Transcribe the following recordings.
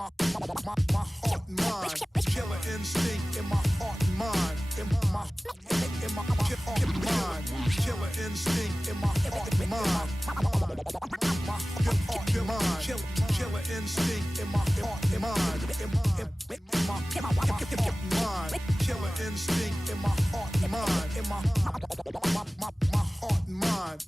my heart and mind. Killer instinct in my heart and mind. In my heart and mind. Killer instinct in my heart and mind. My heart and mind. Killer instinct in my heart and mind. In my heart and mind. Killer instinct in my heart and mind. In my heart and mind.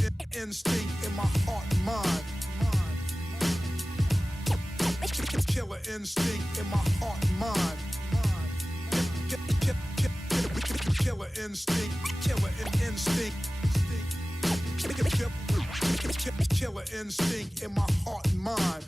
Killer instinct in my heart and mind. Killer instinct in my heart and mind. Killer instinct, killer instinct. Killer instinct in my heart and mind.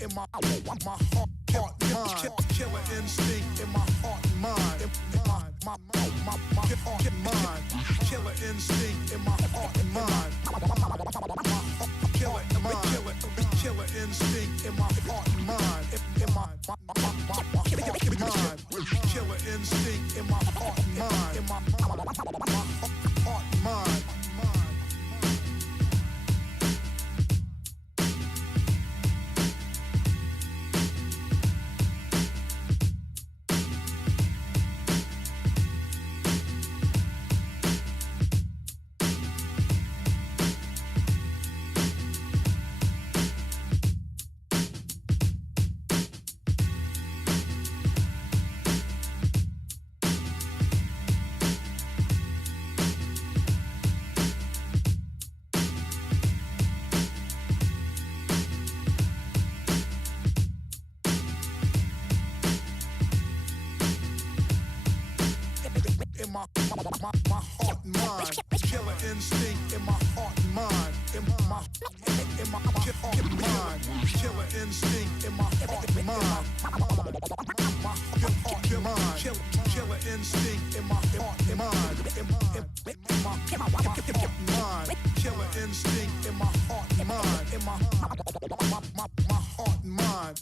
In my heart, killer instinct in my heart and mind. In my heart and mind. Killer instinct in my heart and mind. Killer instinct in my heart and mind. In my heart and mind. Killer instinct in my heart and mind. In my heart and mind. In my heart and mind. Killer instinct in my heart and mind. In my heart and mind. Killer instinct in my heart and mind. My heart and mind. Killer instinct in my heart and mind. In my heart and mind. Killer instinct in my heart and mind. In my heart and mind.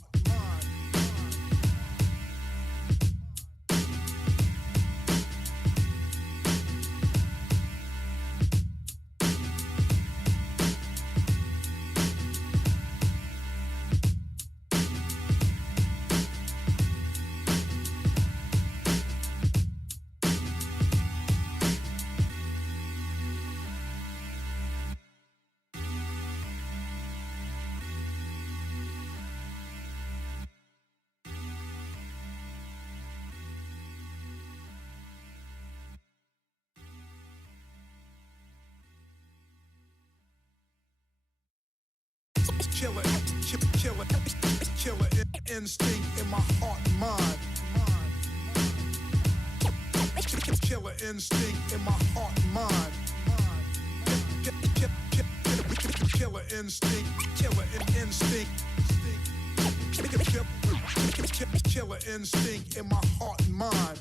Killer instinct in my heart and mind. Killer instinct in my heart and mind. Killer instinct, killer instinct. Killer instinct in my heart and mind.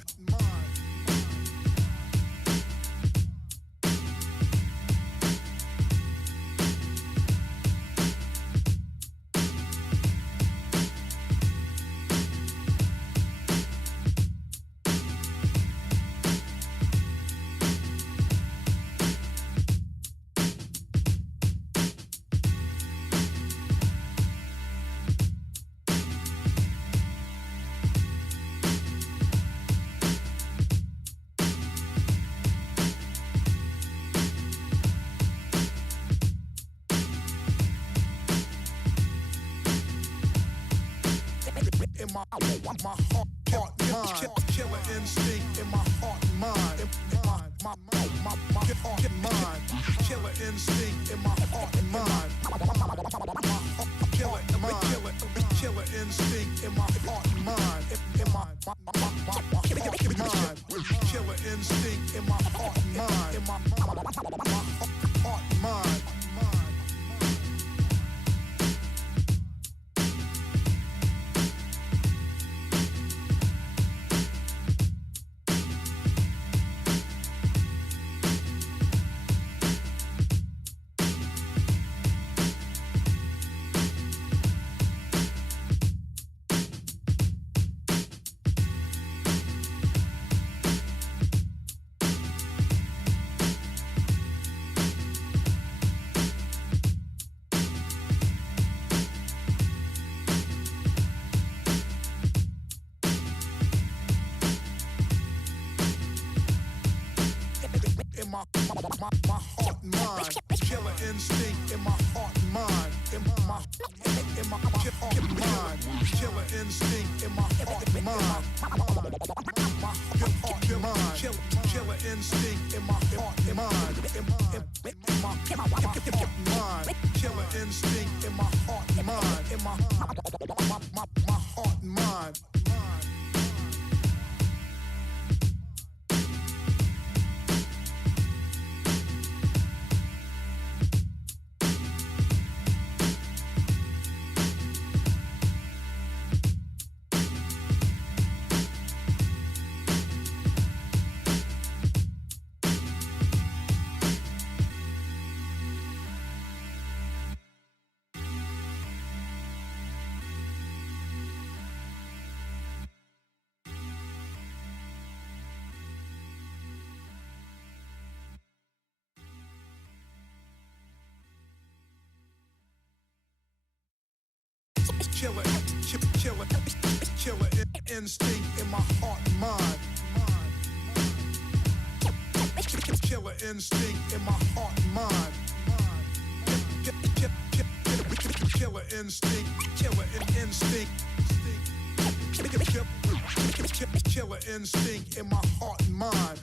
killer instinct in my heart and mind. Killer instinct in my heart and mind. Killer instinct in my heart and mind. Killer instinct in my heart and mind. In my heart and mind. My heart and mind. Killer instinct in my heart and mind. In my heart and mind. Killer instinct in my heart and mind. My heart and mind. Killer instinct in my heart and mind. In my heart and mind. Killer instinct in my heart and mind. In my heart and mind. Killer instinct in my heart and mind. Killer instinct in my heart and mind. Killer instinct, killer instinct. Killer instinct in my heart and mind.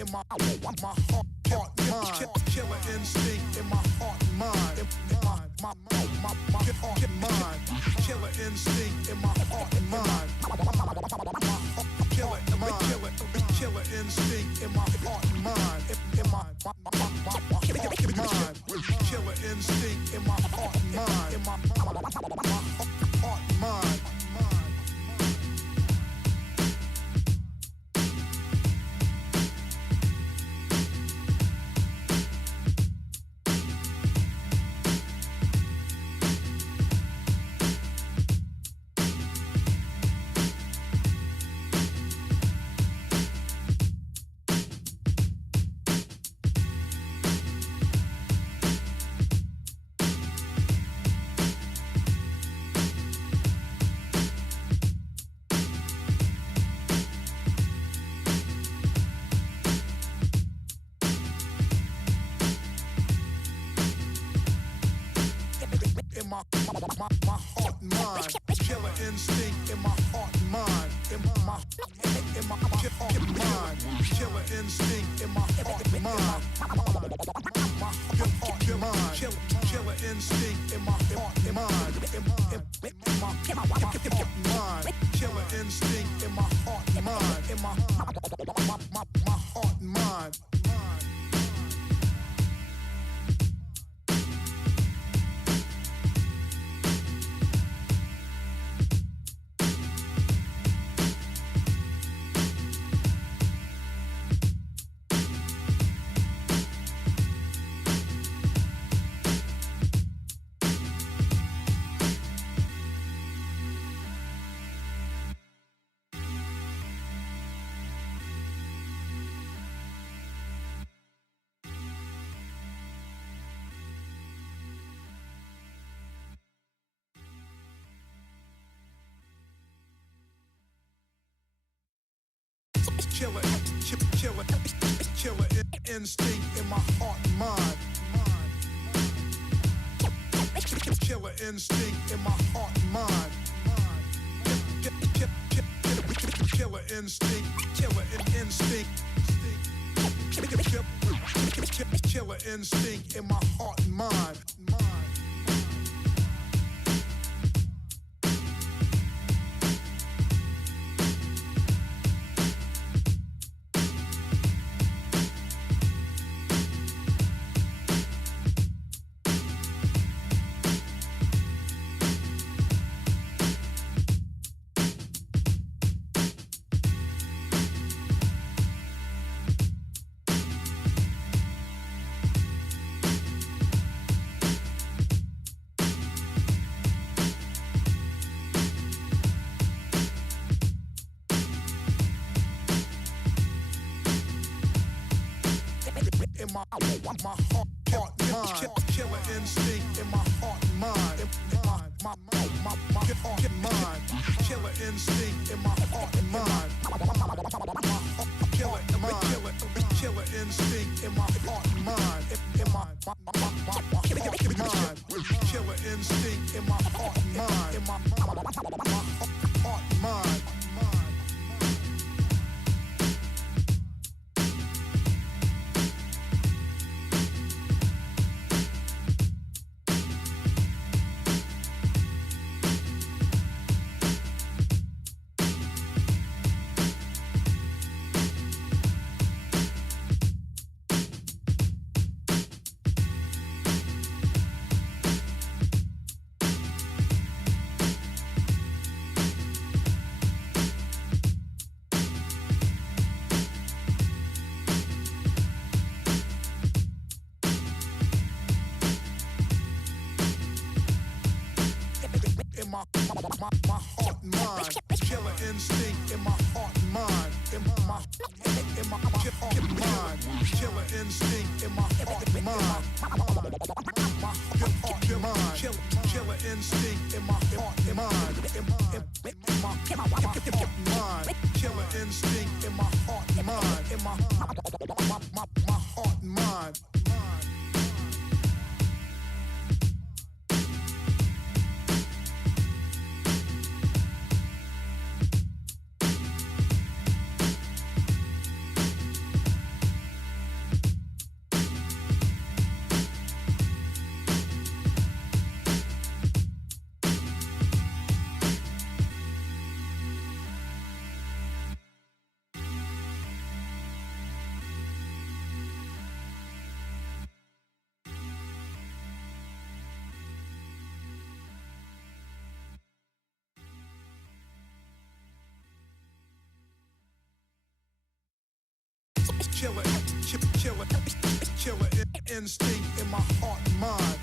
In my heart mind. Killer instinct in my heart and mind. In my heart and mind. Killer instinct in my heart and mind. Killer instinct in my heart and mind. In my heart and mind. Killer instinct in my heart and mind. In my heart and mind. In my heart and mind. Killer instinct in my heart and mind. In my heart and mind. Killer instinct in my heart and mind. My heart and mind. Killer instinct in my heart and mind. In my heart and mind. Killer instinct in my heart and mind. In my heart and mind. killer, killer, killer instinct in my heart and mind. Killer instinct in my heart and mind. Killer instinct, killer instinct. Killer instinct in my heart and mind. In my heart, mind. Killer instinct in my heart, mind. My heart, mind. Killer instinct in my heart, mind. Killer instinct in my heart, mind. In my mind. Killer instinct in my heart, mind. In my heart, mind. In my heart and mind. Killer instinct in my heart and mind. In my heart and mind. Killer instinct in my heart and mind. My heart and mind. Killer instinct in my heart and mind. In my heart and mind. Killer instinct in my heart and mind. In my heart and mind. Killer instinct in my heart and mind.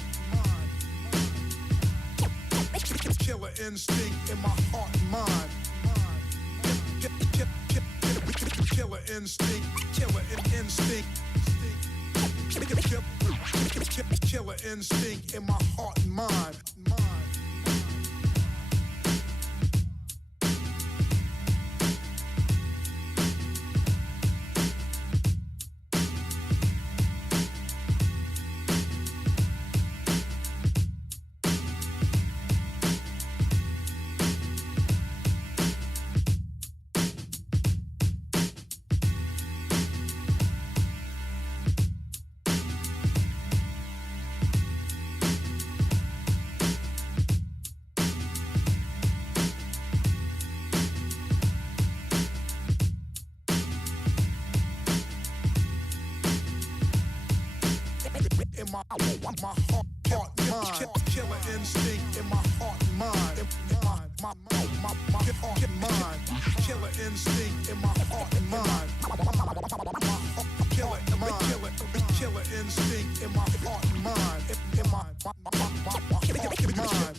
Killer instinct in my heart and mind. Killer instinct, killer instinct. Killer instinct in my heart and mind. In my heart, mind. Killer instinct in my heart, mind. In my heart, mind. Killer instinct in my heart, mind. Killer instinct in my heart, mind. In my mind.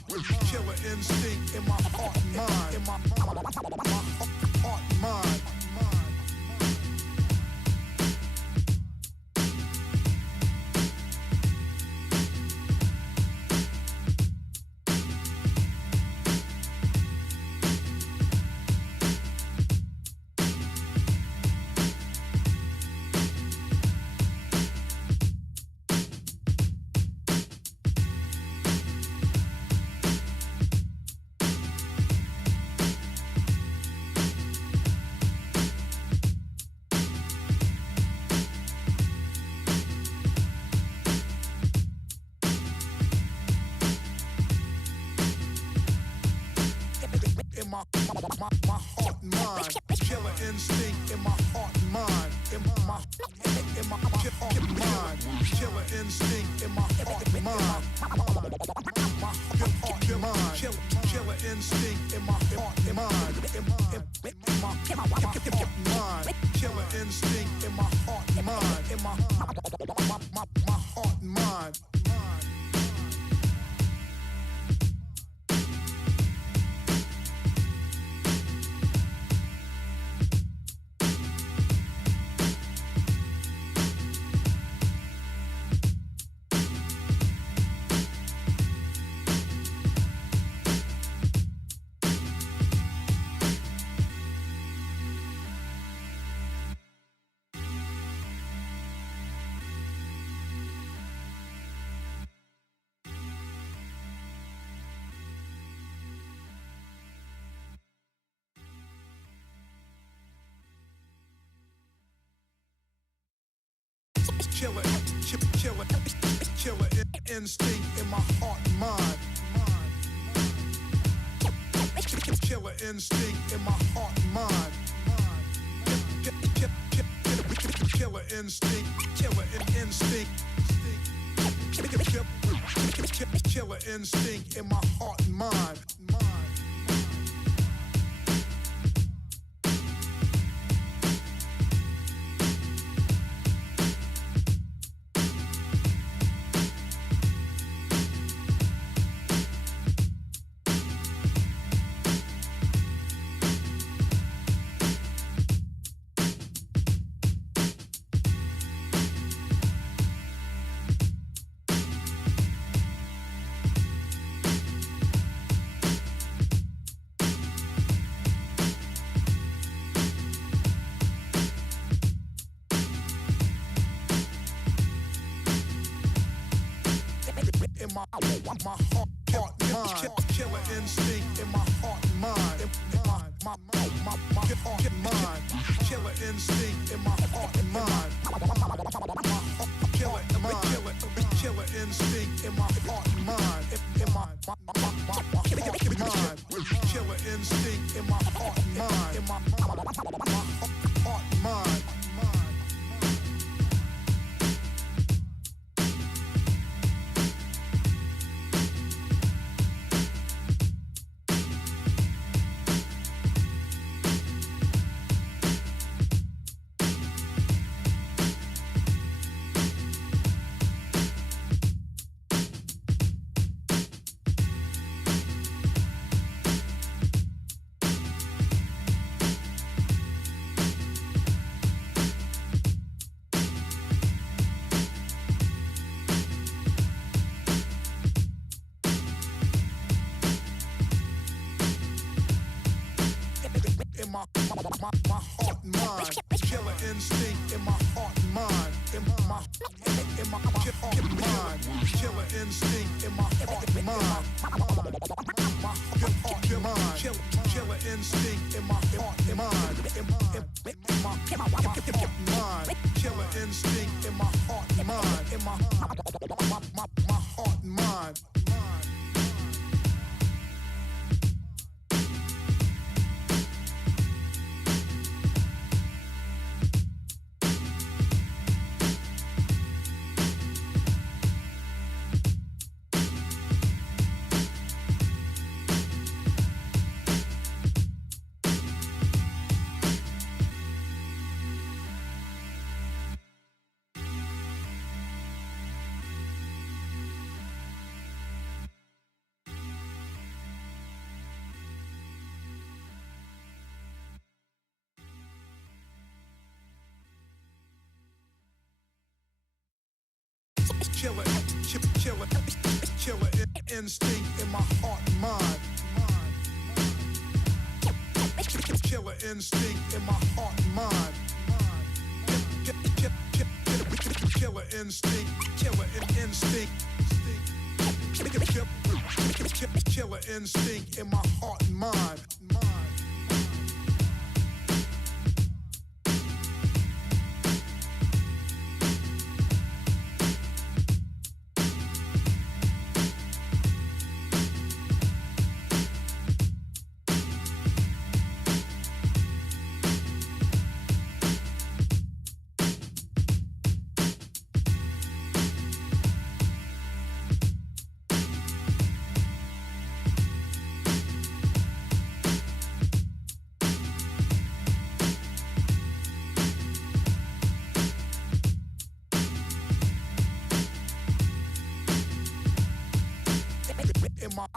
Killer instinct in my heart, mind. In my heart, mind. my heart and mind. Killer instinct in my heart and mind. In my heart and mind. Killer instinct in my heart and mind. My heart and mind. Killer instinct in my heart and mind. In my heart and mind. Killer instinct in my heart and mind. In my heart and mind. Killer instinct in my heart and mind. Killer instinct in my heart and mind. Killer instinct, killer instinct. Killer instinct in my heart and mind. In my heart, mind. Killer instinct in my heart and mind. In my heart and mind. Killer instinct in my heart and mind. Killer instinct in my heart and mind. In my heart and mind. Killer instinct in my heart and mind. In my heart and mind. My heart and mind. Killer instinct in my heart and mind. In my heart and mind. Killer instinct in my heart and mind. My heart and mind. Killer instinct in my heart and mind. In my heart and mind. Killer instinct in my heart and mind. In my heart and mind. Killer instinct in my heart and mind. Killer instinct in my heart and mind. Killer instinct, killer instinct. Killer instinct in my heart and mind.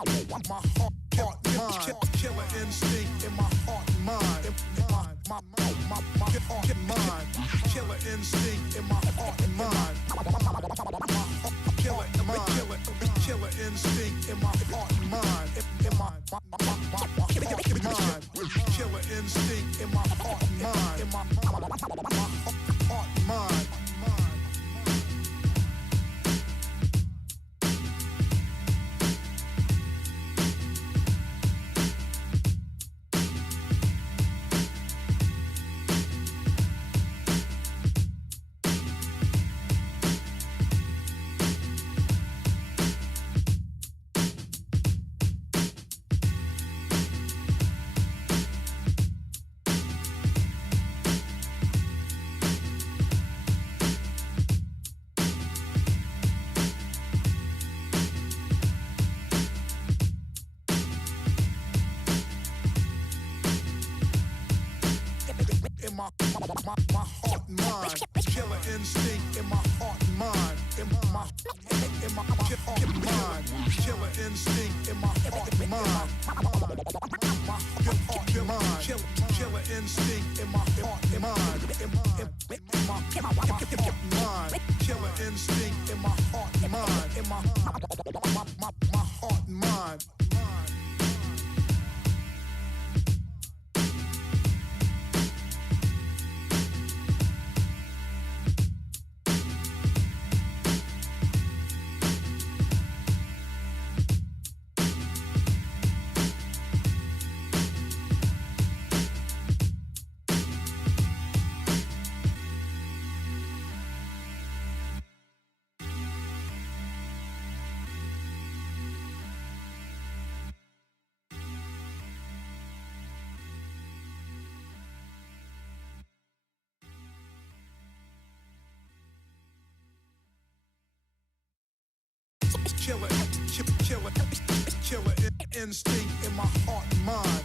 mind, killer instinct in my heart and mind, my heart and mind, killer instinct in my heart and mind, killer instinct in my heart and mind, in my mind, killer instinct in my heart and mind, in my heart and mind. In my heart and mind, killer instinct in my heart and mind, in my heart and mind, killer instinct in my heart and mind, my heart and mind, killer instinct in my heart and mind, in my heart and mind, killer instinct in my heart and mind, in my heart and mind. Killer instinct in my heart and mind.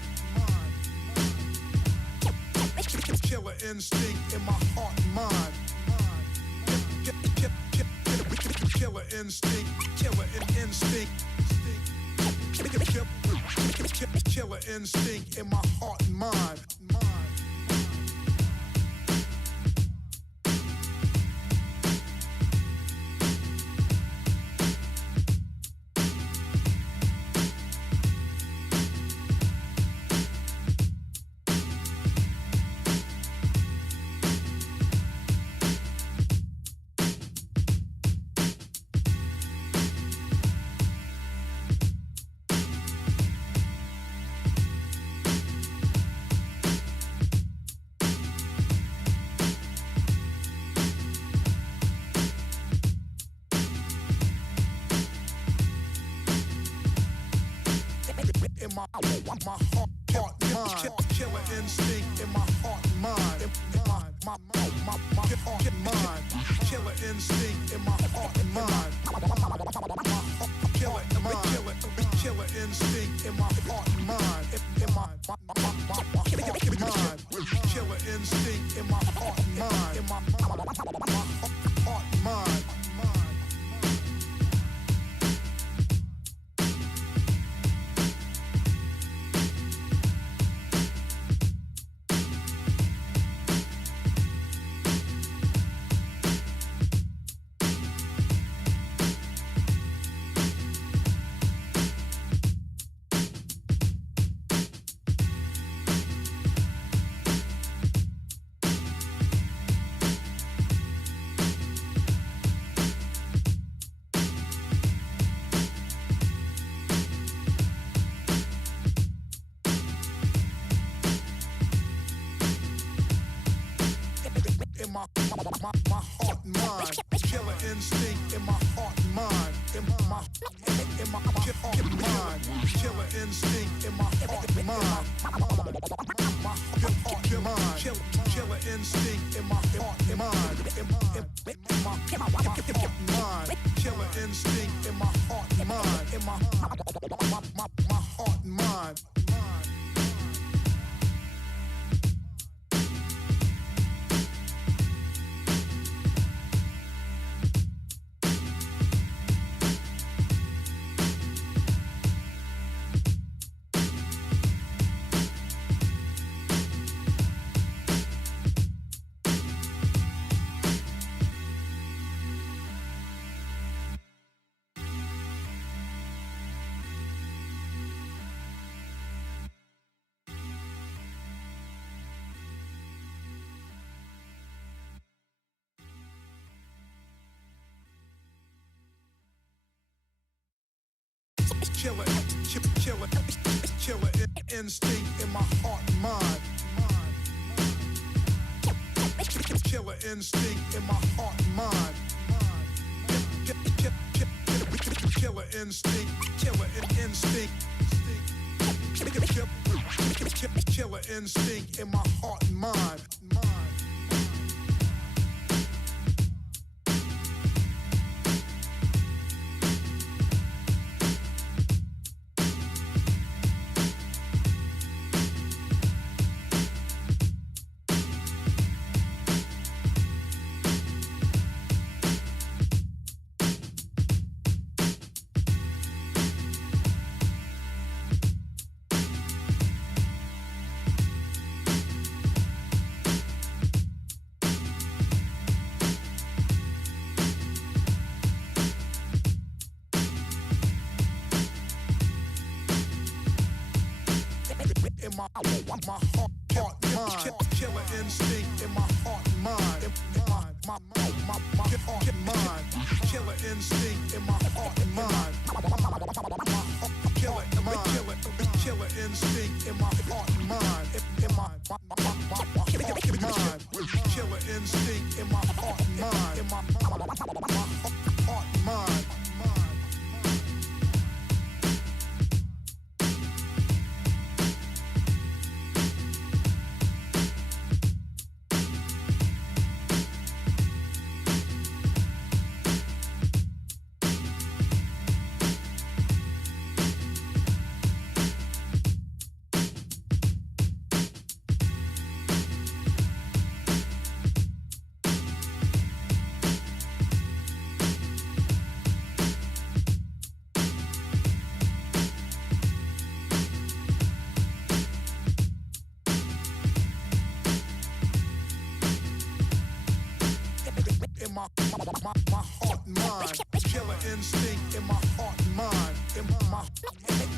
Killer instinct in my heart and mind. Killer instinct, killer instinct. Killer instinct in my heart and mind. In my heart and mind, killer instinct in my heart and mind, in my heart and mind, killer instinct in my heart and mind, killer instinct in my heart and mind, in my heart and mind, killer instinct in my heart and mind, in my heart and mind. In my heart and mind, killer instinct in my heart and mind, in my heart and mind, killer instinct in my heart and mind, my heart and mind, killer instinct in my heart and mind, in my heart and mind, killer instinct in my heart and mind, in my heart and mind. killer, killer, killer instinct in my heart and mind. Killer instinct in my heart and mind. Killer instinct, killer instinct. Killer instinct in my heart and mind. In my heart, mind. Killer instinct in my heart, mind. My heart, mind. Killer instinct in my heart, mind. Killer instinct in my heart, mind. In my mind. Killer instinct in my heart, mind. In my heart, mind.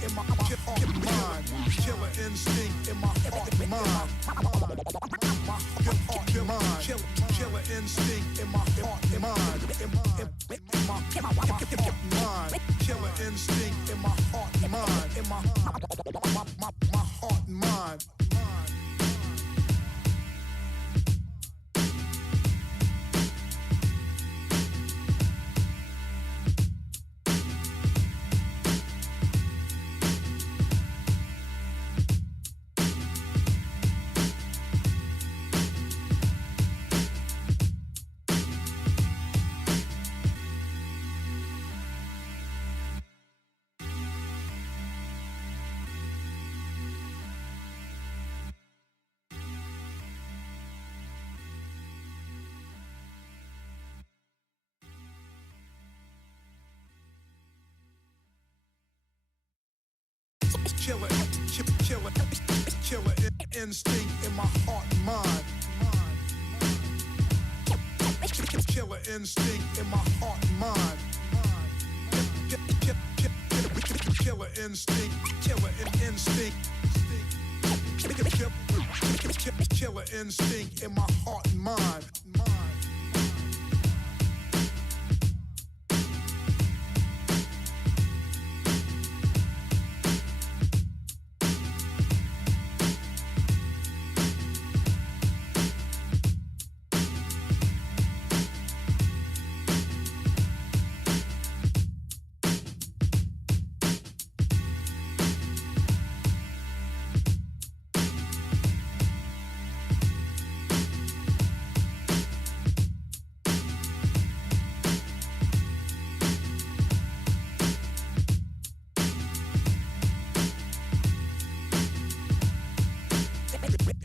In my heart and mind. Killer instinct in my heart and mind. In my heart and mind. Killer instinct in my heart and mind. My heart and mind. Killer instinct in my heart and mind. In my heart and mind. Killer instinct in my heart and mind. In my heart and mind. Killer instinct in my heart and mind. Killer instinct in my heart and mind. Killer instinct, killer instinct. Killer instinct in my heart and mind.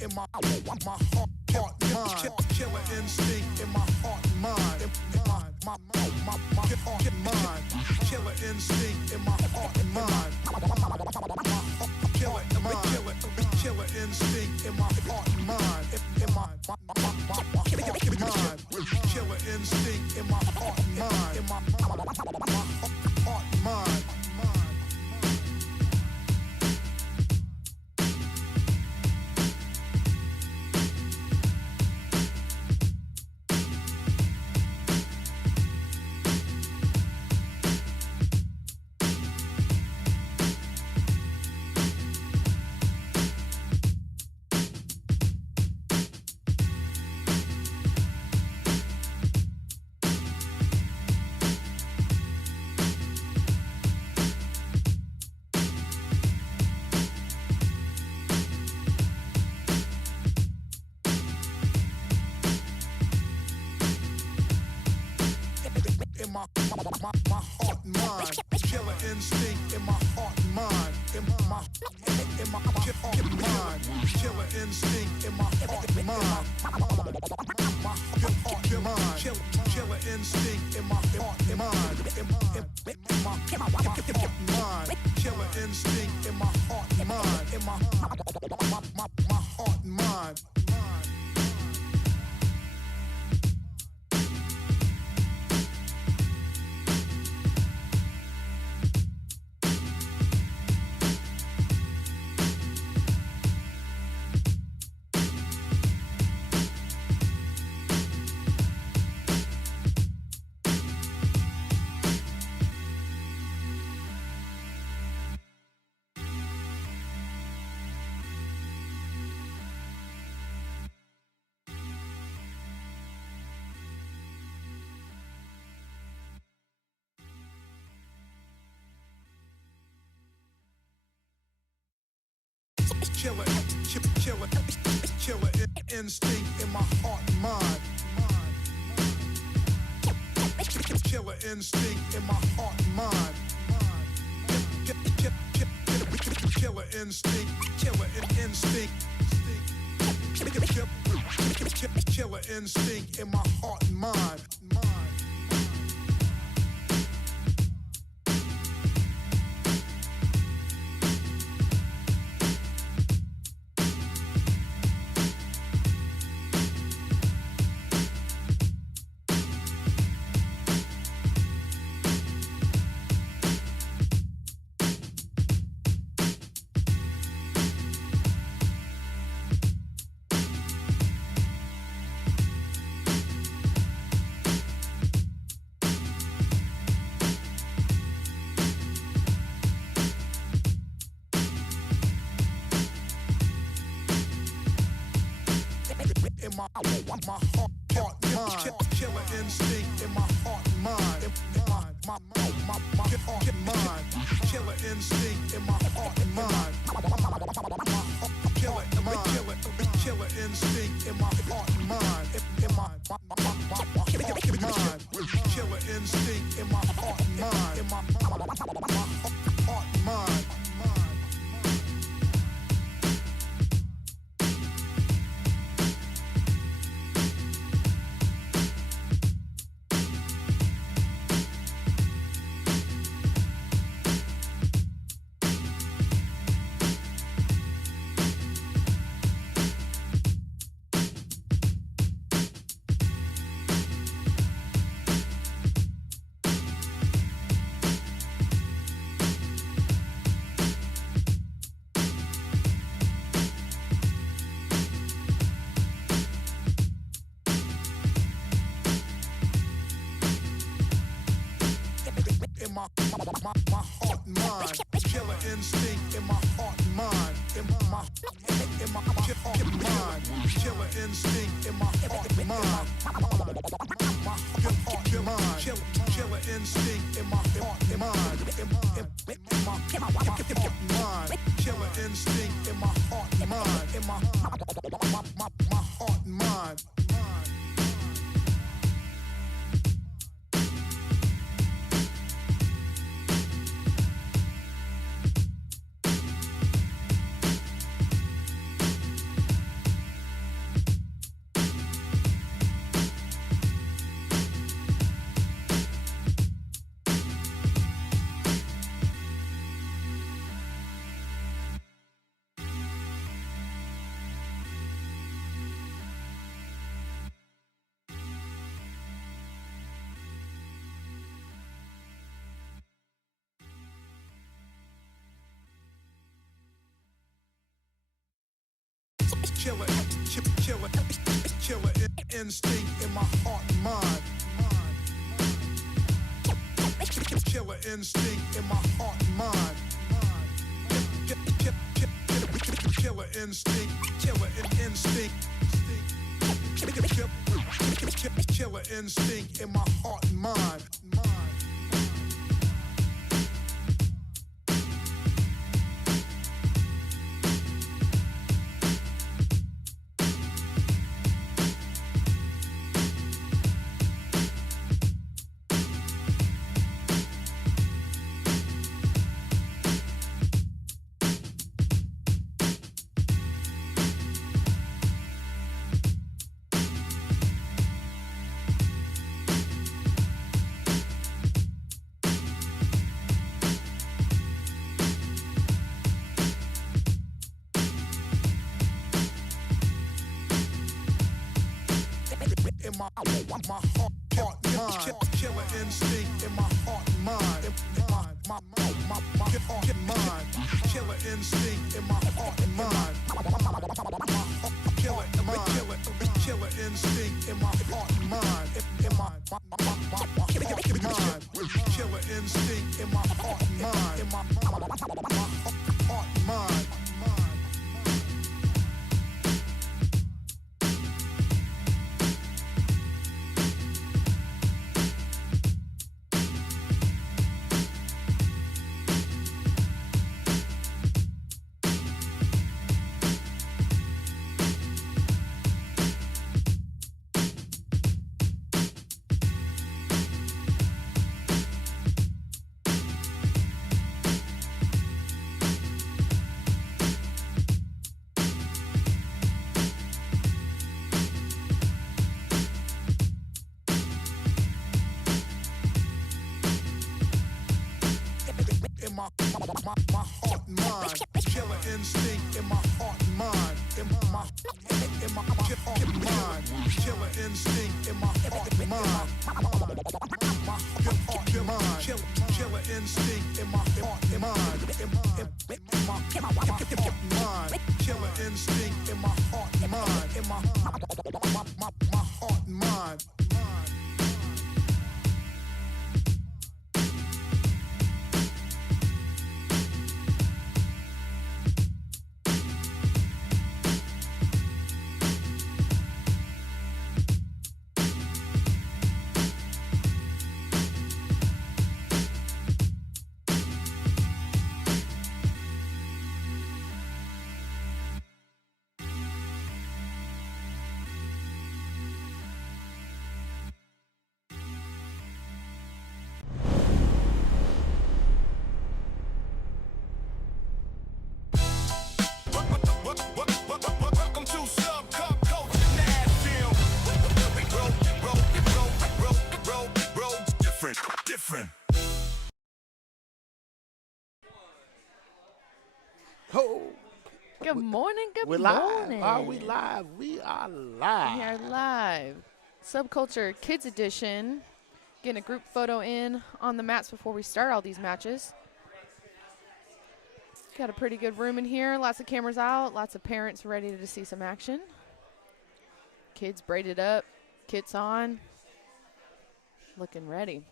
In my heart, mind. Killer instinct in my heart, mind. In my heart, mind. Killer instinct in my heart, mind. Killer instinct in my heart, mind. In my heart, mind. Killer instinct in my heart, mind. In my heart, mind. mind. Killer instinct in my heart and mind. In my heart and mind. Killer instinct in my heart and mind. In my heart and mind. Killer instinct in my heart and mind. Killer instinct in my heart and mind. Killer instinct, killer instinct. Killer instinct in my heart and mind. In my heart, mind. Killer instinct in my heart, mind. In my heart, mind. Killer instinct in my heart, mind. Killer instinct in my heart, mind. In my mind. Killer instinct in my heart, mind. In my heart, mind. In my heart and mind. Killer instinct in my heart and mind. In my heart and mind. Killer instinct in my heart and mind. My heart and mind. Killer instinct in my heart and mind. In my heart and mind. Killer instinct in my heart and mind. In my heart and mind. Killer instinct in my heart and mind. Killer instinct in my heart and mind. Killer instinct, killer instinct. Killer instinct in my heart and mind. my heart, mind. Killer instinct in my heart, mind. In my heart, mind. Killer instinct in my heart, mind. Killer instinct in my heart, mind. In my mind. Killer instinct in my heart, mind. In my heart, mind. My heart, mind. Killer instinct in my heart, mind. In my heart, mind. Killer instinct in my heart, mind. Killer instinct in my heart, mind. In my heart, mind. Killer instinct in my heart, mind. In my heart, mind. Different. Oh, Good morning, good we're morning. live. Are we live? We are live. We are live. Subculture Kids Edition. Getting a group photo in on the mats before we start all these matches. Got a pretty good room in here. Lots of cameras out. Lots of parents ready to see some action. Kids braided up. Kits on. Looking ready.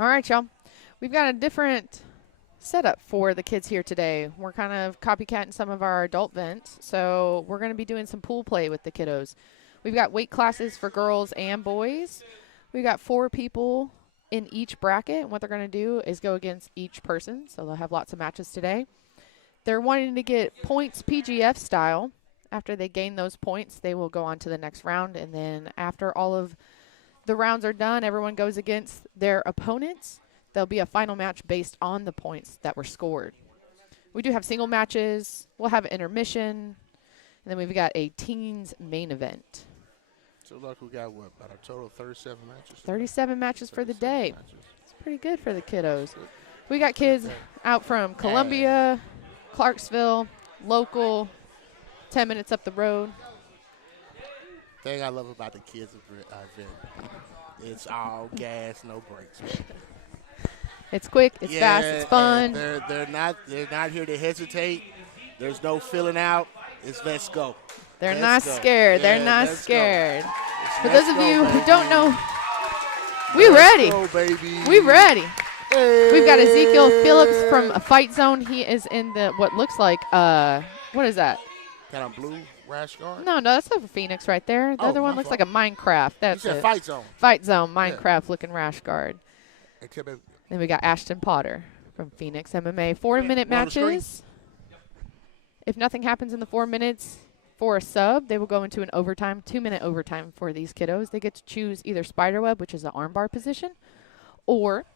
All right, y'all. We've got a different setup for the kids here today. We're kind of copycatting some of our adult events, so we're going to be doing some pool play with the kiddos. We've got weight classes for girls and boys. We've got 4 people in each bracket, and what they're going to do is go against each person, so they'll have lots of matches today. They're wanting to get points PGF style. After they gain those points, they will go on to the next round, and then after all of the rounds are done, everyone goes against their opponents. There'll be a final match based on the points that were scored. We do have single matches. We'll have an intermission. And then we've got a teens main event. So, look, we got, what, about a total of 37 matches? 37 matches for the day. Matches. It's pretty good for the kiddos. We got kids out from Columbia, Clarksville, local, 10 minutes up the road. Thing I love about the kids event, it's all gas, no brakes. It's quick, it's fast, it's fun. They're not here to hesitate. There's no filling out. It's let's go. They're not scared. Yeah, They're not let's scared. For Let's those of go, you who baby. don't know, we ready. Go, baby. We ready. Hey. We've got Ezekiel Phillips from a Fight Zone. He is in the what looks like what is that? Kind of blue rash guard. No, that's a Phoenix right there. The Oh, other one my looks fault. like a Minecraft. That's You said it. Fight Zone. Fight Zone, Minecraft looking rash guard. Hey, tell me- Then we got Ashton Potter from Phoenix MMA. 4-minute One on the screen. matches. If nothing happens in the 4 minutes for a sub, they will go into an overtime, 2-minute overtime for these kiddos. They get to choose either spiderweb, which is the armbar position, or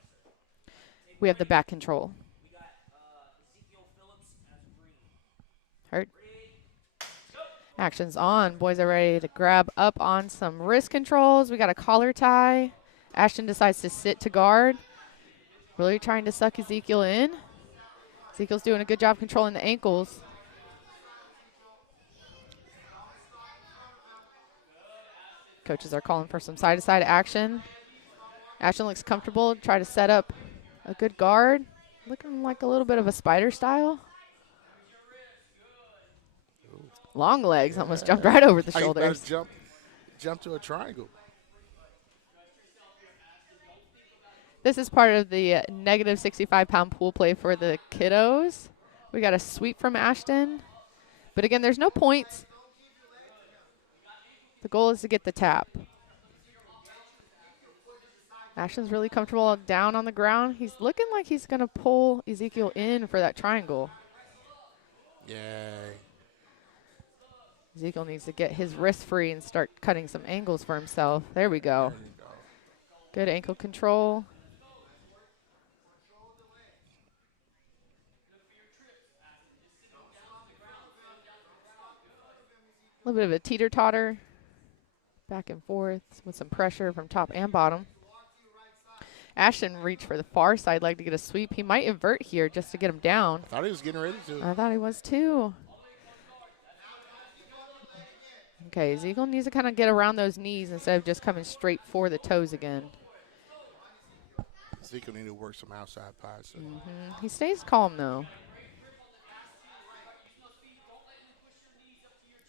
we have the back control. Hurt. Action's on. Boys are ready to grab up on some wrist controls. We got a collar tie. Ashton decides to sit to guard. Really trying to suck Ezekiel in. Ezekiel's doing a good job controlling the ankles. Coaches are calling for some side-to-side action. Ashton looks comfortable. Try to set up a good guard. Looking like a little bit of a spider style. Long legs almost jumped right over the shoulders. Jump to a triangle. This is part of the negative 65-pound pool play for the kiddos. We got a sweep from Ashton. But again, there's no points. The goal is to get the tap. Ashton's really comfortable down on the ground. He's looking like he's going to pull Ezekiel in for that triangle. Yay. Ezekiel needs to get his wrist free and start cutting some angles for himself. There we go. There you go. Good ankle control. A little bit of a teeter-totter. Back and forth with some pressure from top and bottom. Ashton reached for the far side leg to get a sweep. He might invert here just to get him down. I thought he was getting ready to. I thought he was too. Okay, Ezekiel needs to kind of get around those knees instead of just coming straight for the toes again. Ezekiel need to work some outside pies. So. He stays calm though.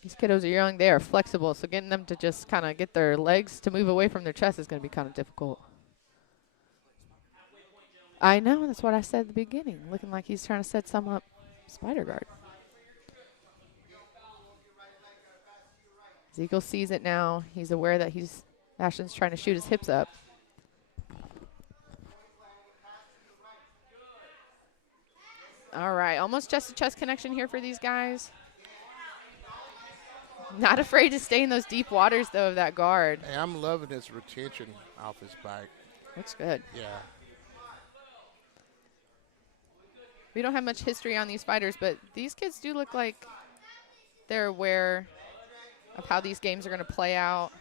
These kiddos are young. They are flexible, so getting them to just kind of get their legs to move away from their chest is going to be kind of difficult. I know. That's what I said at the beginning. Looking like he's trying to set some up spider guard. Ezekiel sees it now. He's aware that Ashton's trying to shoot his hips up. All right. Almost chest-to-chest connection here for these guys. Not afraid to stay in those deep waters, though, of that guard. Hey, I'm loving his retention off his back. Looks good. Yeah. We don't have much history on these fighters, but these kids do look like they're aware of how these games are going to play out.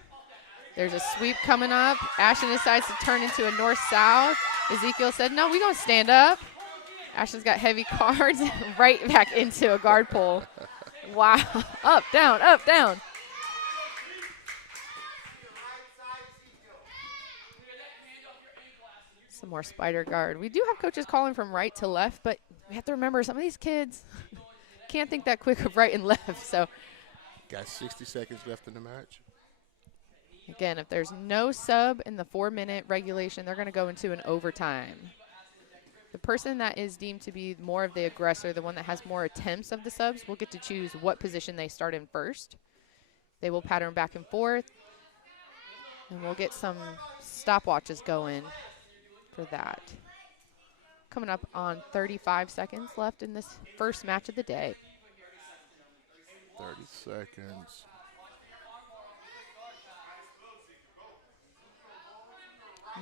There's a sweep coming up. Ashton decides to turn into a north-south. Ezekiel said, no, we going to stand up. Ashton's got heavy cards right back into a guard pull. Wow. Up, down, up, down. Some more spider guard. We do have coaches calling from right to left, but we have to remember some of these kids can't think that quick of right and left. So, got 60 seconds left in the match. Again, if there's no sub in the 4-minute regulation, they're going to go into an overtime. The person that is deemed to be more of the aggressor, the one that has more attempts of the subs, will get to choose what position they start in first. They will pattern back and forth, and we'll get some stopwatches going for that. Coming up on 35 seconds left in this first match of the day. 30 seconds.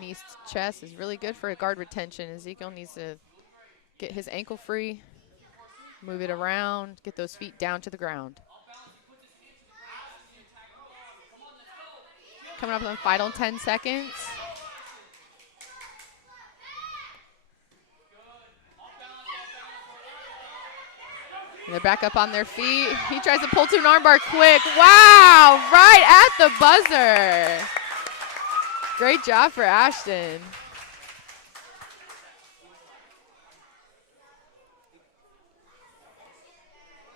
Knee chest is really good for a guard retention. Ezekiel needs to get his ankle free, move it around, get those feet down to the ground. Coming up on the final 10 seconds. They're back up on their feet. He tries to pull to an armbar quick. Wow, right at the buzzer. Great job for Ashton.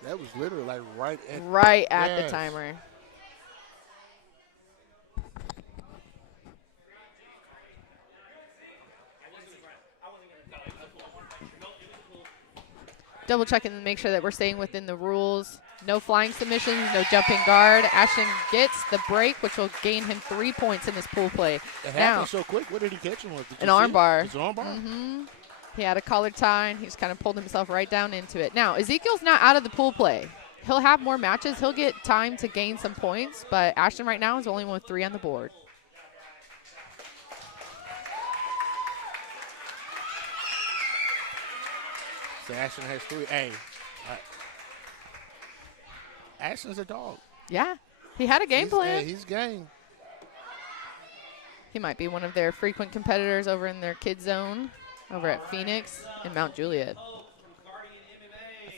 That was literally like right at the timer. Double checking to make sure that we're staying within the rules. No flying submissions, no jumping guard. Ashton gets the break, which will gain him 3 points in this pool play. It happened so quick. What did he catch him with? An armbar. It's an armbar? Mm-hmm. He had a collar tie, and he's kind of pulled himself right down into it. Now, Ezekiel's not out of the pool play. He'll have more matches. He'll get time to gain some points, but Ashton right now is only one with 3 on the board. So Ashton has 3. Hey, Ashton's a dog. Yeah, he had a game plan. He's game. He might be one of their frequent competitors over in their kid zone over at Phoenix and Mount Juliet.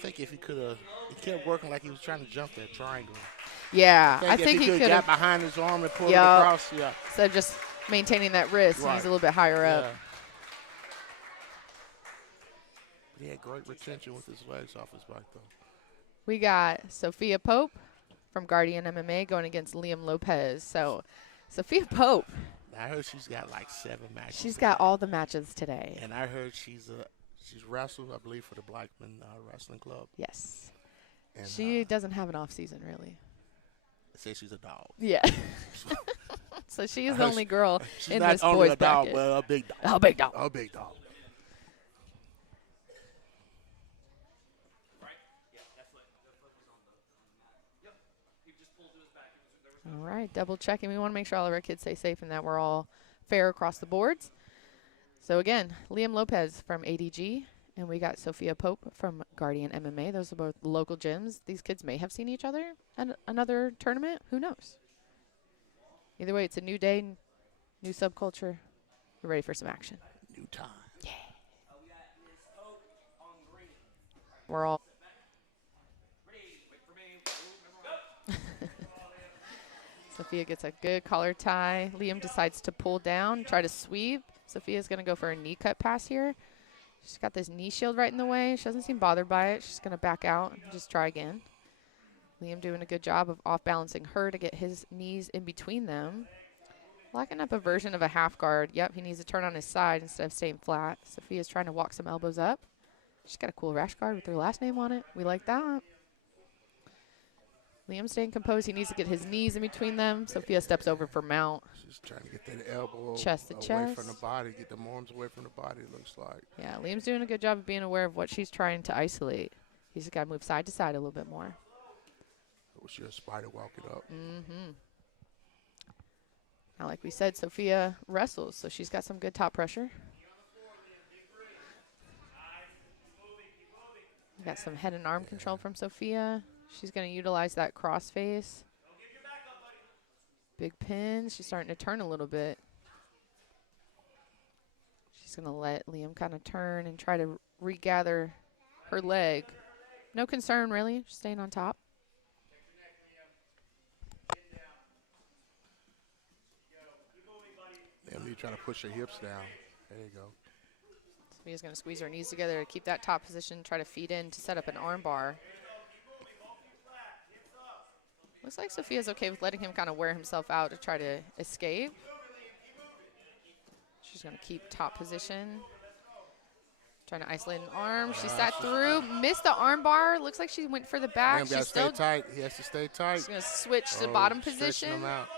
think if he kept working like he was trying to jump that triangle. Yeah, I If think he could could got have. behind his arm and pulled it Yup. across. Yeah. Instead of just maintaining that wrist, Right. he's a little bit higher up. Yeah. But he had great retention with his legs off his back, though. We got Sophia Pope from Guardian MMA going against Liam Lopez. So, Sophia Pope, I heard she's got like 7 matches. she's got all the matches today. And I heard she's wrestled, I believe, for the Blackman Wrestling Club. Yes. And, She doesn't have an off season, really. Say she's a dog. Yeah. So she is the only girl She's in not this only boys a dog, bracket. but a big dog. Oh, big dog. A big dog. All right, double checking. We want to make sure all of our kids stay safe and that we're all fair across the boards. So again, Liam Lopez from ADG, and we got Sophia Pope from Guardian MMA. Those are both local gyms. These kids may have seen each other at another tournament. Who knows? Either way, it's a new day, new subculture. We're ready for some action. New time. Yeah. We're all. Sophia gets a good collar tie. Liam decides to pull down, try to sweep. Sophia's going to go for a knee cut pass here. She's got this knee shield right in the way. She doesn't seem bothered by it. She's going to back out and just try again. Liam doing a good job of off-balancing her to get his knees in between them. Locking up a version of a half guard. Yep, he needs to turn on his side instead of staying flat. Sophia's trying to walk some elbows up. She's got a cool rash guard with her last name on it. We like that. Liam staying composed. He needs to get his knees in between them. Sophia steps over for mount. She's trying to get that elbow Chest to away chest. from the body, get the arms away from the body, it looks like. Yeah, Liam's doing a good job of being aware of what she's trying to isolate. He's got to move side to side a little bit more. It was your spider walking up. Mm-hmm. Now, like we said, Sophia wrestles, so she's got some good top pressure. We got some head and arm control from Sophia. She's going to utilize that cross face. Big pins. She's starting to turn a little bit. She's going to let Liam kind of turn and try to regather her leg. No concern, really. She's staying on top. And you're trying to push her hips down. There you go. Sophia's going to squeeze her knees together to keep that top position, try to feed in to set up an arm bar. Looks like Sophia's okay with letting him kind of wear himself out to try to escape. She's going to keep top position. Trying to isolate an arm. She sat through, missed the arm bar. Looks like she went for the back. Liam got to stay tight. He has to stay tight. She's going to switch to bottom Stretching position. him out.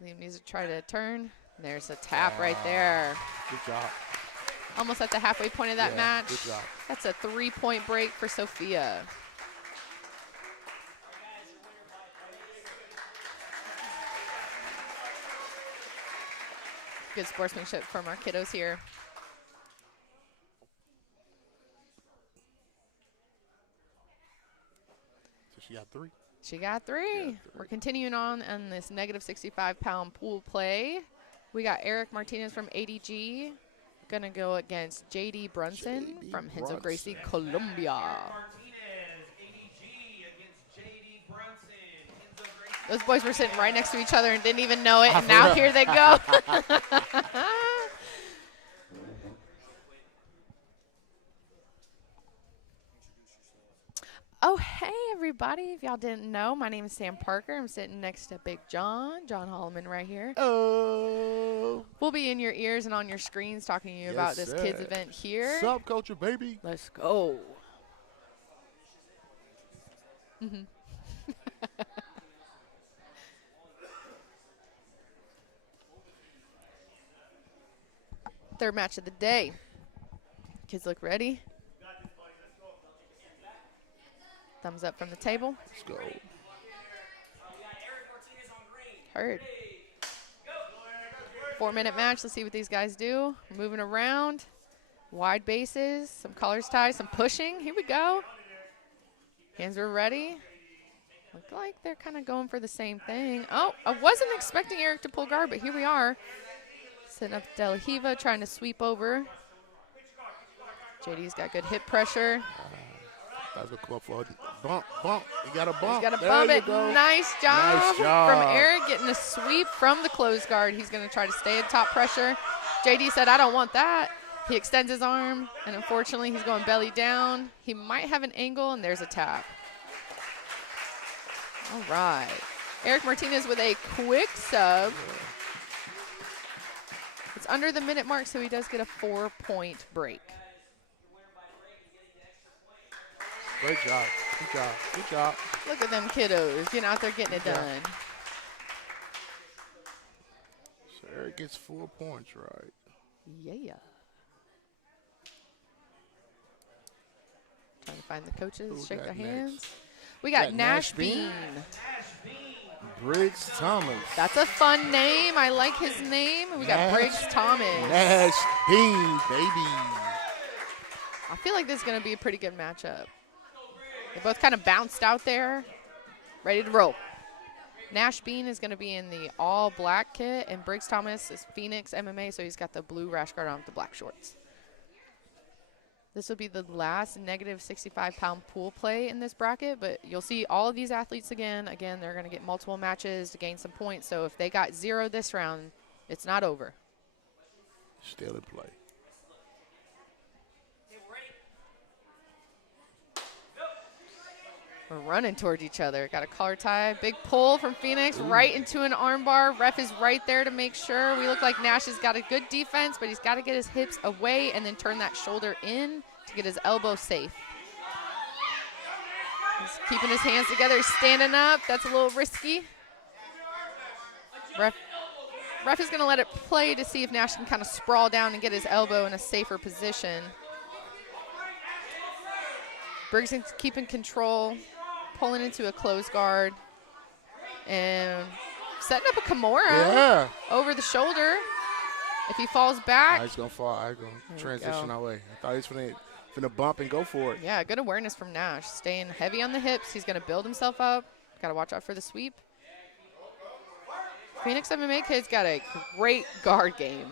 Liam needs to try to turn. There's a tap right there. Good job. Almost at the halfway point of that Yeah, match. good job. That's a 3-point break for Sophia. Good sportsmanship from our kiddos here. So she got 3. She got 3. We're continuing on this negative 65-pound pool play. We got Eric Martinez from ADG going to go against JD Brunson JD from Henzo Brunson. Gracie, Colombia. Those boys were sitting right next to each other and didn't even know it, and now here they go. Oh, hey, everybody. If y'all didn't know, my name is Sam Parker. I'm sitting next to Big John Holloman right here. Oh. We'll be in your ears and on your screens talking to you about this kids event here. Subculture, baby. Let's go. Third match of the day. Kids look ready. Thumbs up from the table. Let's go. Heard. 4-minute match. Let's see what these guys do. Moving around. Wide bases. Some collars tied. Some pushing. Here we go. Hands are ready. Look like they're kind of going for the same thing. Oh, I wasn't expecting Eric to pull guard, but here we are. Setting up De La Hiva, trying to sweep over. JD's got good hip pressure. I was going to come up for a bump. You got a bump. He's got to There bump you it. go. Nice job, Nice job from Eric, getting a sweep from the close guard. He's going to try to stay at top pressure. JD said, I don't want that. He extends his arm, and unfortunately, he's going belly down. He might have an angle, and there's a tap. All right. Eric Martinez with a quick sub. It's under the minute mark, so he does get a 4-point break. Great job. Good job. Good job. Look at them kiddos getting out there getting it done. So Eric gets 4 points, right? Yeah. Trying to find the coaches, Who shake got their next? hands. We got Nash Bean. Bean. Briggs Thomas. That's a fun name. I like his name. We got Nash. Briggs Thomas. Nash Bean, baby. I feel like this is going to be a pretty good matchup. They both kind of bounced out there, ready to roll. Nash Bean is going to be in the all-black kit, and Briggs Thomas is Phoenix MMA, so he's got the blue rash guard on with the black shorts. This will be the last negative 65-pound pool play in this bracket, but you'll see all of these athletes again. Again, they're going to get multiple matches to gain some points, so if they got 0 this round, it's not over. Still in play. We're running towards each other. Got a collar tie. Big pull from Phoenix right into an armbar. Ref is right there to make sure. We look like Nash has got a good defense, but he's got to get his hips away and then turn that shoulder in to get his elbow safe. He's keeping his hands together. He's standing up. That's a little risky. Ref is going to let it play to see if Nash can kind of sprawl down and get his elbow in a safer position. Briggs is keeping control, pulling into a close guard, and setting up a Kimura over the shoulder. If he falls back. He's going to fall. I'm going to transition our way. I thought he was going to bump and go for it. Yeah, good awareness from Nash. Staying heavy on the hips. He's going to build himself up. Got to watch out for the sweep. Phoenix MMA kids got a great guard game.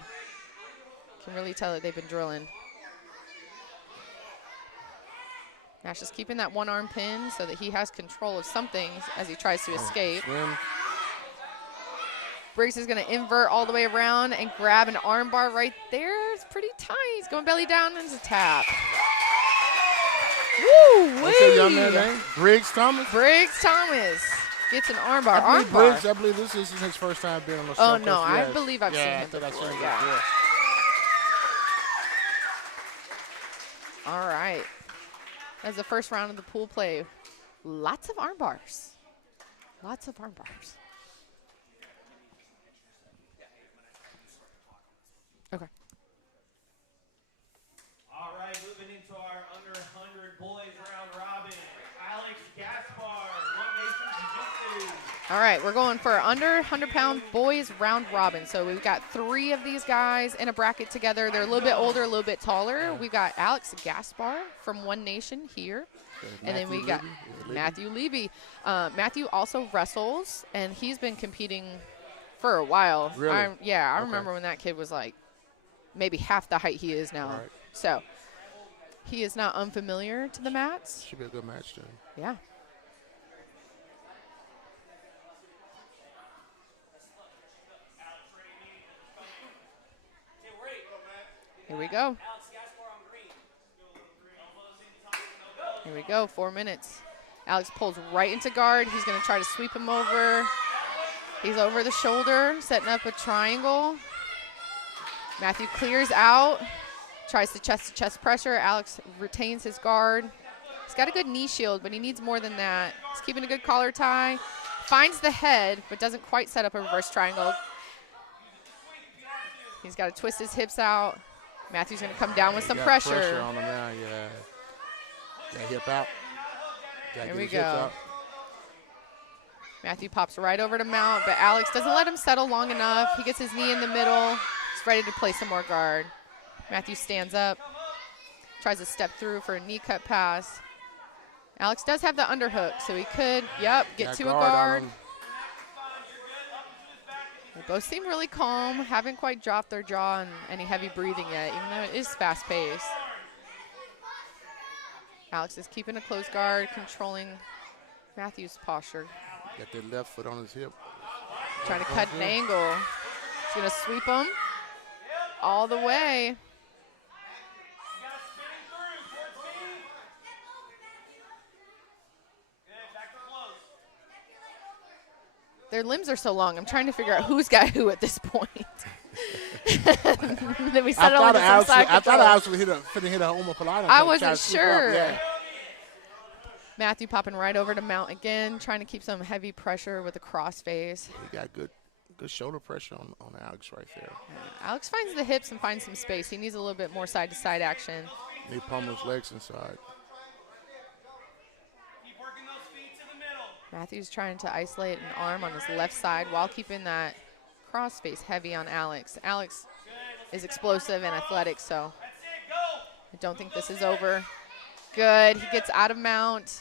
Can really tell that they've been drilling. Nash is keeping that one arm pin so that he has control of some things as he tries to escape. Swim. Briggs is going to invert all the way around and grab an arm bar right there. It's pretty tight. He's going belly down and it's a tap. Woo! What's that young man's name? Briggs Thomas? Briggs Thomas gets an arm bar. I believe this is his first time being on the show. Oh, no. I believe I've seen him before. Yeah. All right. That's the first round of the pool play. Lots of arm bars. Lots of arm bars. Okay. All right, moving into our under 100 boys round robin. Alex Gaspar, One Nation Jiu-Jitsu. All right, we're going for under 100-pound boys round robin. So we've got 3 of these guys in a bracket together. They're a little bit older, a little bit taller. We've got Alex Gaspar from One Nation here. And then we got Matthew Levy. Matthew also wrestles, and he's been competing for a while. Really? I remember when that kid was like maybe half the height he is now. Right. So he is not unfamiliar to the mats. Should be a good match, then. Yeah. Here we go. Here we go, 4 minutes. Alex pulls right into guard. He's going to try to sweep him over. He's over the shoulder, setting up a triangle. Matthew clears out, tries to chest-to-chest pressure. Alex retains his guard. He's got a good knee shield, but he needs more than that. He's keeping a good collar tie. Finds the head, but doesn't quite set up a reverse triangle. He's got to twist his hips out. Matthew's going to come down with some pressure. Pressure on him now, Got hip out. Here we go. Matthew pops right over to mount, but Alex doesn't let him settle long enough. He gets his knee in the middle. He's ready to play some more guard. Matthew stands up, tries to step through for a knee cut pass. Alex does have the underhook, so he could, get to a guard. They both seem really calm, haven't quite dropped their jaw on any heavy breathing yet, even though it is fast-paced. Alex is keeping a close guard, controlling Matthew's posture. Got that left foot on his hip. Trying to cut an angle. He's going to sweep him all the way. Their limbs are so long. I'm trying to figure out who's got who at this point. Then we settle into some side I thought control. I was finna hit a omoplata. I wasn't sure. Yeah. Matthew popping right over to mount again, trying to keep some heavy pressure with a cross face. He got good shoulder pressure on Alex right there. Alex finds the hips and finds some space. He needs a little bit more side-to-side action. He pummels his legs inside. Keep working those feet to the middle. Matthew's trying to isolate an arm on his left side while keeping that cross face heavy on Alex. Alex is explosive and athletic, so That's it. Go. I don't think this is over. Good. He gets out of mount,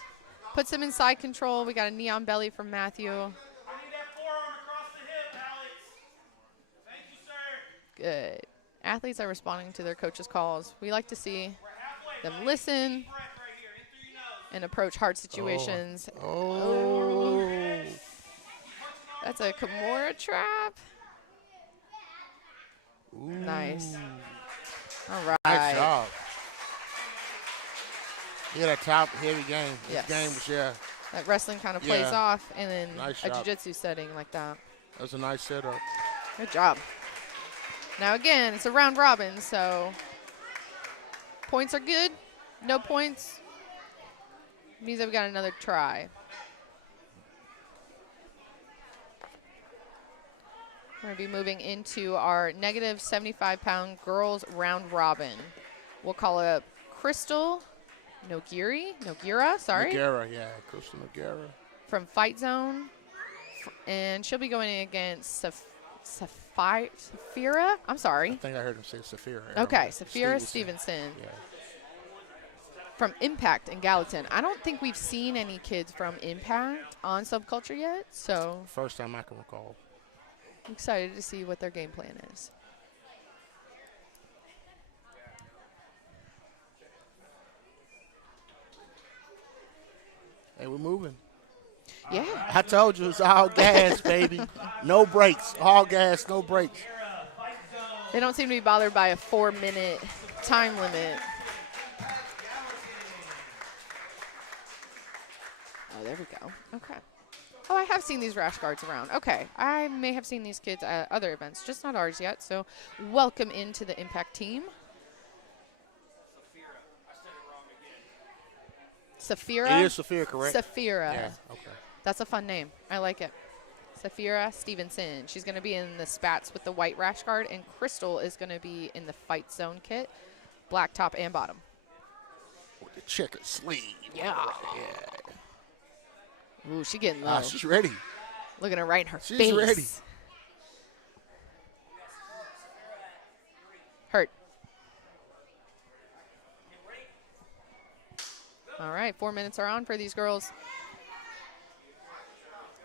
puts him in side control. We got a knee on belly from Matthew. I need that forearm across the hip, Alex. Thank you, sir. Good. Athletes are responding to their coaches' calls. We like to see We're halfway. them Belly. listen Deep breath right here. In through your nose. and approach hard situations. Oh. That's a Kimura trap. Ooh. Nice. All right. Nice job. He had a top heavy game. This Yes. game was, yeah, That wrestling kind of plays Yeah. off, and then Nice a job. jiu-jitsu setting like that. that was a nice setup. Good job. Now again, it's a round robin, so points are good. No points means that we got another try. We're going to be moving into our negative 75-pound girls round robin. We'll call it Crystal Noguera, sorry, Noguera, yeah, Crystal Noguera. from Fight Zone. And she'll be going against Safira. I'm sorry. I think I heard him say Safira. Okay, Safira Stevenson Yeah. from Impact in Gallatin. I don't think we've seen any kids from Impact on Subculture yet, so First time I can recall. I'm excited to see what their game plan is. Hey, we're moving. Yeah. I told you it's all gas, baby. No brakes. All gas, no brakes. They don't seem to be bothered by a 4-minute time limit. Oh, there we go. Okay. Oh, I have seen these rash guards around. Okay. I may have seen these kids at other events, just not ours yet. So welcome into the Impact team. Safira? It is Safira, correct? Safira. Yeah, okay. That's a fun name. I like it. Safira Stevenson. She's going to be in the spats with the white rash guard, and Crystal is going to be in the Fight Zone kit, black top and bottom. With the checkered sleeve. Yeah. Yeah. Ooh, she getting low. She's ready. Looking her right in her She's face. ready. Hurt. All right, 4 minutes are on for these girls.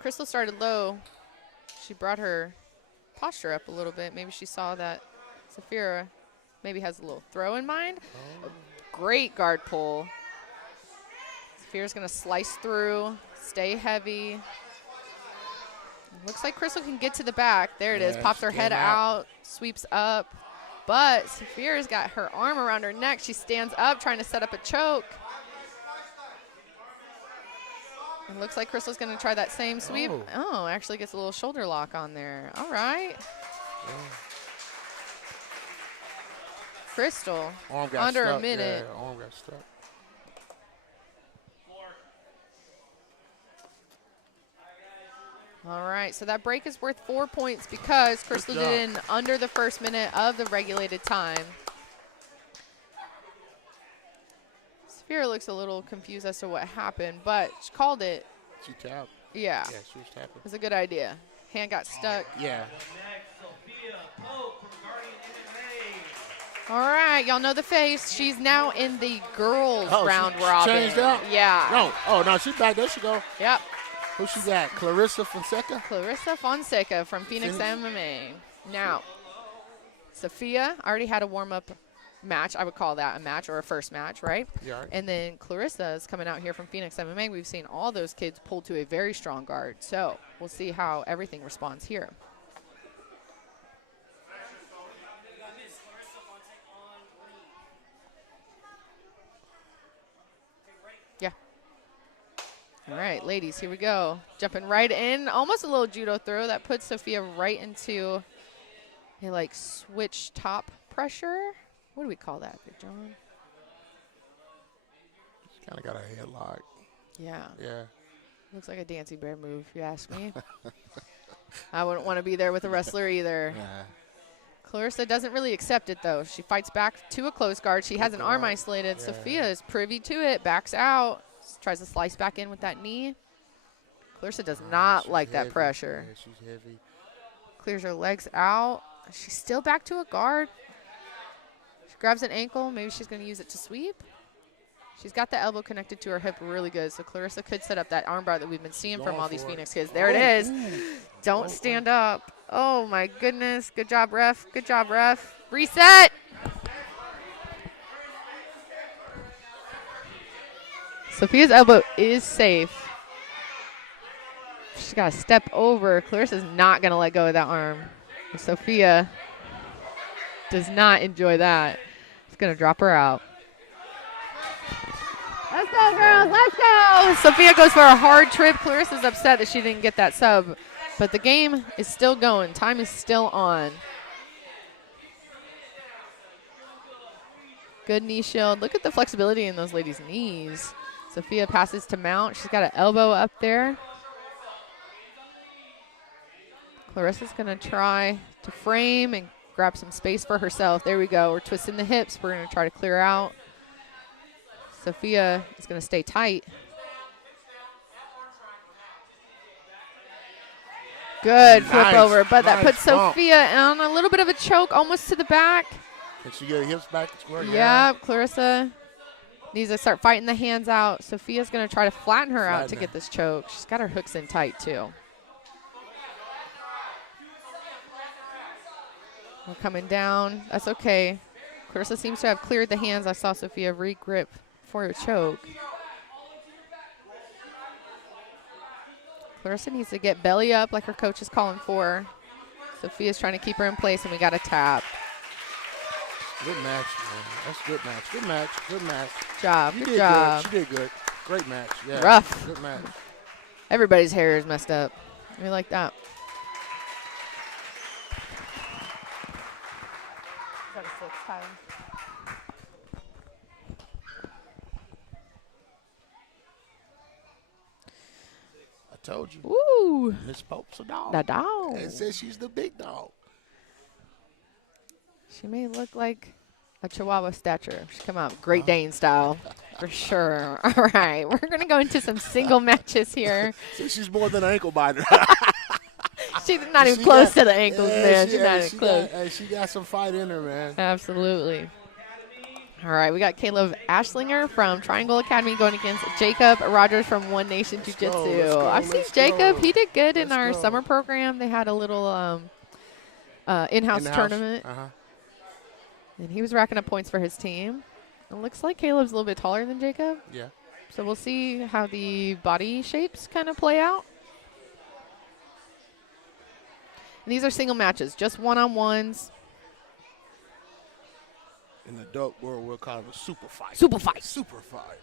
Crystal started low. She brought her posture up a little bit. Maybe she saw that Safira maybe has a little throw in mind. Oh. Great guard pull. Safira's going to slice through, stay heavy. Looks like Crystal can get to the back. There it is. Yeah, Pops she her head came out. out, sweeps up. But Safira's got her arm around her neck. She stands up, trying to set up a choke. It looks like Crystal's going to try that same sweep. Oh, actually gets a little shoulder lock on there. All right. Yeah. Crystal, Arm got under stuck. a minute. Yeah, arm got stuck. All right, so that break is worth 4 points because Crystal job. did it in under the first minute of the regulated time. Safira looks a little confused as to what happened, but she called it. She tapped. Yeah, Yeah, she was tapping. it was a good idea. Hand got stuck. Yeah. Next, Sophia Pope from Guardian MMA. All right, y'all know the face. She's now in the girls Oh, round she robin. changed out? Yeah. No. Oh, no, she's back. There she go. Yep. Who she got? Clarissa Fonseca? Clarissa Fonseca from Phoenix Phoenix. MMA. Now, Sophia already had a warm-up match. I would call that a match or a first match, right? Yeah. Right. And then Clarissa is coming out here from Phoenix MMA. We've seen all those kids pull to a very strong guard. So we'll see how everything responds here. Yeah. All right, ladies, here we go. Jumping right in. Almost a little judo throw. That puts Sophia right into a, like, switch top pressure. What do we call that, Big John? Kind of got a headlock. Yeah. Yeah. Looks like a dancing bear move, if you ask me. I wouldn't want to be there with a wrestler either. Yeah. Clarissa doesn't really accept it, though. She fights back to a close guard. She has an arm guard. isolated. Yeah. Sophia is privy to it, backs out, tries to slice back in with that knee. Clarissa does not She's like heavy. that pressure. Yeah, she's heavy. Clears her legs out. She's still back to a guard. She grabs an ankle. Maybe she's going to use it to sweep. She's got the elbow connected to her hip really good, so Clarissa could set up that armbar that we've been seeing from all these Phoenix kids. There it is. Don't stand up. Oh, my goodness. Good job, ref. Good job, ref. Reset. Sophia's elbow is safe. She's got to step over. Clarissa's not going to let go of that arm. And Sophia does not enjoy that. It's going to drop her out. Let's go, girls. Let's go. Sophia goes for a hard trip. Clarissa's upset that she didn't get that sub. But the game is still going. Time is still on. Good knee shield. Look at the flexibility in those ladies' knees. Sophia passes to mount. She's got an elbow up there. Clarissa's going to try to frame and grab some space for herself. There we go. We're twisting the hips. We're going to try to clear out. Sophia is going to stay tight. Good flip over, but that puts Sophia on a little bit of a choke, almost to the back. Can she get her hips back square? Yeah, Clarissa needs to start fighting the hands out. Sophia's going to try to flatten her out to get this choke. She's got her hooks in tight, too. We're coming down. That's okay. Clarissa seems to have cleared the hands. I saw Sophia re-grip for a choke. Clarissa needs to get belly up like her coach is calling for. Sophia's trying to keep her in place, and we got a tap. Good match, man. That's a good match. Good match. Good match. Good job. She did good. Great match. Yeah. Rough. Good match. Everybody's hair is messed up. We like that. Is that a 6 time? I told you. Ooh. Miss Pope's a dog. The dog. It says she's the big dog. She may look like a Chihuahua stature. She come out Great Dane style, for sure. All right, we're going to go into some single matches here. So she's more than an ankle biter. She's not even close to the ankles, man. She's not even close. She got some fight in her, man. Absolutely. All right, we got Caleb Ashlinger from Triangle Academy going against Jacob Rogers from One Nation Jiu-Jitsu. I've seen Jacob. He did good in our summer program. They had a little in-house tournament. And he was racking up points for his team. It looks like Caleb's a little bit taller than Jacob. Yeah. So we'll see how the body shapes kind of play out. And these are single matches, just one-on-ones. In the adult world, we'll call it a super fight. Super fight. Super fight.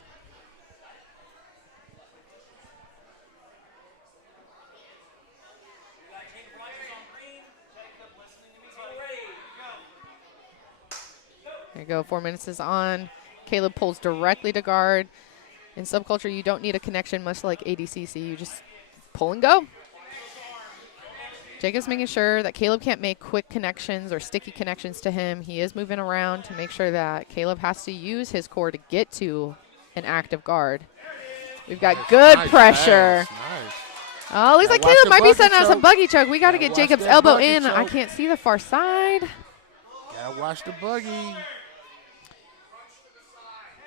There you go. 4 minutes is on. Caleb pulls directly to guard. In subculture, you don't need a connection, much like ADCC. You just pull and go. Jacob's making sure that Caleb can't make quick connections or sticky connections to him. He is moving around to make sure that Caleb has to use his core to get to an active guard. We've got good pressure. Nice. Oh, looks like Caleb might be setting out some buggy choke. We got to get Jacob's elbow in. I can't see the far side. Gotta watch the buggy.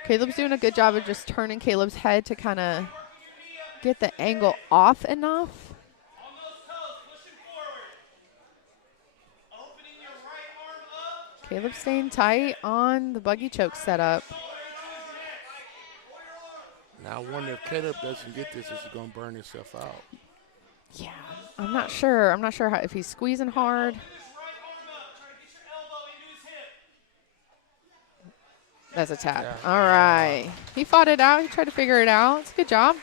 Caleb's doing a good job of just turning Caleb's head to kind of get the angle off enough. Caleb staying tight on the buggy choke setup. Now I wonder if Caleb doesn't get this, is he going to burn himself out? Yeah, I'm not sure. I'm not sure if he's squeezing hard. That's a tap. Yeah. All right. He fought it out. He tried to figure it out. It's a good job.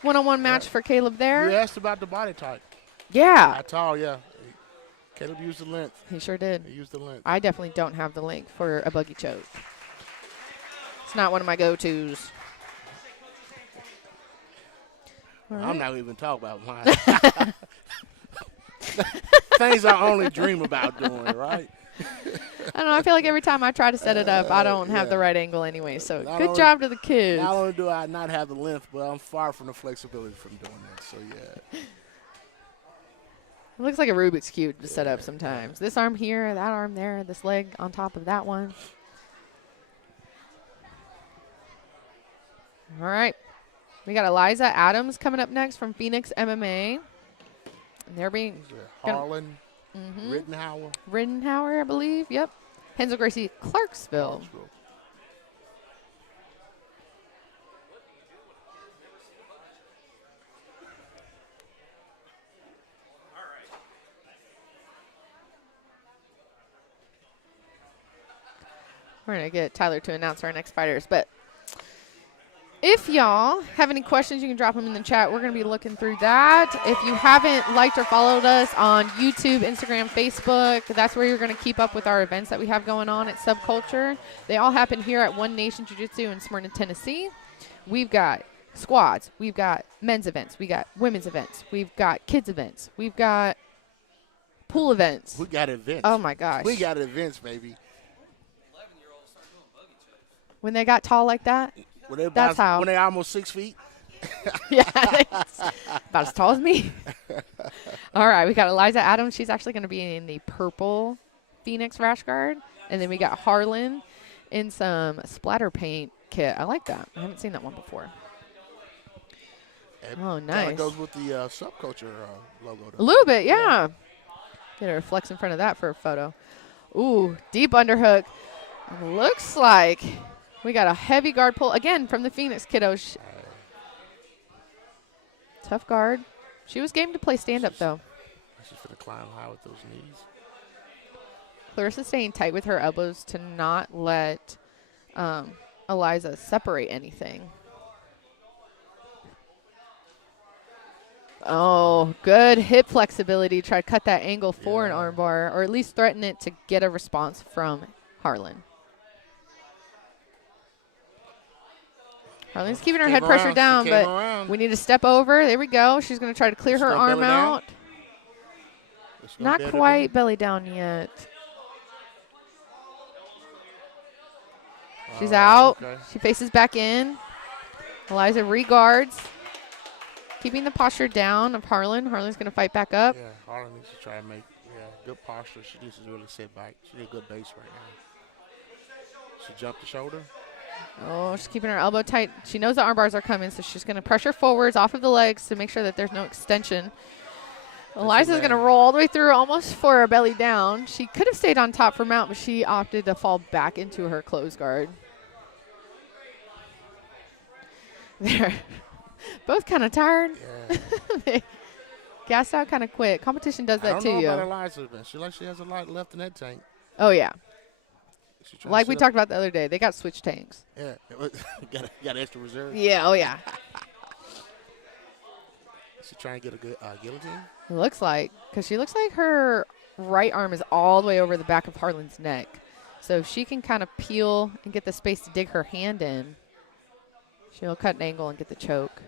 One-on-one match for Caleb there. You asked about the body type. Yeah. How tall, yeah. Caleb used the length. He sure did. He used the length. I definitely don't have the length for a buggy choke. It's not one of my go-tos. I'm not even talking about mine. Things I only dream about doing, right? I don't know. I feel like every time I try to set it up, I don't have the right angle anyway. So good job to the kids. Not only do I not have the length, but I'm far from the flexibility from doing that. So, yeah. It looks like a Rubik's Cube to set up sometimes. This arm here, that arm there, this leg on top of that one. All right. We got Eliza Adams coming up next from Phoenix MMA. And they're being Harlan, Rittenhauer, I believe. Yep. Hensel Gracie, Clarksville. We're going to get Tyler to announce our next fighters. But if y'all have any questions, you can drop them in the chat. We're going to be looking through that. If you haven't liked or followed us on YouTube, Instagram, Facebook, that's where you're going to keep up with our events that we have going on at Subculture. They all happen here at One Nation Jiu-Jitsu in Smyrna, Tennessee. We've got squads. We've got men's events. We got women's events. We've got kids events. We've got pool events. We got events. Oh, my gosh. We got events, baby. When they got tall like that, That's how. When they're almost 6 feet. Yeah, about as tall as me. All right, we got Eliza Adams. She's actually going to be in the purple Phoenix rash guard. And then we got Harlan in some splatter paint kit. I like that. I haven't seen that one before. Oh, nice. That goes with the Subculture logo. A little bit, yeah. Get a flex in front of that for a photo. Ooh, deep underhook. Looks like we got a heavy guard pull, again, from the Phoenix kiddos. Tough guard. She was game to play stand-up, though. She's going to climb high with those knees. Clarissa staying tight with her elbows to not let Eliza separate anything. Oh, good hip flexibility. Try to cut that angle for an armbar, or at least threaten it to get a response from Harlan. Harlan's keeping her head pressure down, but we need to step over. There we go. She's going to try to clear her arm out. Not quite belly down yet. She's out. Okay. She faces back in. Eliza regards. Keeping the posture down of Harlan. Harlan's going to fight back up. Yeah, Harlan needs to try to make good posture. She needs to really sit back. She needs a good base right now. She jumped the shoulder. Oh, she's keeping her elbow tight. She knows the arm bars are coming, so she's going to pressure forwards off of the legs to make sure that there's no extension. Eliza's going to roll all the way through almost for her belly down. She could have stayed on top for mount, but she opted to fall back into her close guard. They're both kind of tired. Yeah. They gassed out kind of quick. Competition does that to you. I don't know about Eliza, man. She has a lot left in that tank. Oh, yeah. Like we talked about the other day, they got switch tanks. Yeah, got extra reserve. Yeah, oh yeah. She trying to get a good guillotine? It looks like, because she looks like her right arm is all the way over the back of Harlan's neck. So if she can kind of peel and get the space to dig her hand in, she'll cut an angle and get the choke.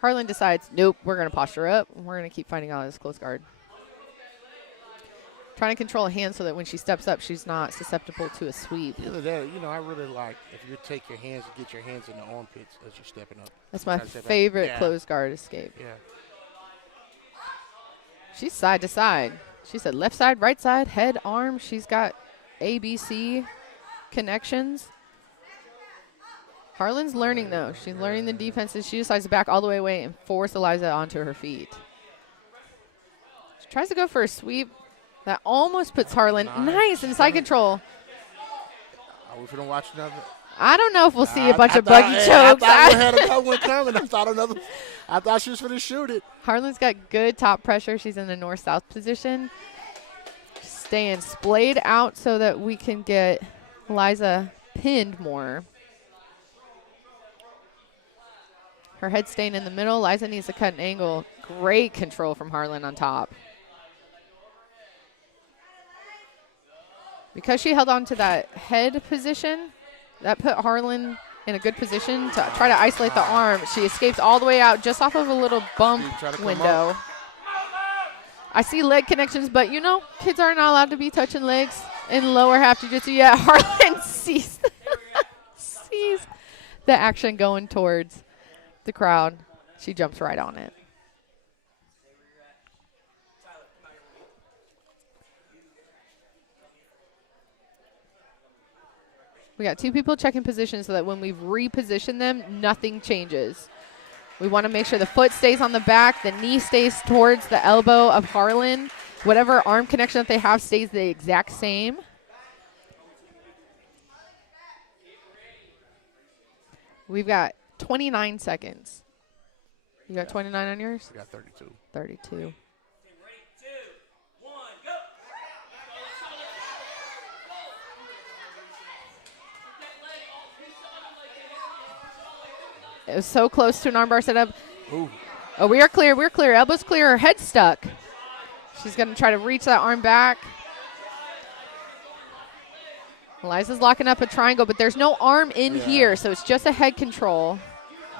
Harlan decides, nope, we're going to posture up. And we're going to keep fighting out of this close guard. Trying to control a hand so that when she steps up, she's not susceptible to a sweep. Either that, I really like if you take your hands and get your hands in the armpits as you're stepping up. That's my favorite close guard escape. Yeah. She's side to side. She said left side, right side, head, arm. She's got ABC connections. Harlan's learning, though. She's learning the defenses. She decides to back all the way away and force Eliza onto her feet. She tries to go for a sweep. That almost puts Harlan Nice. nice in side control. Are we finna watch another? I don't know if we'll see a bunch of thought- buggy hey, chokes. I thought we had another one coming. I thought she was finna shoot it. Harlan's got good top pressure. She's in the north-south position. Staying splayed out so that we can get Liza pinned more. Her head staying in the middle. Liza needs to cut an angle. Great control from Harlan on top. Because she held on to that head position, that put Harlan in a good position to try to isolate the arm. She escapes all the way out just off of a little bump window. I see leg connections, but you know, kids are not allowed to be touching legs in lower half jiu-jitsu yet. Harlan sees the action going towards the crowd. She jumps right on it. We got two people checking positions so that when we reposition them, nothing changes. We want to make sure the foot stays on the back, the knee stays towards the elbow of Harlan. Whatever arm connection that they have stays the exact same. We've got 29 seconds. You got 29 on yours? I got 32. 32. It was so close to an armbar setup. Ooh. Oh, we are clear. We're clear. Elbow's clear. Her head stuck. She's going to try to reach that arm back. Eliza's locking up a triangle, but there's no arm in here, so it's just a head control.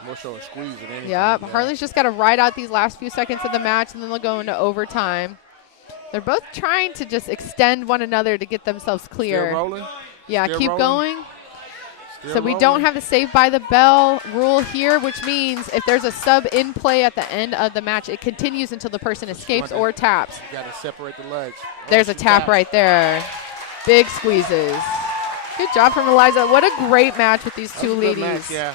More so a squeeze than anything. Yep. Harlan's just got to ride out these last few seconds of the match, and then they'll go into overtime. They're both trying to just extend one another to get themselves clear. Still rolling? Yeah, Still keep rolling? going. Still So we rolling? don't have the save by the bell rule here, which means if there's a sub in play at the end of the match, it continues until the person escapes or taps. You got to separate the legs. There's a tap right there. Big squeezes. Good job from Eliza. What a great match with these two ladies. Match, yeah.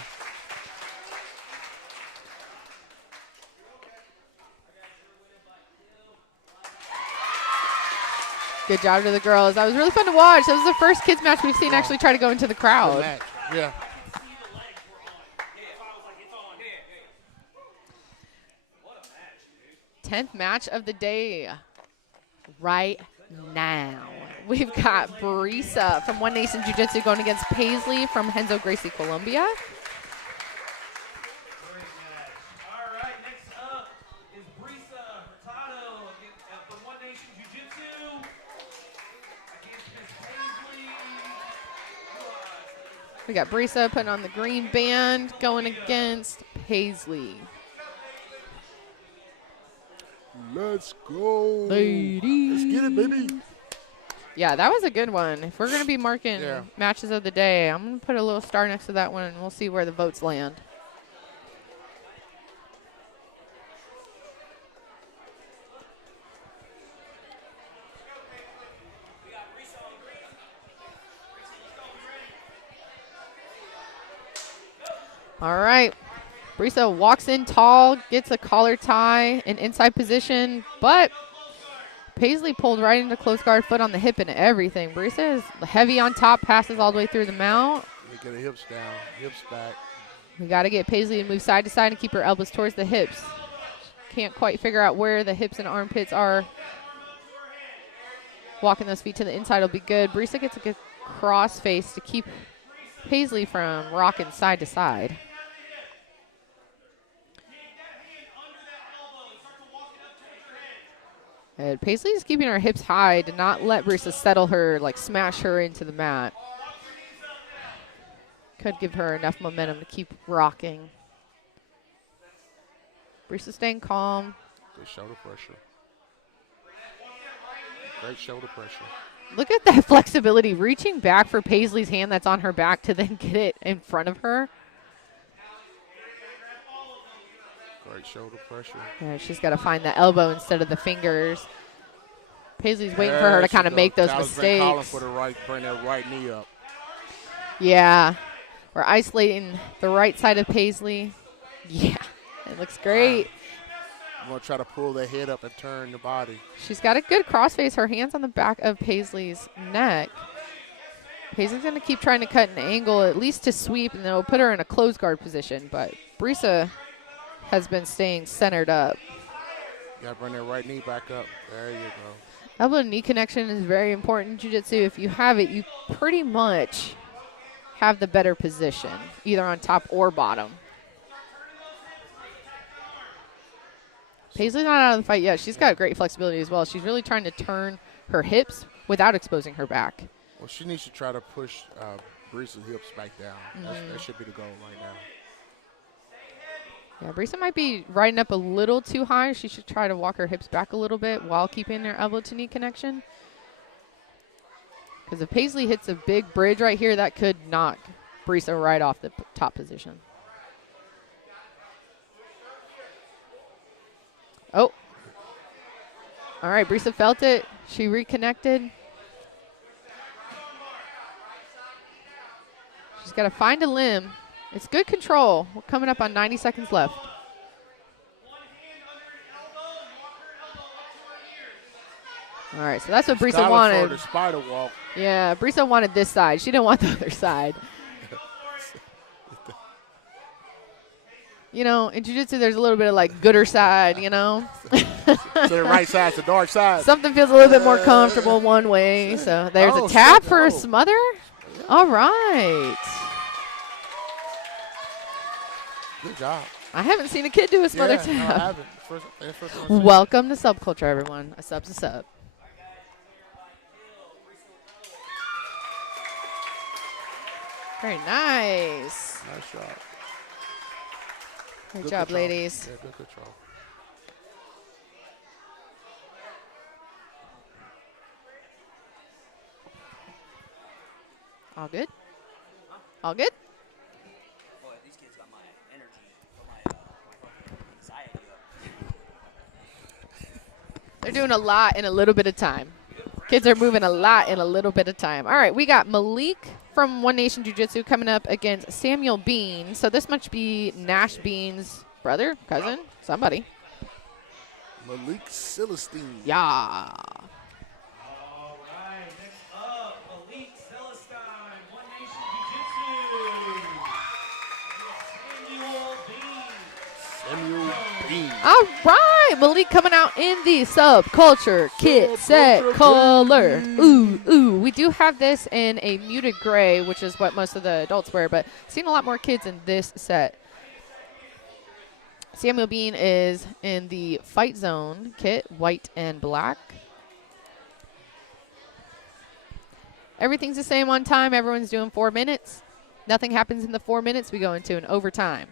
Good job to the girls. That was really fun to watch. That was the first kids match we've seen actually try to go into the Good crowd. match. Yeah. 10th match of the day right now. We've got Brisa from One Nation Jiu-Jitsu going against Paisley from Henzo Gracie, Colombia. All right, next up is Brisa Hurtado from One Nation Jiu-Jitsu against Miss Paisley. We got Brisa putting on the green band going against Paisley. Let's go. Ladies. Let's get it, baby. Yeah, that was a good one. If we're going to be marking Yeah. matches of the day, I'm going to put a little star next to that one, and we'll see where the votes land. All right. Brisa walks in tall, gets a collar tie, an inside position, but Paisley pulled right into close guard, foot on the hip and everything. Brisa is heavy on top, passes all the way through the mount. Get her hips down, hips back. We got to get Paisley to move side to side and keep her elbows towards the hips. Can't quite figure out where the hips and armpits are. Walking those feet to the inside will be good. Brisa gets a good cross face to keep Paisley from rocking side to side. And Paisley is keeping her hips high to not let Brisa settle her, like smash her into the mat. Could give her enough momentum to keep rocking. Brisa staying calm. Good shoulder pressure. Great shoulder pressure. Look at that flexibility, reaching back for Paisley's hand that's on her back to then get it in front of her. Great shoulder pressure. Yeah, she's got to find the elbow instead of the fingers. Paisley's waiting for her to kind of make those mistakes. Calling for the right, bring that right knee up. Yeah, we're isolating the right side of Paisley. Yeah, it looks great. You want to try to pull their head up and turn the body. She's got a good crossface. Her hand's on the back of Paisley's neck. Paisley's going to keep trying to cut an angle, at least to sweep, and then it'll put her in a closed guard position. But Brisa has been staying centered up. You got to bring that right knee back up. There you go. Elbow to knee connection is very important in jiu-jitsu. If you have it, you pretty much have the better position, either on top or bottom. Paisley's not out of the fight yet. She's got great flexibility as well. She's really trying to turn her hips without exposing her back. Well, she needs to try to push Brisa's hips back down. That should be the goal right now. Yeah, Brisa might be riding up a little too high. She should try to walk her hips back a little bit while keeping her elbow to knee connection. Because if Paisley hits a big bridge right here, that could knock Brisa right off the top position. Oh. All right, Brisa felt it. She reconnected. She's got to find a limb. It's good control. We're coming up on 90 seconds left. All right, so that's what Brisa wanted. For the spider walk. Yeah, Brisa wanted this side. She didn't want the other side. You know, in jiu-jitsu, there's a little bit of like gooder side, you know. So the right side's the dark side. Something feels a little bit more comfortable one way. So there's a tap for a smother. All right. Good job. I haven't seen a kid do a smother tap. No, I haven't. First time I've Welcome to subculture, everyone. A sub's a sub. Very nice. Nice job. Great Good job, control. ladies. Yeah, good control. All good? All good? Boy, these kids got my energy, got my anxiety up. They're doing a lot in a little bit of time. Kids are moving a lot in a little bit of time. All right, we got Malik from One Nation Jiu-Jitsu coming up against Samuel Bean. So this must be Nash Bean's brother, cousin, somebody. Malik Celestine. Yeah. All right, next up, Malik Celestine, One Nation Jiu-Jitsu. Samuel Bean. Samuel Bean. All right, Malik coming out in the subculture kit set color. Ooh, ooh. We do have this in a muted gray, which is what most of the adults wear, but seen a lot more kids in this set. Samuel Bean is in the Fight Zone kit, white and black. Everything's the same on time. Everyone's doing 4 minutes. Nothing happens in the 4 minutes. We go into an overtime.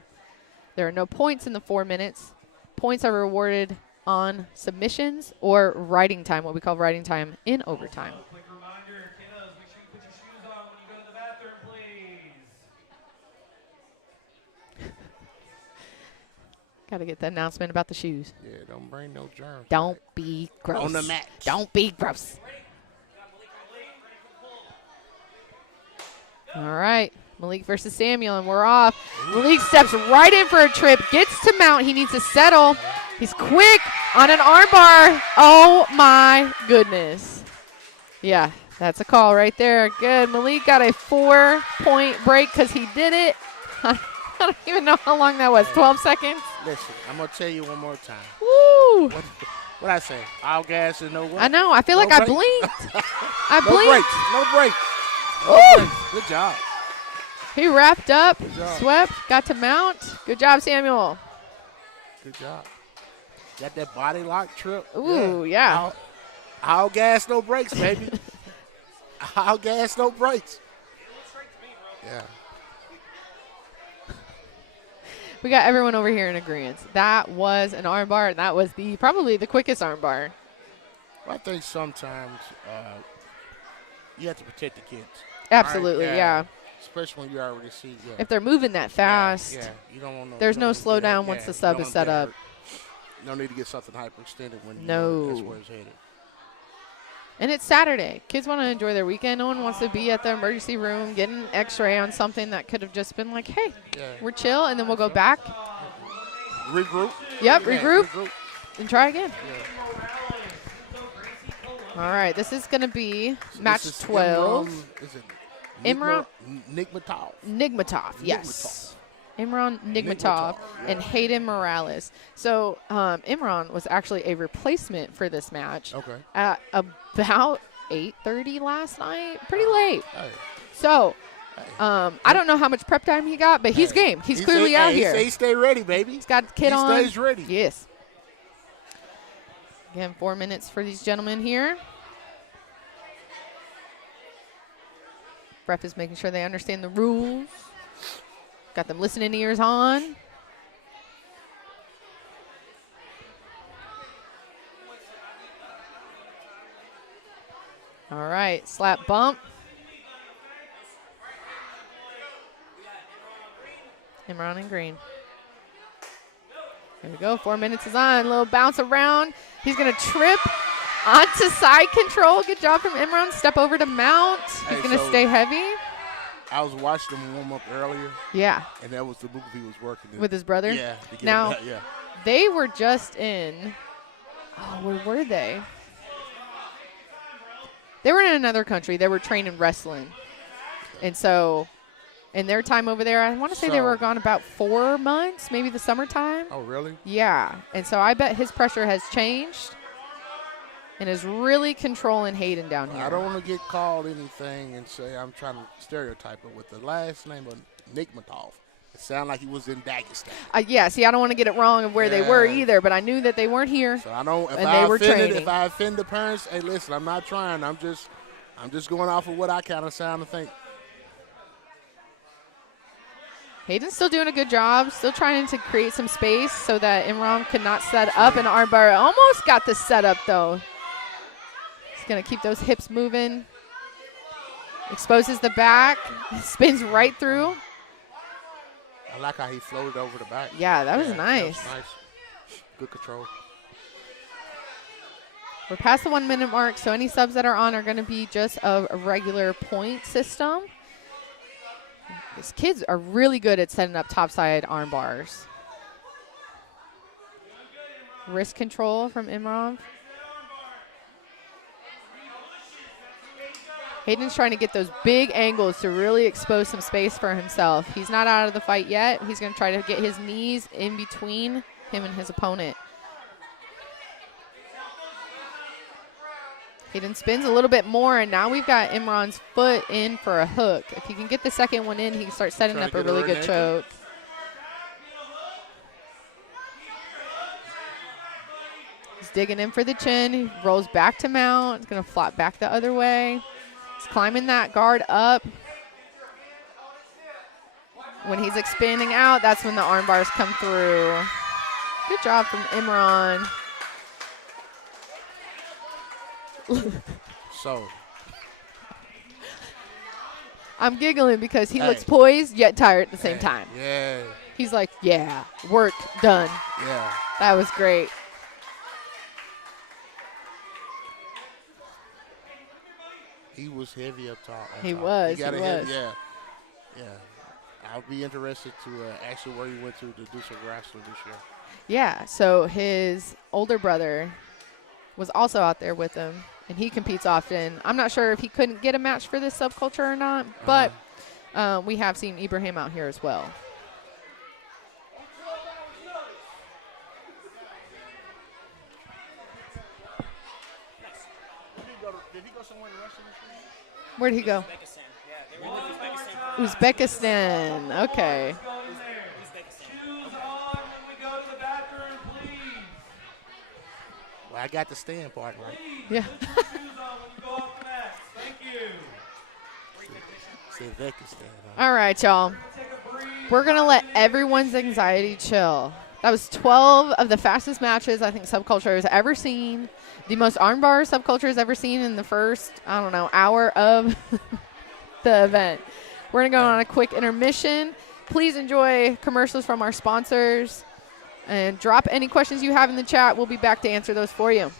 There are no points in the 4 minutes. Points are rewarded on submissions or riding time, what we call riding time in overtime. Quick reminder, kiddos, make sure you put your shoes on when you go to the bathroom, please. Got to get the announcement about the shoes. Yeah, don't bring no germs. Don't be gross. On the mat. Don't be gross. All right. Malik versus Samuel, and we're off. Malik steps right in for a trip, gets to mount. He needs to settle. He's quick on an armbar. Oh, my goodness. Yeah, that's a call right there. Good. Malik got a 4-point break because he did it. I don't even know how long that was, 12 seconds? Listen, I'm going to tell you one more time. Woo! What I say? All gas and no what? I know. I feel No like I break? blinked. I No blinked. breaks. No breaks. No Woo! breaks. Good job. He wrapped up, job. swept, got to mount. Good job, Samuel. Good job. Got that body lock trip. Ooh, yeah. All gas, no brakes, baby. All gas, no brakes. Yeah. We got everyone over here in agreement. That was an armbar, and that was probably the quickest armbar. Well, I think sometimes you have to protect the kids. Absolutely, Right? yeah. Especially when you already see. Yeah. If they're moving that fast, Yeah. You don't want there's you no don't wanna get slowdown hurt. once Yeah, the you sub don't is wanna set get up. hurt. No need to get something hyperextended when you No. know that's where it's headed. And it's Saturday. Kids want to enjoy their weekend. No one wants to be at the emergency room getting an x-ray on something that could have just been like, hey, Yeah. we're chill, and then we'll go back. Regroup. Yep, Yeah, regroup. And try again. Yeah. All right, this is going to be So match this is 12. Is it Imran- Nigmatov. Nigmatov, yes. Imran Nigmatov yeah. and Hayden Morales. So Imran was actually a replacement for this match Okay. at about 8:30 last night. Pretty late. Hey, So hey. I don't know how much prep time he got, but he's Hey, game. He's he clearly say- out hey, here. He stay ready, baby. He's got the kid on. He stays ready. Yes. Again, 4 minutes for these gentlemen here. Ref is making sure they understand the rules. Got them listening ears on. All right, slap bump. Imran and green. There we go, 4 minutes is on. Little bounce around. He's gonna trip onto side control. Good job from Imran. Step over to mount. He's Hey, gonna so- stay heavy. I was watching him warm up earlier, Yeah, and that was the move he was working. with his brother. Yeah. to get Now- him out, yeah. They were just in, where were they? They were in another country. They were training wrestling. And so in their time over there, I want to say they So- were gone about 4 months, maybe the summertime. Oh, really? Yeah. And so I bet his pressure has changed and is really controlling Hayden down here. I don't want to get called anything and say I'm trying to stereotype it with the last name of Nigmatov. It sounded like he was in Dagestan. Yeah, see, I don't want to get it wrong of where they were Yeah. either, but I knew that they weren't here. So I don't. If And I they were offended, training. if I offend the parents, hey, listen, I'm not trying. I'm just going off of what I kind of sound and think. Hayden's still doing a good job, still trying to create some space so that Imran could not set up an armbar. Almost got the setup, though. He's going to keep those hips moving. Exposes the back, spins right through. I like how he floated over the back. Yeah, that was That nice. was nice. Good control. We're past the 1 minute mark, so any subs that are on are going to be just a regular point system. These kids are really good at setting up topside arm bars. Wrist control from Imran. Hayden's trying to get those big angles to really expose some space for himself. He's not out of the fight yet. He's going to try to get his knees in between him and his opponent. Hayden spins a little bit more, and now we've got Imran's foot in for a hook. If he can get the second one in, he can start setting Try up to a get a really rear good naked. choke. He's digging in for the chin. He rolls back to mount. He's going to flop back the other way. He's climbing that guard up. When he's expanding out, that's when the arm bars come through. Good job from Imran. So I'm giggling because he looks Hey. poised yet tired at the same hey, time. Yeah. He's like, yeah, work done. Yeah. That was great. He was heavy up top. on He top. was, got he a heavy- was. Yeah. Yeah. I'll be interested to actually where he went to do some wrestling this year. Yeah, so his older brother was also out there with him, and he competes often. I'm not sure if he couldn't get a match for this subculture or not, but we have seen Ibrahim out here as well. Did he go somewhere to wrestle this year? Where'd he go? Uzbekistan. Yeah, they were in Uzbekistan. Uzbekistan. Okay. Go in there. Uzbekistan. Shoes on when we go to the bathroom, please. Well, I got the stand part right. Yeah. Shoes on when you go off the mats. Thank you. Say Uzbekistan. Huh? All right, y'all. Take a breathe. We're going to let everyone's anxiety chill. That was 12 of the fastest matches I think Subculture has ever seen. The most armbar Subculture has ever seen in the first, I don't know, hour of the event. We're going to go on a quick intermission. Please enjoy commercials from our sponsors. And drop any questions you have in the chat. We'll be back to answer those for you.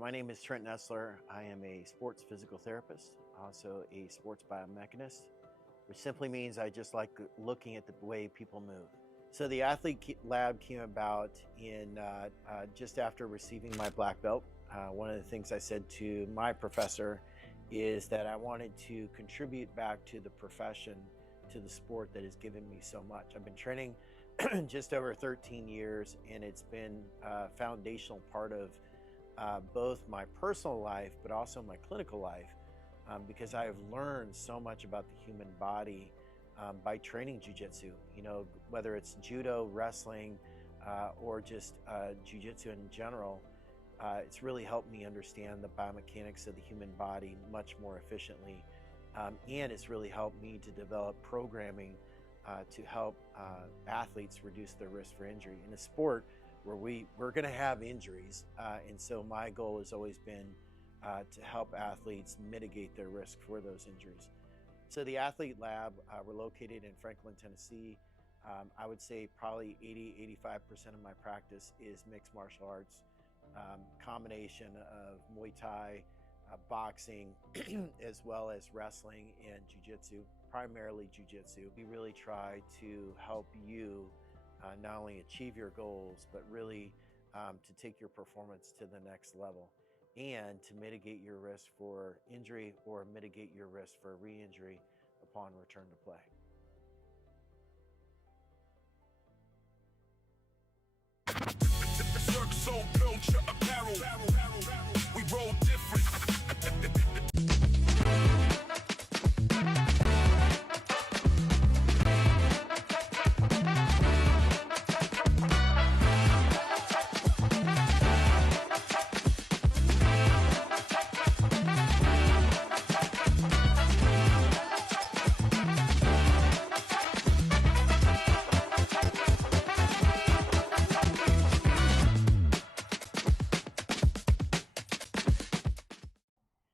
So my name is Trent Nessler. I am a sports physical therapist, also a sports biomechanist, which simply means I just like looking at the way people move. So the athlete lab came about in just after receiving my black belt. One of the things I said to my professor is that I wanted to contribute back to the profession, to the sport that has given me so much. I've been training just over 13 years, and it's been a foundational part of both my personal life, but also my clinical life, because I have learned so much about the human body by training jiu-jitsu. You know, whether it's judo, wrestling, or just jiu-jitsu in general, it's really helped me understand the biomechanics of the human body much more efficiently. And it's really helped me to develop programming to help athletes reduce their risk for injury. In a sport where we're going to have injuries, and so my goal has always been to help athletes mitigate their risk for those injuries. So the Athlete Lab, we're located in Franklin, Tennessee. I would say probably 80–85% of my practice is mixed martial arts, combination of Muay Thai, boxing, as well as wrestling and jiu-jitsu, primarily jiu-jitsu. We really try to help you not only achieve your goals, but really to take your performance to the next level and to mitigate your risk for injury or mitigate your risk for re-injury upon return to play. Cirque so built your apparel. We roll different.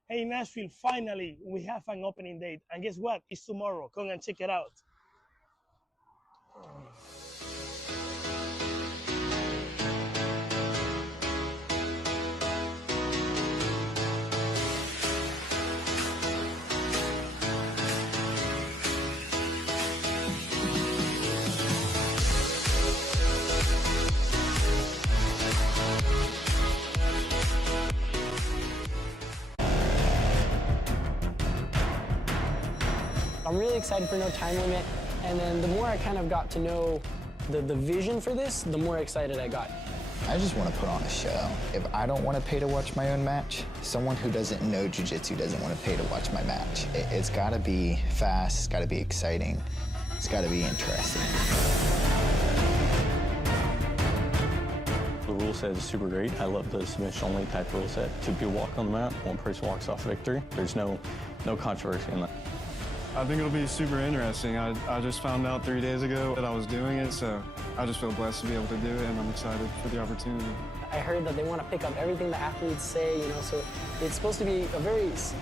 Hey Nashville, finally we have an opening date, and guess what? It's tomorrow. Come and check it out. I'm really excited for no time limit, and then the more I kind of got to know the vision for this, the more excited I got. I just want to put on a show. If I don't want to pay to watch my own match, someone who doesn't know jiu-jitsu doesn't want to pay to watch my match. It's got to be fast, it's got to be exciting, it's got to be interesting. The rule set is super great. I love the submission-only type rule set. Two people walk on the mat, one person walks off victory. There's no controversy in that. I think it'll be super interesting. I just found out 3 days ago that I was doing it, so I just feel blessed to be able to do it, and I'm excited for the opportunity. I heard that they want to pick up everything the athletes say, you know, so it's supposed to be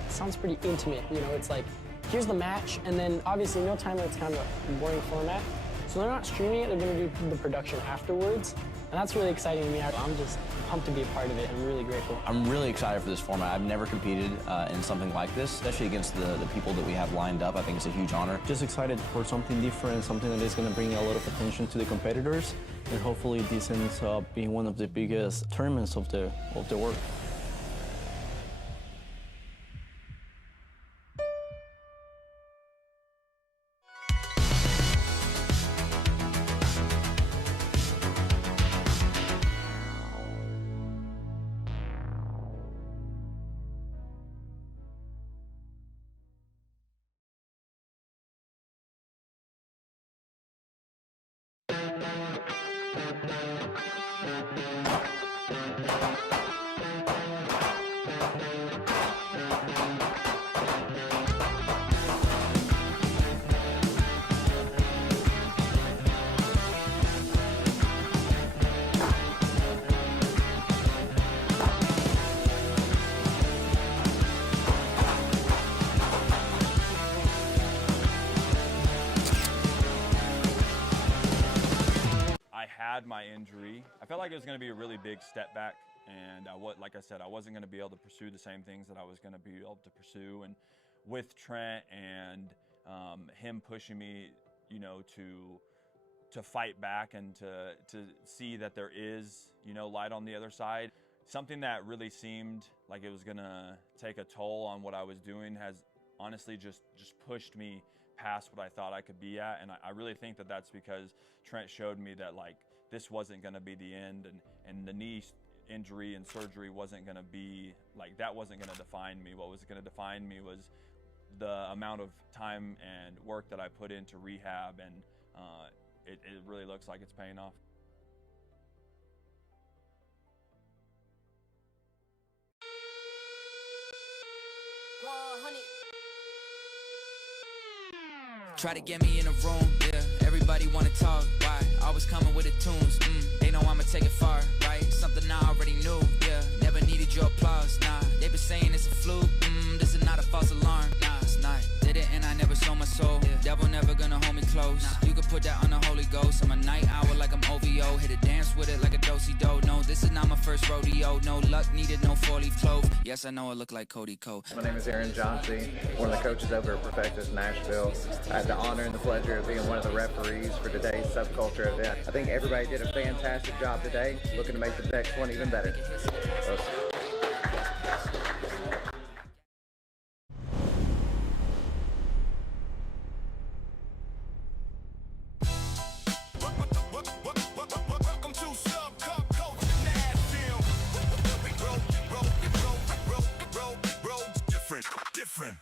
sounds pretty intimate, you know, it's like, here's the match, and then obviously no time limit's kind of a boring format. So they're not streaming it, they're going to do the production afterwards, and that's really exciting to me. I'm just pumped to be a part of it. I'm really grateful. I'm really excited for this format. I've never competed in something like this, especially against the people that we have lined up. I think it's a huge honor. Just excited for something different, something that is going to bring a lot of attention to the competitors, and hopefully this ends up being one of the biggest tournaments of the world. I had my injury. I felt like it was going to be a really big step back And like I said, I wasn't going to be able to pursue the same things that I was going to be able to pursue. And with Trent and him pushing me, you know, to fight back and to see that there is, you know, light on the other side. Something that really seemed like it was gonna take a toll on what I was doing has honestly just pushed me past what I thought I could be at. And I really think that that's because Trent showed me that, like, this wasn't gonna be the end, and the knee injury and surgery wasn't gonna be, like, that wasn't gonna define me. What was gonna define me was the amount of time and work that I put into rehab, and it really looks like it's paying off. Try to get me in a room, yeah. Everybody wanna talk, why? Always coming with the tunes, they know I'ma take it far, right? Something I already knew, yeah. Never needed your applause, nah. They been saying it's a fluke, this is not a false alarm, nah. It's not. Did it and I never sold my soul. Yeah. Devil never gonna hold me close. Nah. You could put that on the Holy Ghost. I'm a night owl like I'm OVO. Hit a dance with it like a do-si-do. No, this is not my first rodeo. No luck needed, no four-leaf clove. Yes, I know I look like Cody Cole. My name is Aaron Johnsey, one of the coaches over at Perfectus Nashville. I had the honor and the pleasure of being one of the referees for today's subculture event. I think everybody did a fantastic job today. Looking to make the next one even better. Different.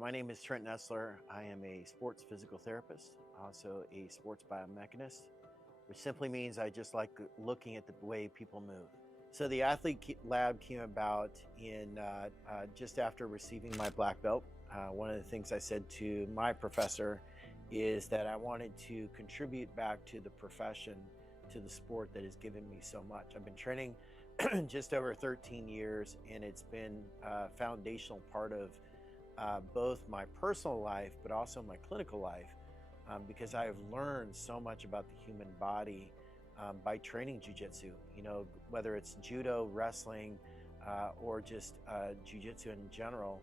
My name is Trent Nessler. I am a sports physical therapist, also a sports biomechanist, which simply means I just like looking at the way people move. So the athlete lab came about in just after receiving my black belt. One of the things I said to my professor is that I wanted to contribute back to the profession, to the sport that has given me so much. I've been training just over 13 years, and it's been a foundational part of both my personal life, but also my clinical life, because I have learned so much about the human body by training jiu-jitsu. You know, whether it's judo, wrestling, or just jiu-jitsu in general,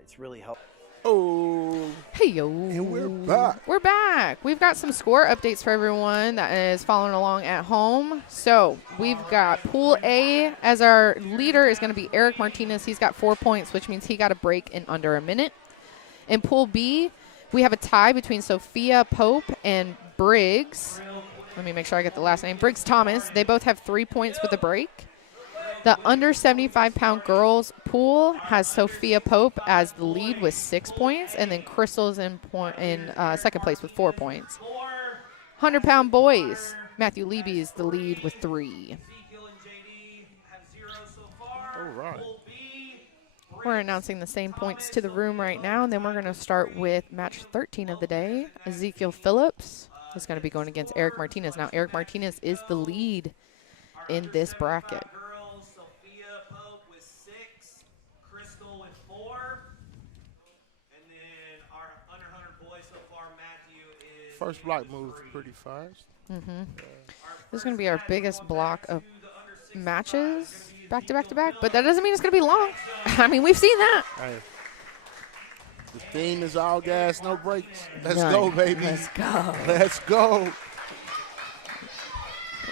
it's really helped. Oh, hey yo! And we're back. We're back. We've got some score updates for everyone that is following along at home. So we've got Pool A as our leader is going to be Eric Martinez. He's got 4 points, which means he got a break in under a minute. In Pool B, we have a tie between Sophia Pope and Briggs. Let me make sure I get the last name. Briggs Thomas. They both have 3 points with a break. The under 75-pound girls pool has Sophia Pope as the lead with 6 points, and then Crystal's in second place with 4 points. 100-pound boys, Matthew Levy is the lead with 3. All right. We're announcing the same points to the room right now, and then we're going to start with match 13 of the day. Ezekiel Phillips is going to be going against Eric Martinez. Now, Eric Martinez is the lead in this bracket. First block moved pretty fast. This is going to be our biggest block of matches back to back to back, but that doesn't mean it's going to be long. I mean, we've seen that. Hey, the theme is all gas, no brakes. Let's go, baby. Let's go. Let's go.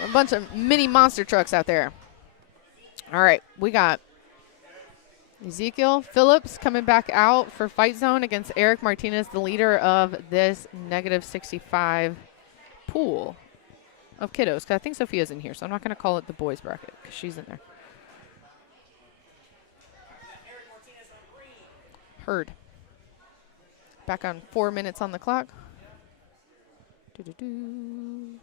A bunch of mini monster trucks out there. All right, we got Ezekiel Phillips coming back out for Fight Zone against Eric Martinez, the leader of this -65 pool of kiddos. Because I think Sophia's in here, so I'm not going to call it the boys bracket because she's in there. Hurd. Back on 4 minutes on the clock. Doo-doo-doo.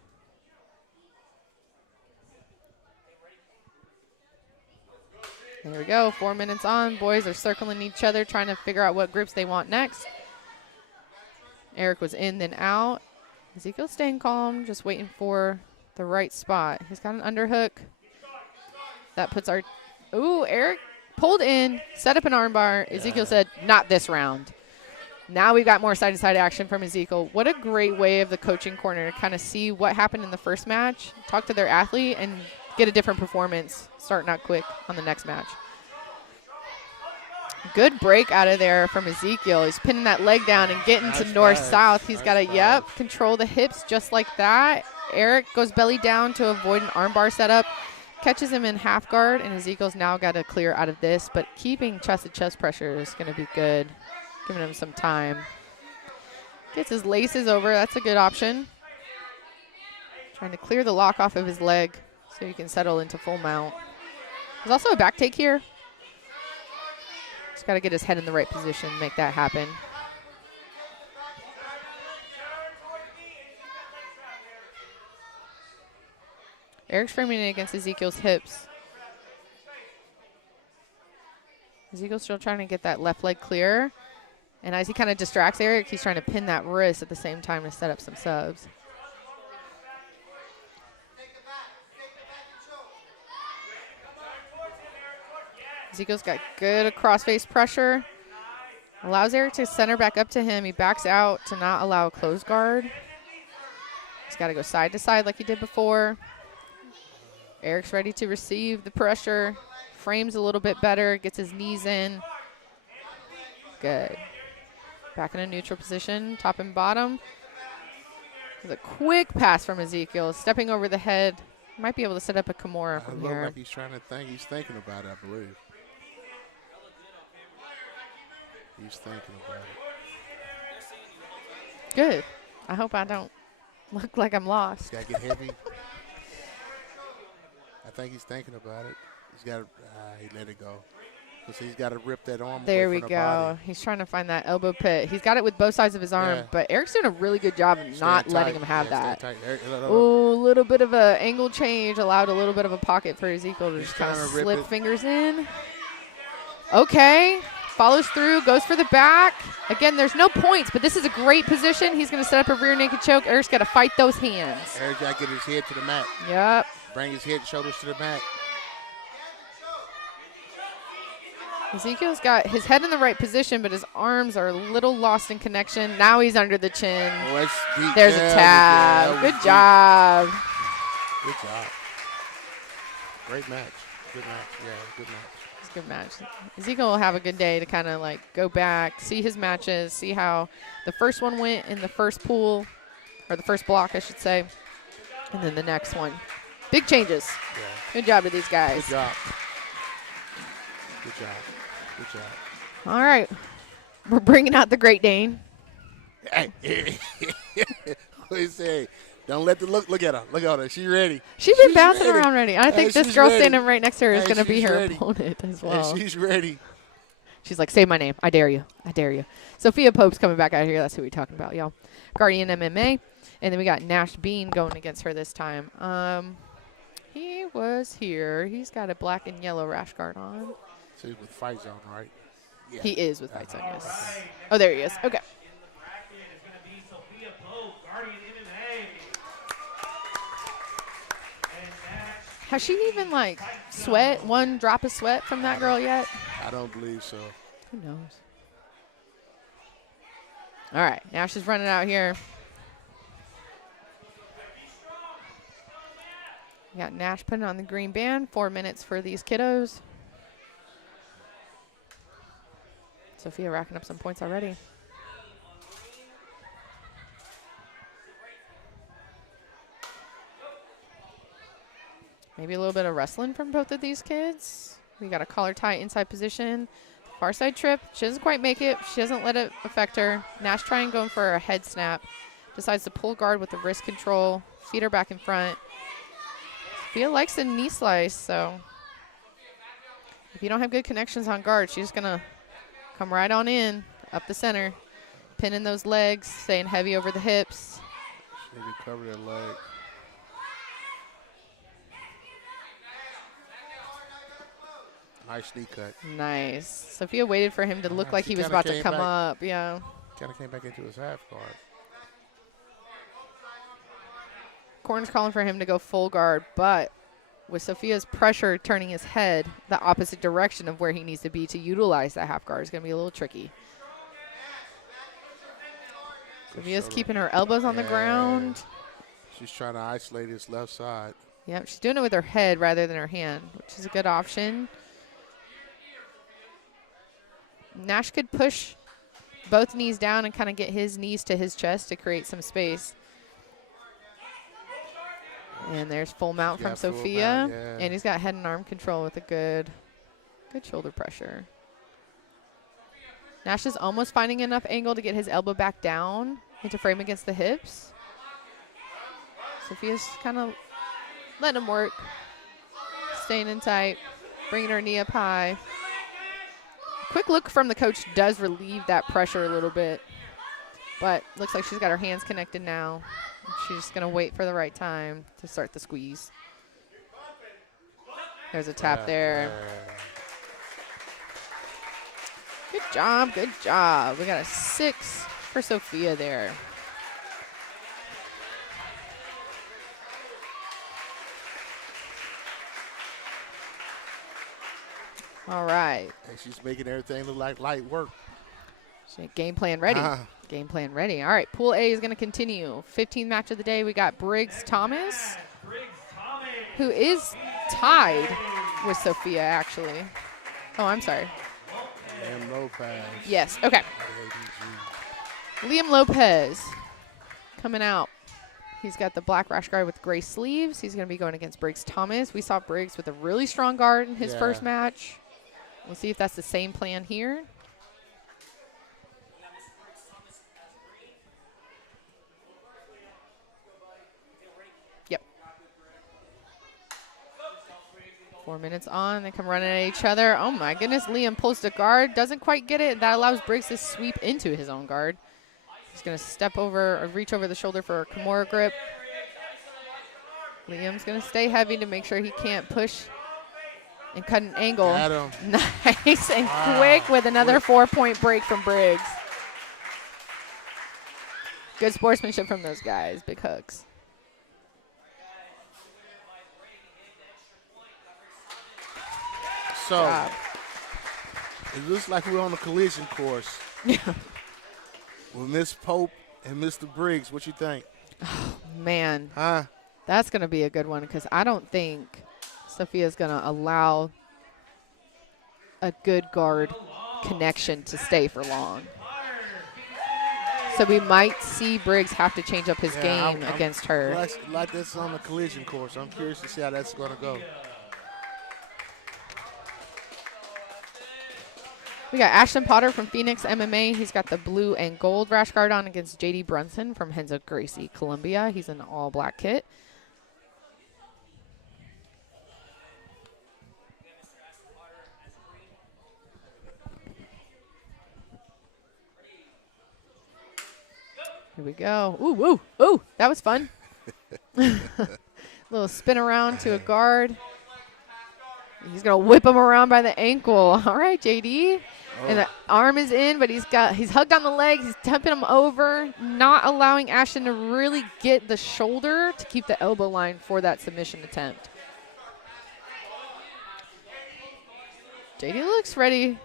There we go, 4 minutes on. Boys are circling each other, trying to figure out what groups they want next. Eric was in, then out. Ezekiel's staying calm, just waiting for the right spot. He's got an underhook. That puts our, ooh, Eric pulled in, set up an armbar. Ezekiel said, not this round. Now we've got more side-to-side action from Ezekiel. What a great way of the coaching corner to kind of see what happened in the first match, talk to their athlete, and get a different performance, starting out quick on the next match. Good break out of there from Ezekiel. He's pinning that leg down and getting to north-south. He's got to, control the hips just like that. Eric goes belly down to avoid an armbar setup, catches him in half guard, and Ezekiel's now got to clear out of this, but keeping chest-to-chest pressure is going to be good, giving him some time. Gets his laces over. That's a good option. Trying to clear the lock off of his leg so he can settle into full mount. There's also a back take here. Just got to get his head in the right position, make that happen. Eric's framing it against Ezekiel's hips. Ezekiel's still trying to get that left leg clear. And as he kind of distracts Eric, he's trying to pin that wrist at the same time to set up some subs. Ezekiel's got good cross-face pressure. Allows Eric to center back up to him. He backs out to not allow a close guard. He's got to go side to side like he did before. Eric's ready to receive the pressure. Frames a little bit better. Gets his knees in. Good. Back in a neutral position, top and bottom. There's a quick pass from Ezekiel. Stepping over the head. Might be able to set up a Kimura from here. Like he's trying to think. He's thinking about it, I believe. He's thinking about it. Good. I hope I don't look like I'm lost. Got to get heavy. I think he's thinking about it. He's got to, he let it go. So he's got to rip that arm There away we from go. the body. He's trying to find that elbow pit. He's got it with both sides of his arm, but Eric's doing a really good job of not letting him have that. Ooh, a little bit of an angle change allowed a little bit of a pocket for Ezekiel to just kind of slip fingers in. Okay. Follows through, goes for the back. Again, there's no points, but this is a great position. He's going to set up a rear naked choke. Eric's got to fight those hands. Eric's got to get his head to the mat. Yep. Bring his head and shoulders to the mat. Ezekiel's got his head in the right position, but his arms are a little lost in connection. Now he's under the chin. Oh, there's a tab. Good job. Good job. Great match. Good match. Yeah, good match. It's a good match. Ezekiel will have a good day to kind of like go back, see his matches, see how the first one went in the first pool, or the first block, I should say, and then the next one. Big changes. Yeah. Good job to these guys. Good job. Good job. Good job. All right. We're bringing out the Great Dane. Hey. What do you say? Don't let the look at her. Look at her. She's ready. She's been bouncing around already. I think this girl ready. standing right next to her is going to be her ready. opponent as well. Hey, she's ready. She's like, say my name. I dare you. I dare you. Sophia Pope's coming back out here. That's who we're talking about, y'all. Guardian MMA. And then we got Nash Bean going against her this time. He was here. He's got a black and yellow rash guard on. So he's with Fight Zone, right? Yeah. He is with Fight Zone, yes. Oh, there he is. Okay. Has she even, like, sweat, one drop of sweat from that girl yet? I don't believe so. Who knows? All right. Nash is running out here. We got Nash putting on the green band. 4 minutes for these kiddos. Sophia racking up some points already. Maybe a little bit of wrestling from both of these kids. We got a collar tie inside position. Far side trip. She doesn't quite make it. She doesn't let it affect her. Nash trying going for a head snap. Decides to pull guard with the wrist control. Feet are back in front. Sophia likes a knee slice, so if you don't have good connections on guard, she's going to Come right on in, up the center. Pinning those legs, staying heavy over the hips. She need to cover that leg. Nice knee cut. Nice. Sophia waited for him to look like he was about to come up. Yeah. Kind of came back into his half guard. Corner's calling for him to go full guard, but with Sophia's pressure turning his head the opposite direction of where he needs to be to utilize that half guard is going to be a little tricky. Sophia's keeping her elbows on the ground. She's trying to isolate his left side. Yep, she's doing it with her head rather than her hand, which is a good option. Nash could push both knees down and kind of get his knees to his chest to create some space. And there's full mount from Sophia. And he's got head and arm control with a good shoulder pressure. Nash is almost finding enough angle to get his elbow back down into frame against the hips. Sophia's kind of letting him work. Staying in tight, bringing her knee up high. Quick look from the coach does relieve that pressure a little bit. But looks like she's got her hands connected now. She's just going to wait for the right time to start the squeeze. There's a tap there. Good job, good job. We got a 6 for Sophia there. All right. And she's making everything look like light work. Game plan ready. Game plan ready. All right, Pool A is going to continue. 15th match of the day, we got Briggs Thomas, who is tied with Sophia, actually. Oh, I'm sorry. Liam Lopez. Yes, okay. Liam Lopez coming out. He's got the black rash guard with gray sleeves. He's going to be going against Briggs Thomas. We saw Briggs with a really strong guard in his first match. We'll see if that's the same plan here. Yep. 4 minutes on. They come running at each other. Oh, my goodness. Liam pulls the guard. Doesn't quite get it. That allows Briggs to sweep into his own guard. He's going to step over or reach over the shoulder for a Kimura grip. Liam's going to stay heavy to make sure he can't push and cut an angle. Got him. Nice and quick with another 4-point break from Briggs. Good sportsmanship from those guys. Big hugs. So, it looks like we're on a collision course. Yeah. With Miss Pope and Mr. Briggs, what you think? Oh, man. Huh? That's going to be a good one because I don't think Sophia's going to allow a good guard connection to stay for long. So we might see Briggs have to change up his game against her. Like this on the collision course. I'm curious to see how that's going to go. We got Ashton Potter from Phoenix MMA. He's got the blue and gold rash guard on against J.D. Brunson from Henzo Gracie, Columbia. He's in an all-black kit. Here we go. Ooh, ooh, ooh. That was fun. Little spin around to a guard. He's going to whip him around by the ankle. All right, J.D. And the arm is in, but he's hugged on the legs. He's tipping him over, not allowing Ashton to really get the shoulder to keep the elbow line for that submission attempt. JD looks ready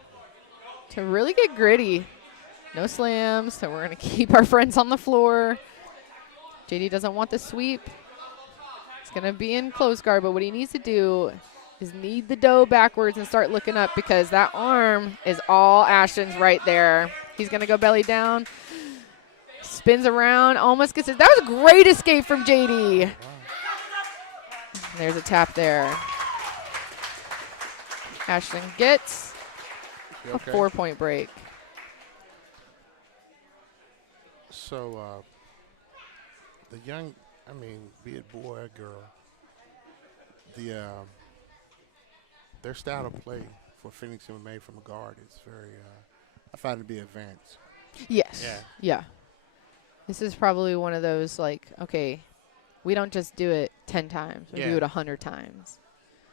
to really get gritty. No slams, so we're going to keep our friends on the floor. JD doesn't want the sweep. It's going to be in close guard, but what he needs to do is knead the dough backwards and start looking up because that arm is all Ashton's right there. He's going to go belly down. Spins around, almost gets it. That was a great escape from JD. There's a tap there. Ashton gets a 4-point break. So, the young, be it boy or girl, their style of play for Phoenix MMA from a guard is very I find it to be advanced. Yes. Yeah. Yeah. This is probably one of those, like, okay, we don't just do it 10 times. We do it 100 times.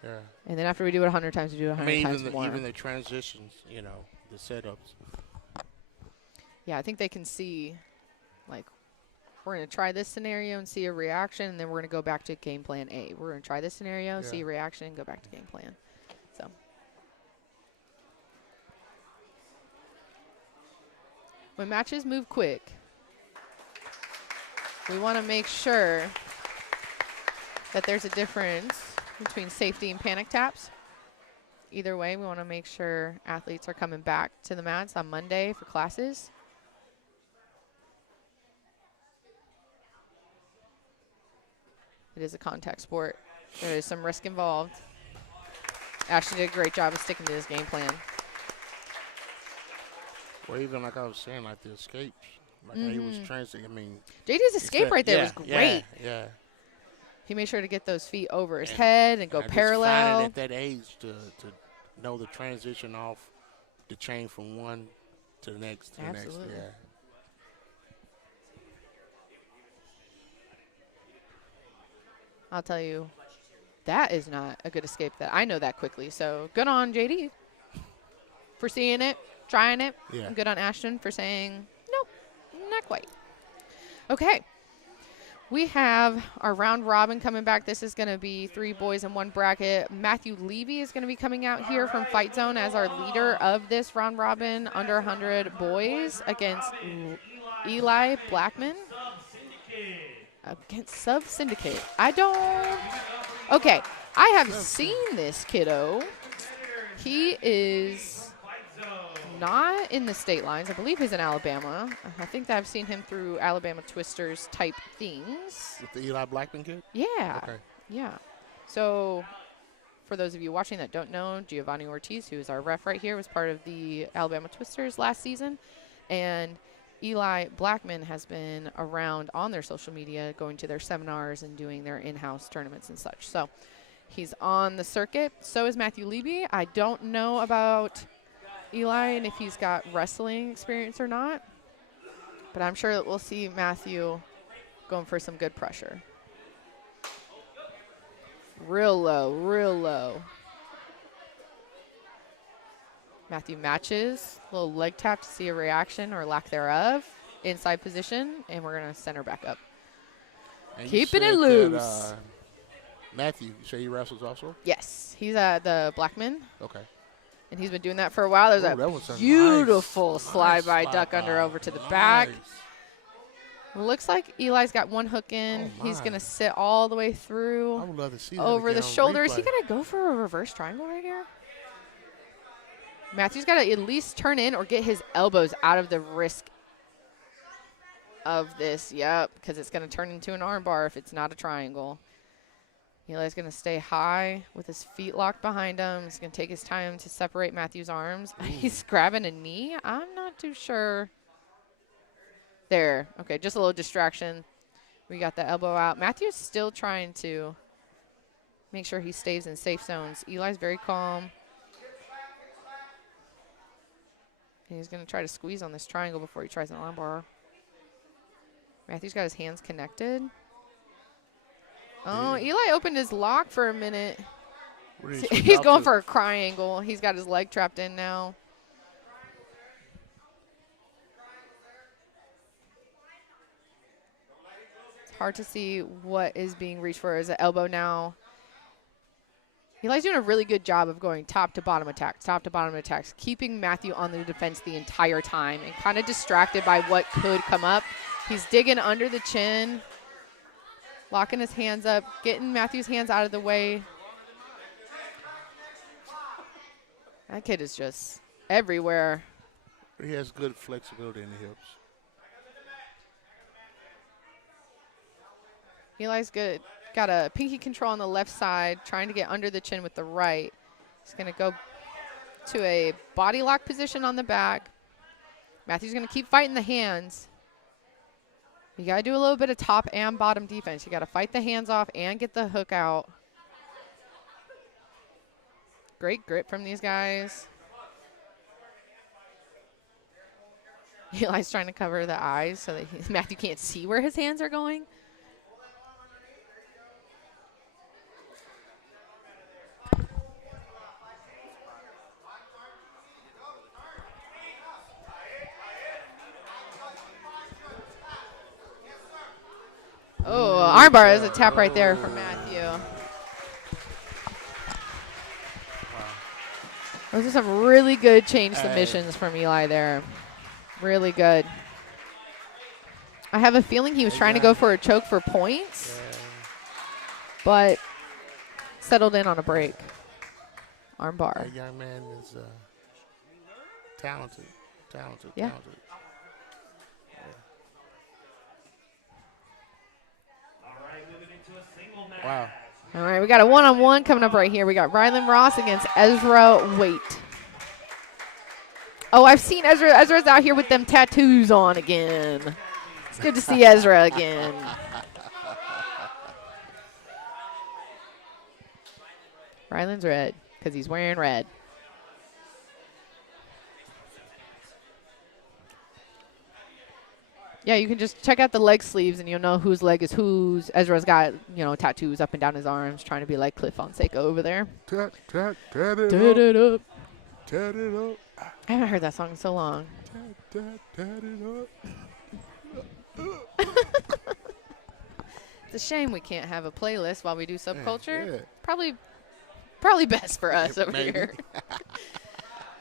Yeah. And then after we do it 100 times, we do it 100 times more. Even the transitions, you know, the setups. Yeah, I think they can see, like, we're going to try this scenario and see a reaction, and then we're going to go back to game plan A. We're going to try this scenario, see a reaction, and go back to game plan. So. When matches move quick, we want to make sure that there's a difference between safety and panic taps. Either way, we want to make sure athletes are coming back to the mats on Monday for classes. It is a contact sport. There is some risk involved. Ashton did a great job of sticking to his game plan. Well, even like I was saying, like the escapes. Like he was transiting. I mean, JD's escape right there was great. Yeah. He made sure to get those feet over his head and go parallel. Just at that age to know the transition off the chain from one to the next. To Absolutely. The next. Yeah. I'll tell you, that is not a good escape. That I know that quickly. So good on JD for seeing it, trying it. Yeah. And good on Ashton for saying, nope, not quite. Okay. We have our round robin coming back. This is going to be 3 boys in 1 bracket. Matthew Levy is going to be coming out here from Fight Zone as our leader of this round robin under 100 boys against Eli Blackman. Against Sub Syndicate. Okay, I have seen this kiddo. He is not in the state lines. I believe he's in Alabama. I think that I've seen him through Alabama Twisters type things. With the Eli Blackman kid? Yeah. Okay. Yeah. So for those of you watching that don't know, Giovanni Ortiz, who is our ref right here, was part of the Alabama Twisters last season. And Eli Blackman has been around on their social media, going to their seminars and doing their in-house tournaments and such. So he's on the circuit. So is Matthew Levy. I don't know about Eli and if he's got wrestling experience or not, but I'm sure that we'll see Matthew going for some good pressure. Real low, real low. Matthew matches, little leg tap to see a reaction or lack thereof. Inside position, and we're going to center back up. And Keeping it loose. That, Matthew, you say he wrestles also? Yes, he's the Blackman. Okay. And he's been doing that for a while. There's a beautiful slide-by duck under over to the back. Looks like Eli's got one hook in. He's going to sit all the way through. I would love to see that over the again on shoulder. Is he replay. going to go for a reverse triangle right here? Matthew's got to at least turn in or get his elbows out of the risk of this. Yep, because it's going to turn into an arm bar if it's not a triangle. Eli's going to stay high with his feet locked behind him. He's going to take his time to separate Matthew's arms. He's grabbing a knee. I'm not too sure. There. Okay, just a little distraction. We got the elbow out. Matthew's still trying to make sure he stays in safe zones. Eli's very calm. And he's going to try to squeeze on this triangle before he tries an arm bar. Matthew's got his hands connected. Oh, Eli opened his lock for a minute. He's going for a triangle. He's got his leg trapped in now. It's hard to see what is being reached for as an elbow now. Eli's doing a really good job of going top to bottom attacks, keeping Matthew on the defense the entire time and kind of distracted by what could come up. He's digging under the chin, locking his hands up, getting Matthew's hands out of the way. That kid is just everywhere. He has good flexibility in the hips. Eli's good. Got a pinky control on the left side, trying to get under the chin with the right. He's going to go to a body lock position on the back. Matthew's going to keep fighting the hands. You got to do a little bit of top and bottom defense. You got to fight the hands off and get the hook out. Great grip from these guys. Eli's trying to cover the eyes so that Matthew can't see where his hands are going. Oh, armbar is a tap right there for Matthew. Those are some really good change submissions from Eli there. Really good. I have a feeling he was trying to go for a choke for points, but settled in on a break. Armbar. That young man is talented. Yeah. Talented. Wow. All right, we got a one-on-one coming up right here. We got Rylan Ross against Ezra Waite. Oh, I've seen Ezra. Ezra's out here with them tattoos on again. It's good to see Ezra again. Rylan's red because he's wearing red. Yeah, you can just check out the leg sleeves and you'll know whose leg is whose. Ezra's got, tattoos up and down his arms, trying to be like Cliff Fonseca over there. Tat it up. Tat it up. I haven't heard that song in so long. Tat it up. It's a shame we can't have a playlist while we do subculture. Yeah. Probably best for us over Maybe. here.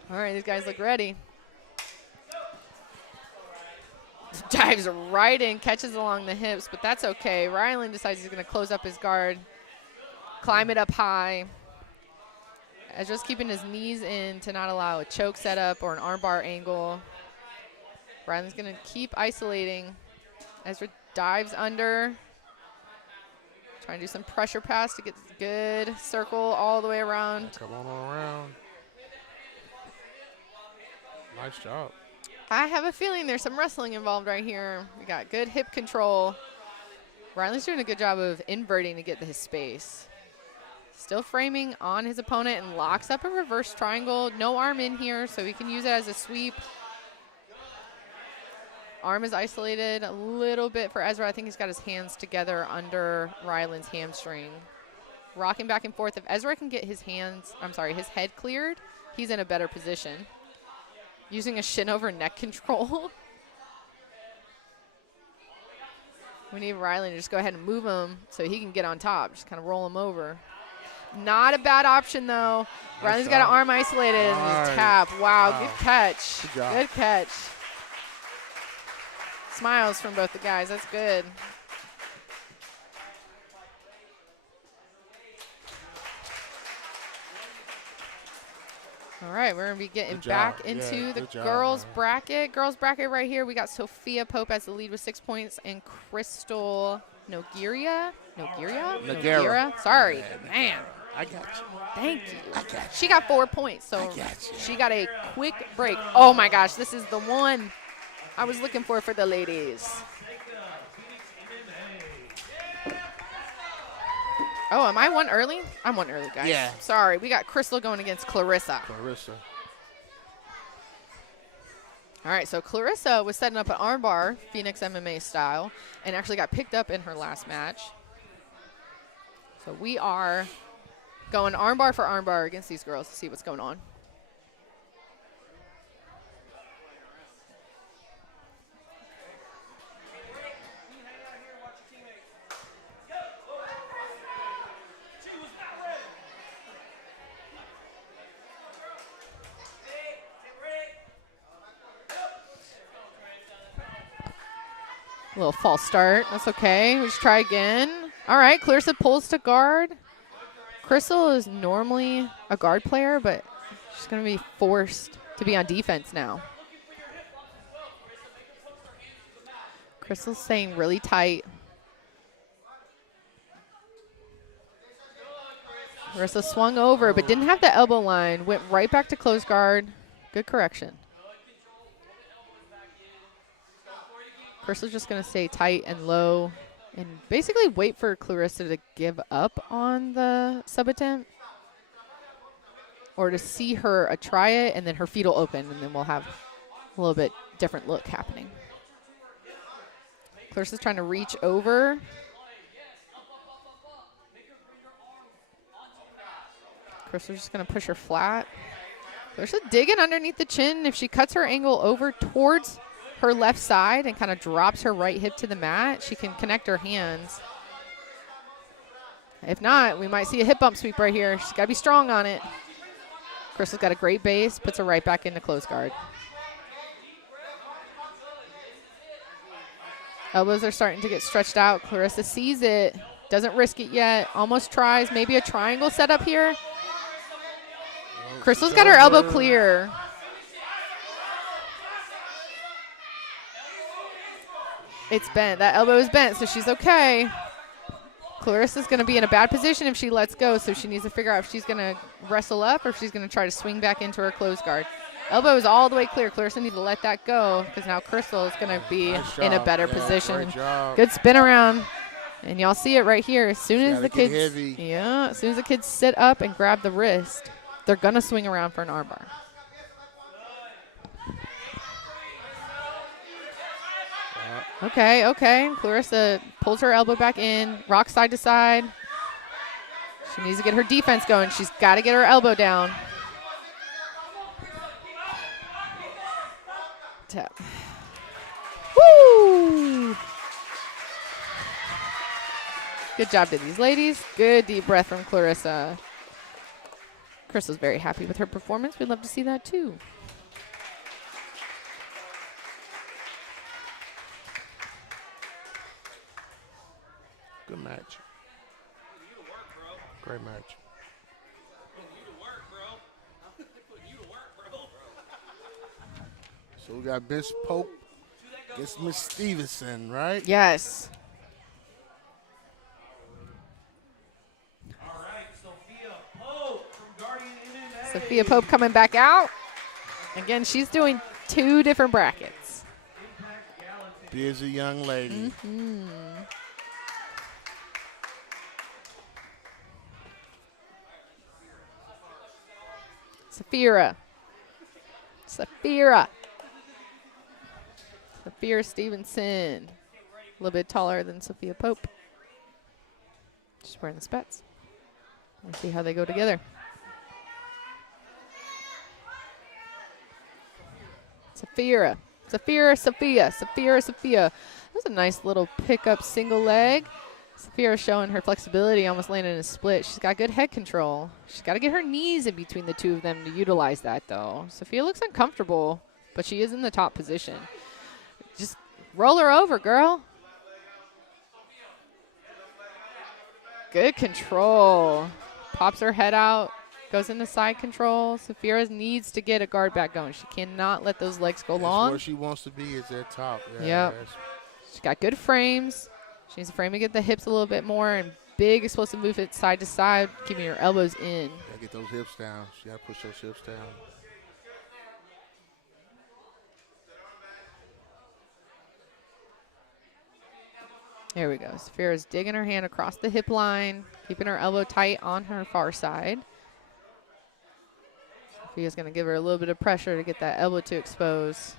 All right, these guys look ready. Dives right in, catches along the hips, but that's okay. Rylan decides he's going to close up his guard, climb it up high. Ezra's keeping his knees in to not allow a choke setup or an armbar angle. Rylan's going to keep isolating. Ezra dives under, trying to do some pressure pass to get good circle all the way around. Come on around. Nice job. I have a feeling there's some wrestling involved right here. We got good hip control. Rylan's doing a good job of inverting to get to his space. Still framing on his opponent and locks up a reverse triangle. No arm in here, so he can use it as a sweep. Arm is isolated a little bit for Ezra. I think he's got his hands together under Rylan's hamstring. Rocking back and forth. If Ezra can get his head cleared, he's in a better position. Using a shin over neck control. We need Rylan to just go ahead and move him so he can get on top. Just kind of roll him over. Not a bad option, though. Rylan's got an arm isolated and his tap. Wow, good catch. Good job. Good catch. Smiles from both the guys. That's good. All right, we're going to be getting back into the girls' bracket. Girls' bracket right here. We got Sophia Pope as the lead with 6 points and Crystal Nogueira. Sorry, man. I got you. Thank you. I got you. She got 4 points, so I got you. she got a quick break. Oh, my gosh, this is the one I was looking for the ladies. Oh, am I one early? I'm one early, guys. Yeah. Sorry, we got Crystal going against Clarissa. All right, so Clarissa was setting up an armbar, Phoenix MMA style, and actually got picked up in her last match. So we are going armbar for armbar against these girls to see what's going on. A little false start. That's okay. We just try again. All right, Clarissa pulls to guard. Crystal is normally a guard player, but she's going to be forced to be on defense now. Crystal's staying really tight. Clarissa swung over, but didn't have the elbow line. Went right back to close guard. Good correction. Crystal's just going to stay tight and low and basically wait for Clarissa to give up on the sub attempt or to see her try it, and then her feet will open, and then we'll have a little bit different look happening. Clarissa's trying to reach over. Clarissa's just going to push her flat. Clarissa digging underneath the chin. If she cuts her angle over towards her left side and kind of drops her right hip to the mat, she can connect her hands. If not, we might see a hip bump sweep right here. She's got to be strong on it. Clarissa's got a great base, puts her right back into close guard. Elbows are starting to get stretched out. Clarissa sees it, doesn't risk it yet, almost tries maybe a triangle setup here. Crystal's got her elbow clear. It's bent. That elbow is bent, so she's okay. Clarissa's going to be in a bad position if she lets go, so she needs to figure out if she's going to wrestle up or if she's going to try to swing back into her close guard. Elbow is all the way clear. Clarissa needs to let that go because now Crystal is going to be in a better position. Good spin around. And y'all see it right here. As soon as the kids, as soon as the kids sit up and grab the wrist, they're going to swing around for an armbar. Okay. Clarissa pulls her elbow back in, rocks side to side. She needs to get her defense going. She's got to get her elbow down. Tap. Woo! Good job to these ladies. Good deep breath from Clarissa. Crystal's very happy with her performance. We'd love to see that too. Good match. Great match. So we got Miss Pope against Miss Stevenson, right? Yes. All right, Sophia Pope from Guardian MMA. Sophia Pope coming back out. Again, she's doing 2 different brackets. Busy young lady. Mm-hmm. Saphira Stevenson. A little bit taller than Sophia Pope. Just wearing the spets. We'll see how they go together. Saphira. That's a nice little pickup single leg. Saphira showing her flexibility, almost landing in a split. She's got good head control. She's got to get her knees in between the two of them to utilize that, though. Sophia looks uncomfortable, but she is in the top position. Just roll her over, girl. Good control. Pops her head out, goes into side control. Saphira needs to get a guard back going. She cannot let those legs go long. Where she wants to be is at top. Yep. She's got good frames. She needs to frame to get the hips a little bit more and big explosive movement side to side, keeping your elbows in. Gotta get those hips down. She gotta push those hips down. There we go. Saphira's digging her hand across the hip line, keeping her elbow tight on her far side. Sophia's going to give her a little bit of pressure to get that elbow to expose.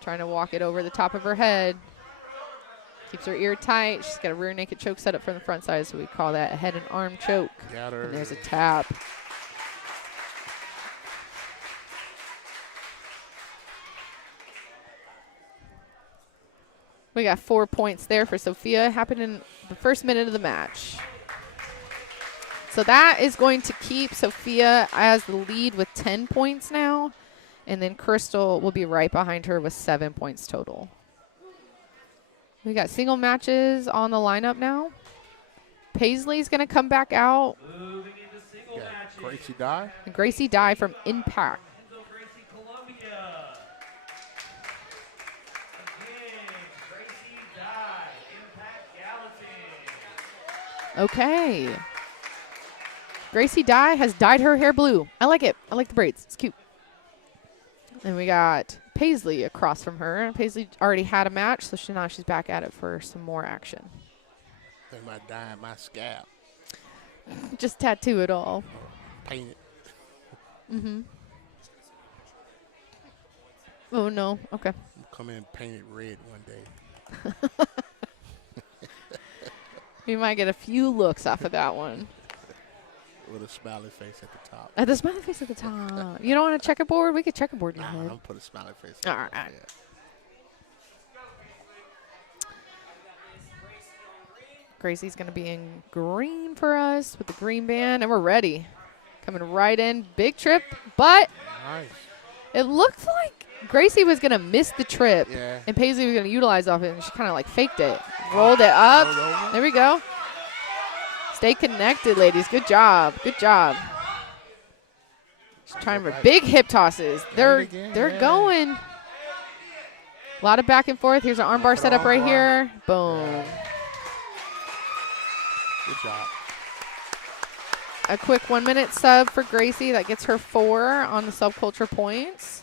Trying to walk it over the top of her head. Keeps her ear tight. She's got a rear naked choke set up from the front side, so we call that a head and arm choke. Got her. And there's a tap. We got 4 points there for Sophia. Happened in the first minute of the match. So that is going to keep Sophia as the lead with 10 points now. And then Crystal will be right behind her with 7 points total. We got single matches on the lineup now. Paisley's going to come back out. Moving into single matches. Gracie Dye. And Gracie Dye from Impact. Gracie Columbia. Again, Gracie Dye, Impact Gallatin. Okay. Gracie Dye has dyed her hair blue. I like it. I like the braids. It's cute. And we got Paisley across from her. Paisley already had a match, so now she's back at it for some more action. Think about dyeing my scalp. Just tattoo it all. Paint it. Mm-hmm. Oh, no. Okay. Come in painted red one day. We might get a few looks off of that one. With a smiley face at the top. The smiley face at the top. You don't want a checkerboard? We could checkerboard your Nah, head. I'm put a smiley face. All right. Yeah. Gracie's going to be in green for us with the green band, and we're ready. Coming right in. Big trip, but Nice. it looked like Gracie was going to miss the trip, Yeah. and Paisley was going to utilize off it, and she kind of like faked it. Rolled it up. Rolled over. There we go. Stay connected, ladies. Good job. Good job. She's trying for big hip tosses. They're going. A lot of back and forth. Here's an armbar setup right here. Boom. Good job. A quick 1 minute sub for Gracie. That gets her 4 on the subculture points.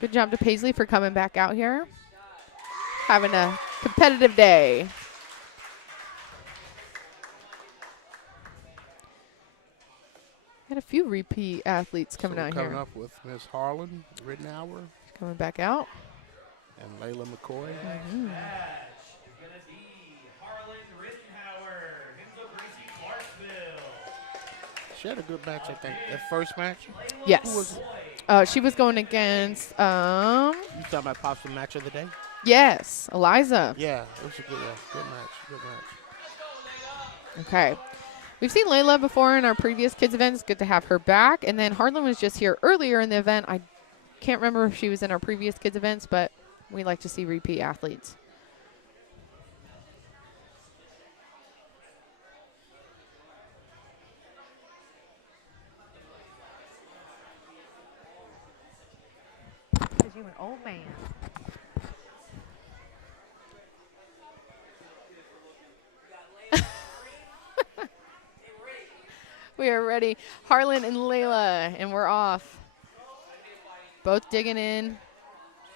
Good job to Paisley for coming back out here. Having a competitive day. Had a few repeat athletes coming out coming here. up with Miss Harlan Rittenhour Coming back out. and Layla McCoy. Mhm. She had a good match, I think. That first match? Yes. Who was She was going against, you talking about possible match of the day? yes, Eliza. Yeah, it was a good match. Good match. Okay. We've seen Layla before in our previous kids events. Good to have her back. And then Harlan was just here earlier in the event. I can't remember if she was in our previous kids events, but we like to see repeat athletes. Because you an old man. We are ready. Harlan and Layla, and we're off. Both digging in.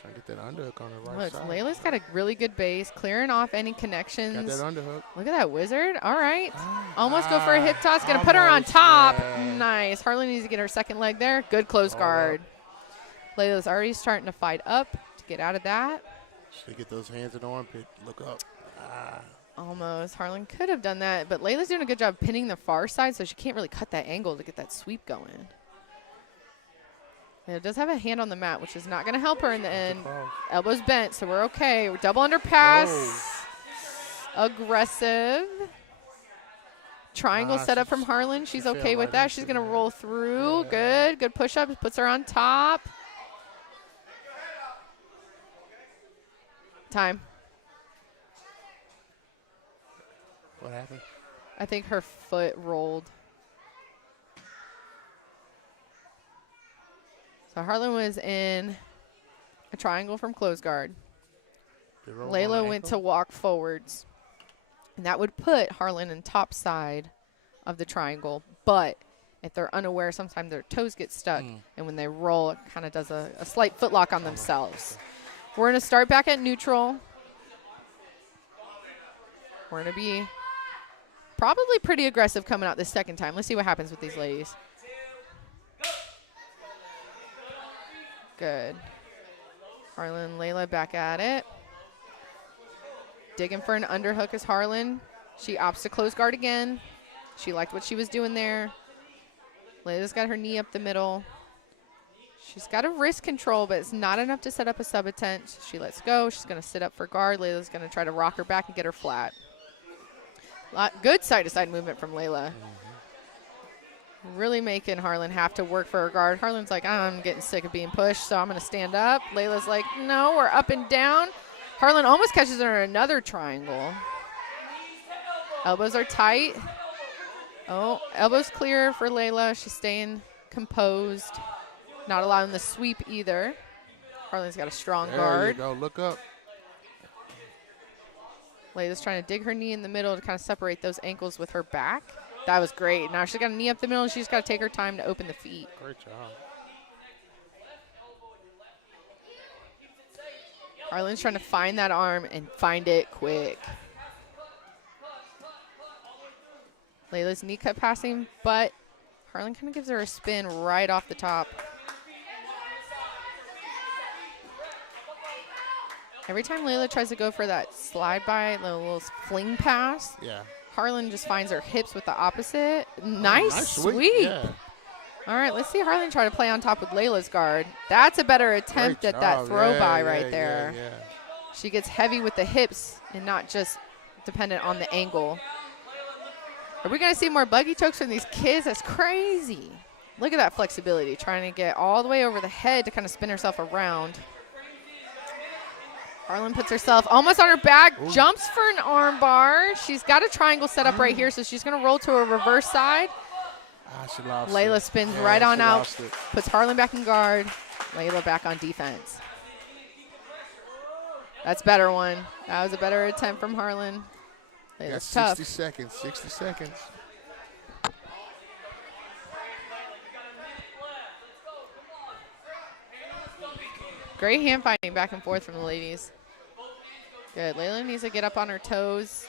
Trying to get that underhook on the right Look, side. Layla's got a really good base, clearing off any connections. Got that underhook. Look at that wizard. All right. Almost go for a hip toss. Going to put her on top. yeah. Nice. Harlan needs to get her second leg there. Good close guard. Layla's already starting to fight up to get out of that. Should get those hands in the armpit. Look up. Almost. Harlan could have done that, but Layla's doing a good job pinning the far side, so she can't really cut that angle to get that sweep going. It does have a hand on the mat, which is not going to help her in the end. Elbows bent, so we're okay. We're double underpass. Aggressive. Triangle set up from Harlan. She's okay with that. She's going to roll through. Good. Good push-up. Puts her on top. Time. What happened? I think her foot rolled. So Harlan was in a triangle from close guard. Layla went to walk forwards. And that would put Harlan in top side of the triangle. But if they're unaware, sometimes their toes get stuck. And when they roll, it kind of does a slight foot lock on themselves. We're going to start back at neutral. We're going to be probably pretty aggressive coming out this second time. Let's see what happens with these ladies. Good. Harlan and Layla back at it. Digging for an underhook is Harlan. She opts to close guard again. She liked what she was doing there. Layla's got her knee up the middle. She's got a wrist control, but it's not enough to set up a sub-attempt. She lets go. She's going to sit up for guard. Layla's going to try to rock her back and get her flat. Good side-to-side movement from Layla. Really making Harlan have to work for her guard. Harlan's like, I'm getting sick of being pushed, so I'm going to stand up. Layla's like, no, we're up and down. Harlan almost catches her in another triangle. Elbows are tight. Oh, elbows clear for Layla. She's staying composed. Not allowing the sweep either. Harlan's got a strong guard. There you go. Look up. Layla's trying to dig her knee in the middle to kind of separate those ankles with her back. That was great. Now she's got a knee up the middle. She's got to take her time to open the feet. Great job. Harlan's trying to find that arm and find it quick. Layla's knee cut passing, but Harlan kind of gives her a spin right off the top. Every time Layla tries to go for that slide by, the little fling pass, Yeah. Harlan just finds her hips with the opposite. Nice sweep. Yeah. All right, let's see Harlan try to play on top with Layla's guard. That's a better attempt Great at that job. throw Yeah, by yeah, right there. Yeah. She gets heavy with the hips and not just dependent on the angle. Are we going to see more buggy chokes from these kids? That's crazy. Look at that flexibility, trying to get all the way over the head to kind of spin herself around. Harlan puts herself almost on her back, jumps for an arm bar. She's got a triangle set up right here, so she's going to roll to a reverse side. She lost Layla it. spins Yeah, right on she out, lost it. puts Harlan back in guard, Layla back on defense. That's a better one. That was a better attempt from Harlan. Layla's Got tough. 60 seconds. 60 seconds. Great hand fighting back and forth from the ladies. Good. Layla needs to get up on her toes.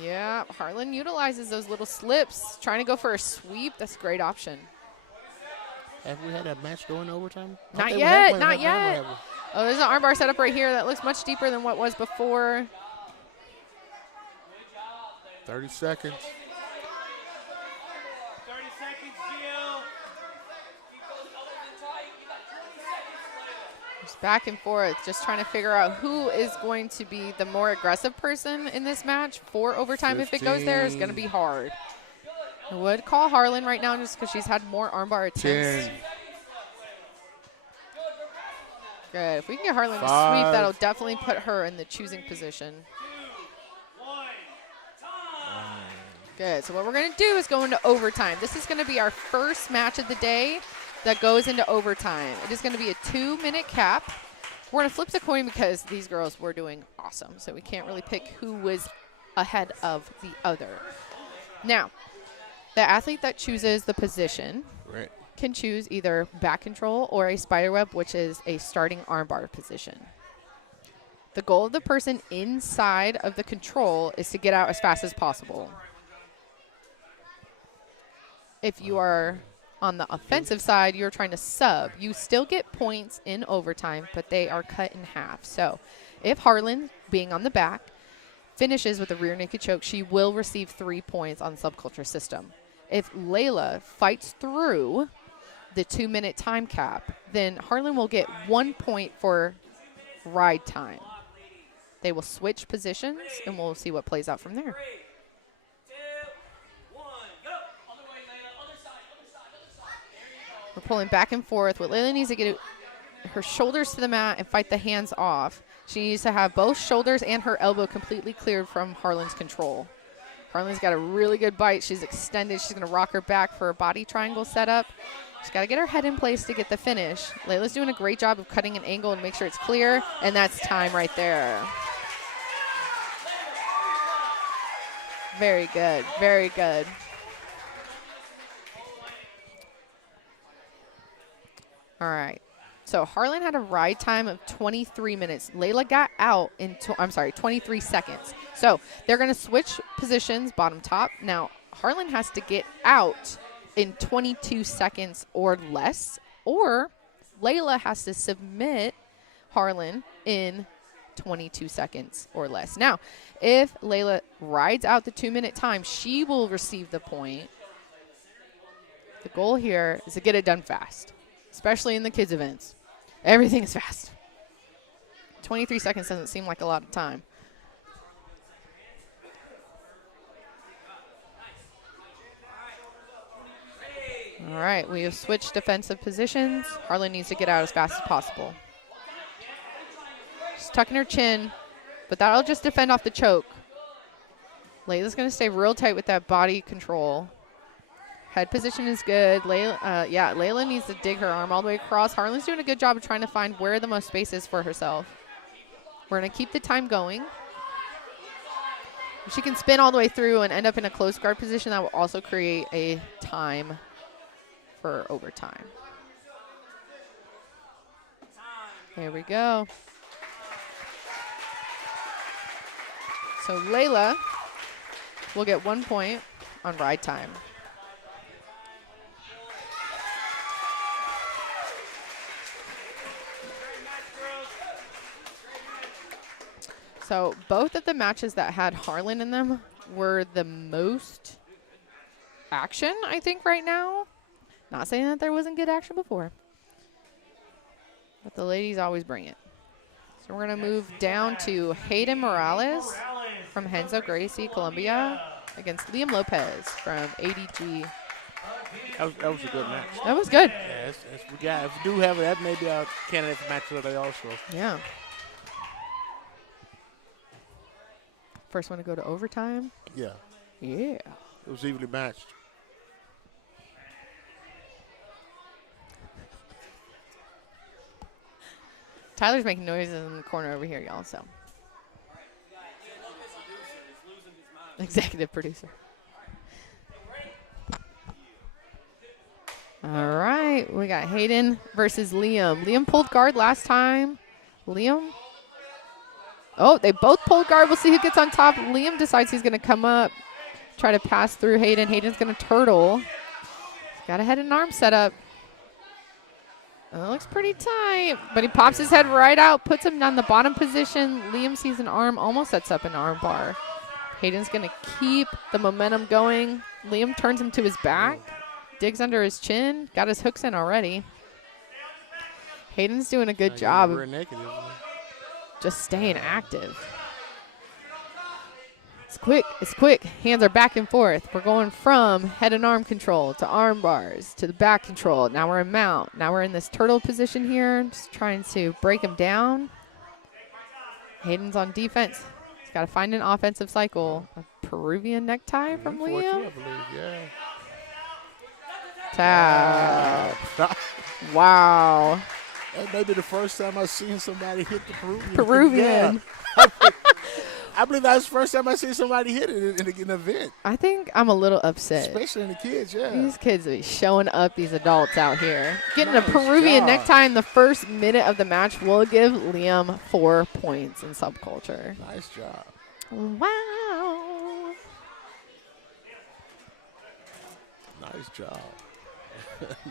Yeah, Harlan utilizes those little slips, trying to go for a sweep. That's a great option. Have we had that match go in overtime? Not yet, not yet. Oh, there's an armbar set up right here that looks much deeper than what was before. 30 seconds. 30 seconds, Gio. Just back and forth, just trying to figure out who is going to be the more aggressive person in this match for overtime. 15. If it goes there, it's going to be hard. I would call Harlan right now just because she's had more armbar attempts. 10. Good. If we can get Harlan to 5. sweep, that'll definitely put her in the choosing position. Good. So what we're going to do is go into overtime. This is going to be our first match of the day that goes into overtime. It is going to be a 2-minute cap. We're going to flip the coin because these girls were doing awesome, so we can't really pick who was ahead of the other. Now, the athlete that chooses the position can choose either back control or a spiderweb, which is a starting armbar position. The goal of the person inside of the control is to get out as fast as possible. If you are on the offensive side, you're trying to sub. You still get points in overtime, but they are cut in half. So if Harlan, being on the back, finishes with a rear naked choke, she will receive 3 points on the subculture system. If Layla fights through the 2-minute time cap, then Harlan will get 1 point for ride time. They will switch positions, and we'll see what plays out from there. We're pulling back and forth. What Layla needs to get her shoulders to the mat and fight the hands off. She needs to have both shoulders and her elbow completely cleared from Harlan's control. Harlan's got a really good bite. She's extended. She's going to rock her back for a body triangle setup. She's got to get her head in place to get the finish. Layla's doing a great job of cutting an angle and make sure it's clear, and that's time right there. Very good. Very good. All right. So Harlan had a ride time of 23 minutes. Layla got out in 23 seconds. So they're going to switch positions, bottom top. Now Harlan has to get out in 22 seconds or less, or Layla has to submit Harlan in 22 seconds or less. Now, if Layla rides out the 2-minute time, she will receive the point. The goal here is to get it done fast, especially in the kids' events. Everything is fast. 23 seconds doesn't seem like a lot of time. All right, we have switched defensive positions. Harlan needs to get out as fast as possible. She's tucking her chin, but that'll just defend off the choke. Layla's going to stay real tight with that body control. Head position is good. Layla needs to dig her arm all the way across. Harlan's doing a good job of trying to find where the most space is for herself. We're going to keep the time going. If she can spin all the way through and end up in a close guard position, that will also create a time for overtime. There we go. So Layla will get 1 point on ride time. So both of the matches that had Harlan in them were the most action, I think, right now. Not saying that there wasn't good action before. But the ladies always bring it. So we're going to move down to Hayden Morales from Henzo Gracie, Colombia, against Liam Lopez from ADG. That was a good match. That was good. Yeah, if we do have it, that may be our candidate for match of the day also. Yeah. First one to go to overtime. Yeah. Yeah. It was evenly matched. Tyler's making noises in the corner over here, y'all, so. Executive producer. All right, we got Hayden versus Liam. Liam pulled guard last time. Liam. Oh, they both pulled guard. We'll see who gets on top. Liam decides he's going to come up, try to pass through Hayden. Hayden's going to turtle. He's got a head and arm set up. It looks pretty tight, but he pops his head right out, puts him down the bottom position. Liam sees an arm, almost sets up an arm bar. Hayden's going to keep the momentum going. Liam turns him to his back, digs under his chin, got his hooks in already. Hayden's doing a good job of just staying active. It's quick, it's quick. Hands are back and forth. We're going from head and arm control to arm bars to the back control. Now we're in mount. Now we're in this turtle position here, just trying to break him down. Hayden's on defense. He's got to find an offensive cycle. A Peruvian necktie from Liam. I believe, yeah. Tap. Wow. That may be the first time I've seen somebody hit the Peruvian. Yeah. I believe that's the first time I see somebody hit it in an event. I think I'm a little upset. Especially in the kids, yeah. These kids are showing up, these adults out here. Getting Nice a Peruvian job. necktie in the first minute of the match will give Liam 4 points in subculture. Nice job. Wow. Nice job.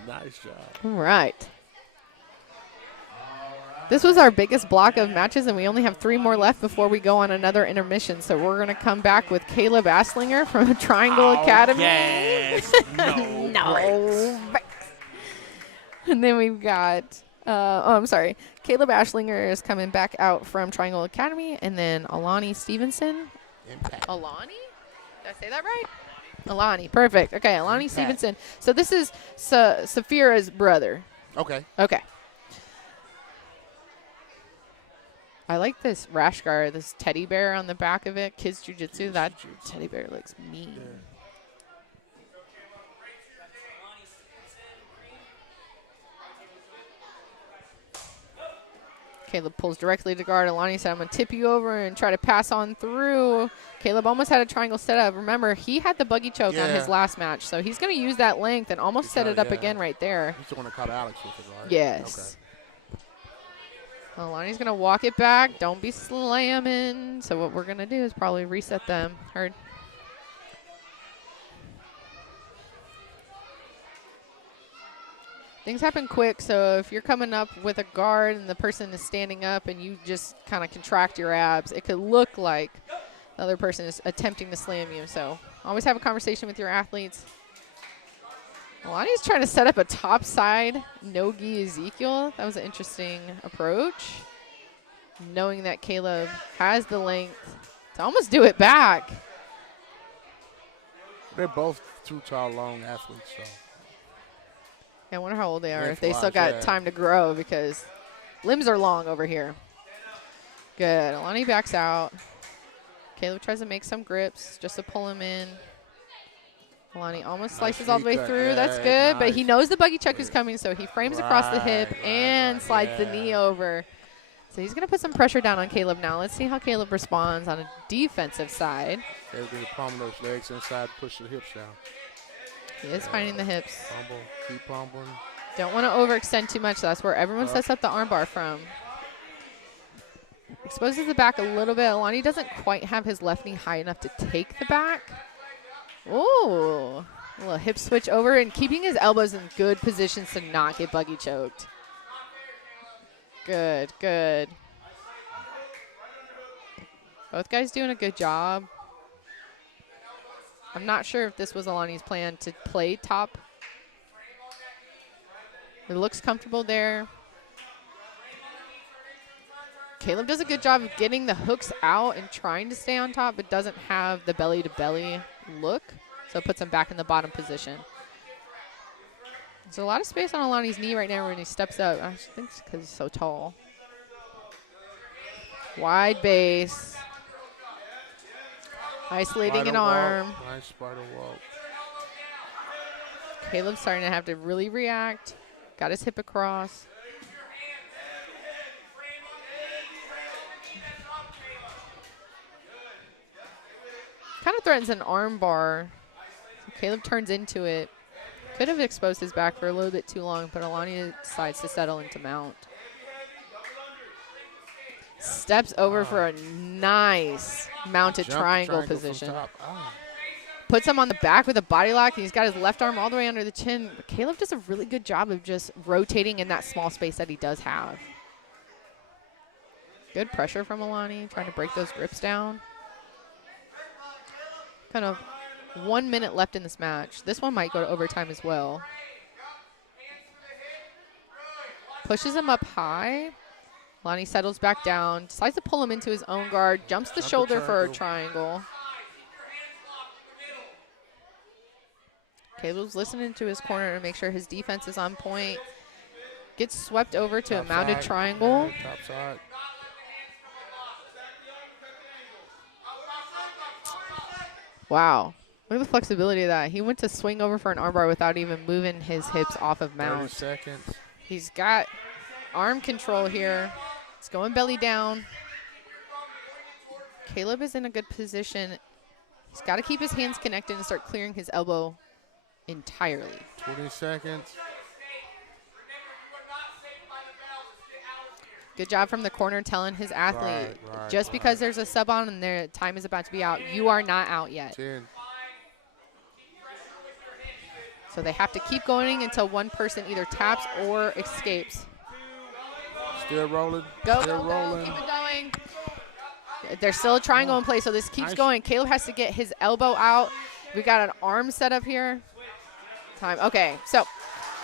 Nice job. All right. This was our biggest block of matches, and we only have 3 more left before we go on another intermission. So we're going to come back with Caleb Aslinger from Triangle Academy. Yes. No. No. breaks. And then we've got, I'm sorry. Caleb Ashlinger is coming back out from Triangle Academy. And then Alani Stevenson. Impact. Alani? Did I say that right? Alani. Perfect. Okay, Alani Stevenson. So this is Safira's brother. Okay. Okay. I like this rash guard, this teddy bear on the back of it. Kids Jiu-Jitsu. That teddy bear looks mean. Yeah. Caleb pulls directly to guard. Alani said, I'm going to tip you over and try to pass on through. Caleb almost had a triangle set up. Remember, he had the buggy choke on his last match, so he's going to use that length and almost set it up again right there. He's the one that caught Alex with it, right? Yes. Okay. Alani's going to walk it back. Don't be slamming. So what we're going to do is probably reset them. Heard. Things happen quick, so if you're coming up with a guard and the person is standing up and you just kind of contract your abs, it could look like the other person is attempting to slam you. So always have a conversation with your athletes. Alani's trying to set up a top side no-gi Ezekiel. That was an interesting approach. Knowing that Caleb has the length to almost do it back. They're both too tall, long athletes, so. I wonder how old they are, Yeah, if they still got time to grow, because limbs are long over here. Good. Alani backs out. Caleb tries to make some grips just to pull him in. Alani almost slices all the way through. Yeah, that's good, nice. but he knows the buggy check is coming, so he frames across the hip and slides the knee over. So he's going to put some pressure down on Caleb now. Let's see how Caleb responds on a defensive side. Caleb's going to palm those legs inside, push the hips down. He is finding the hips. Pumble, keep pumping. Don't want to overextend too much. That's where everyone sets up the armbar from. Exposes the back a little bit. Alani doesn't quite have his left knee high enough to take the back. Ooh. A little hip switch over and keeping his elbows in good positions to not get buggy choked. Good, good. Both guys doing a good job. I'm not sure if this was Alani's plan to play top. It looks comfortable there. Caleb does a good job of getting the hooks out and trying to stay on top, but doesn't have the belly-to-belly look, so it puts him back in the bottom position. There's a lot of space on Alani's knee right now when he steps up. I think it's because he's so tall. Wide base. Isolating an arm. Nice spider walk. Caleb's starting to have to really react. Got his hip across. Kind of threatens an arm bar. So Caleb turns into it. Could have exposed his back for a little bit too long, but Alani decides to settle into mount. Steps over for a nice mounted triangle position. Puts him on the back with a body lock, and he's got his left arm all the way under the chin. But Caleb does a really good job of just rotating in that small space that he does have. Good pressure from Alani, trying to break those grips down. Kind of 1 minute left in this match. This one might go to overtime as well. Pushes him up high. Alani settles back down, decides to pull him into his own guard, jumps the shoulder for a triangle. Caleb's listening to his corner to make sure his defense is on point. Gets swept over to a mounted triangle. Top side. Wow. Look at the flexibility of that. He went to swing over for an armbar without even moving his hips off of mount. 30 seconds. He's got arm control here. It's going belly down. Caleb is in a good position. He's got to keep his hands connected and start clearing his elbow entirely. 20 seconds. Good job from the corner telling his athlete, just because there's a sub on and their time is about to be out, you are not out yet. 10. So they have to keep going until one person either taps or escapes. Still rolling. Go, Still go, rolling. go. Keep it going. There's still a triangle in play, so this keeps going. Caleb has to get his elbow out. We got an arm set up here. Time. Okay, so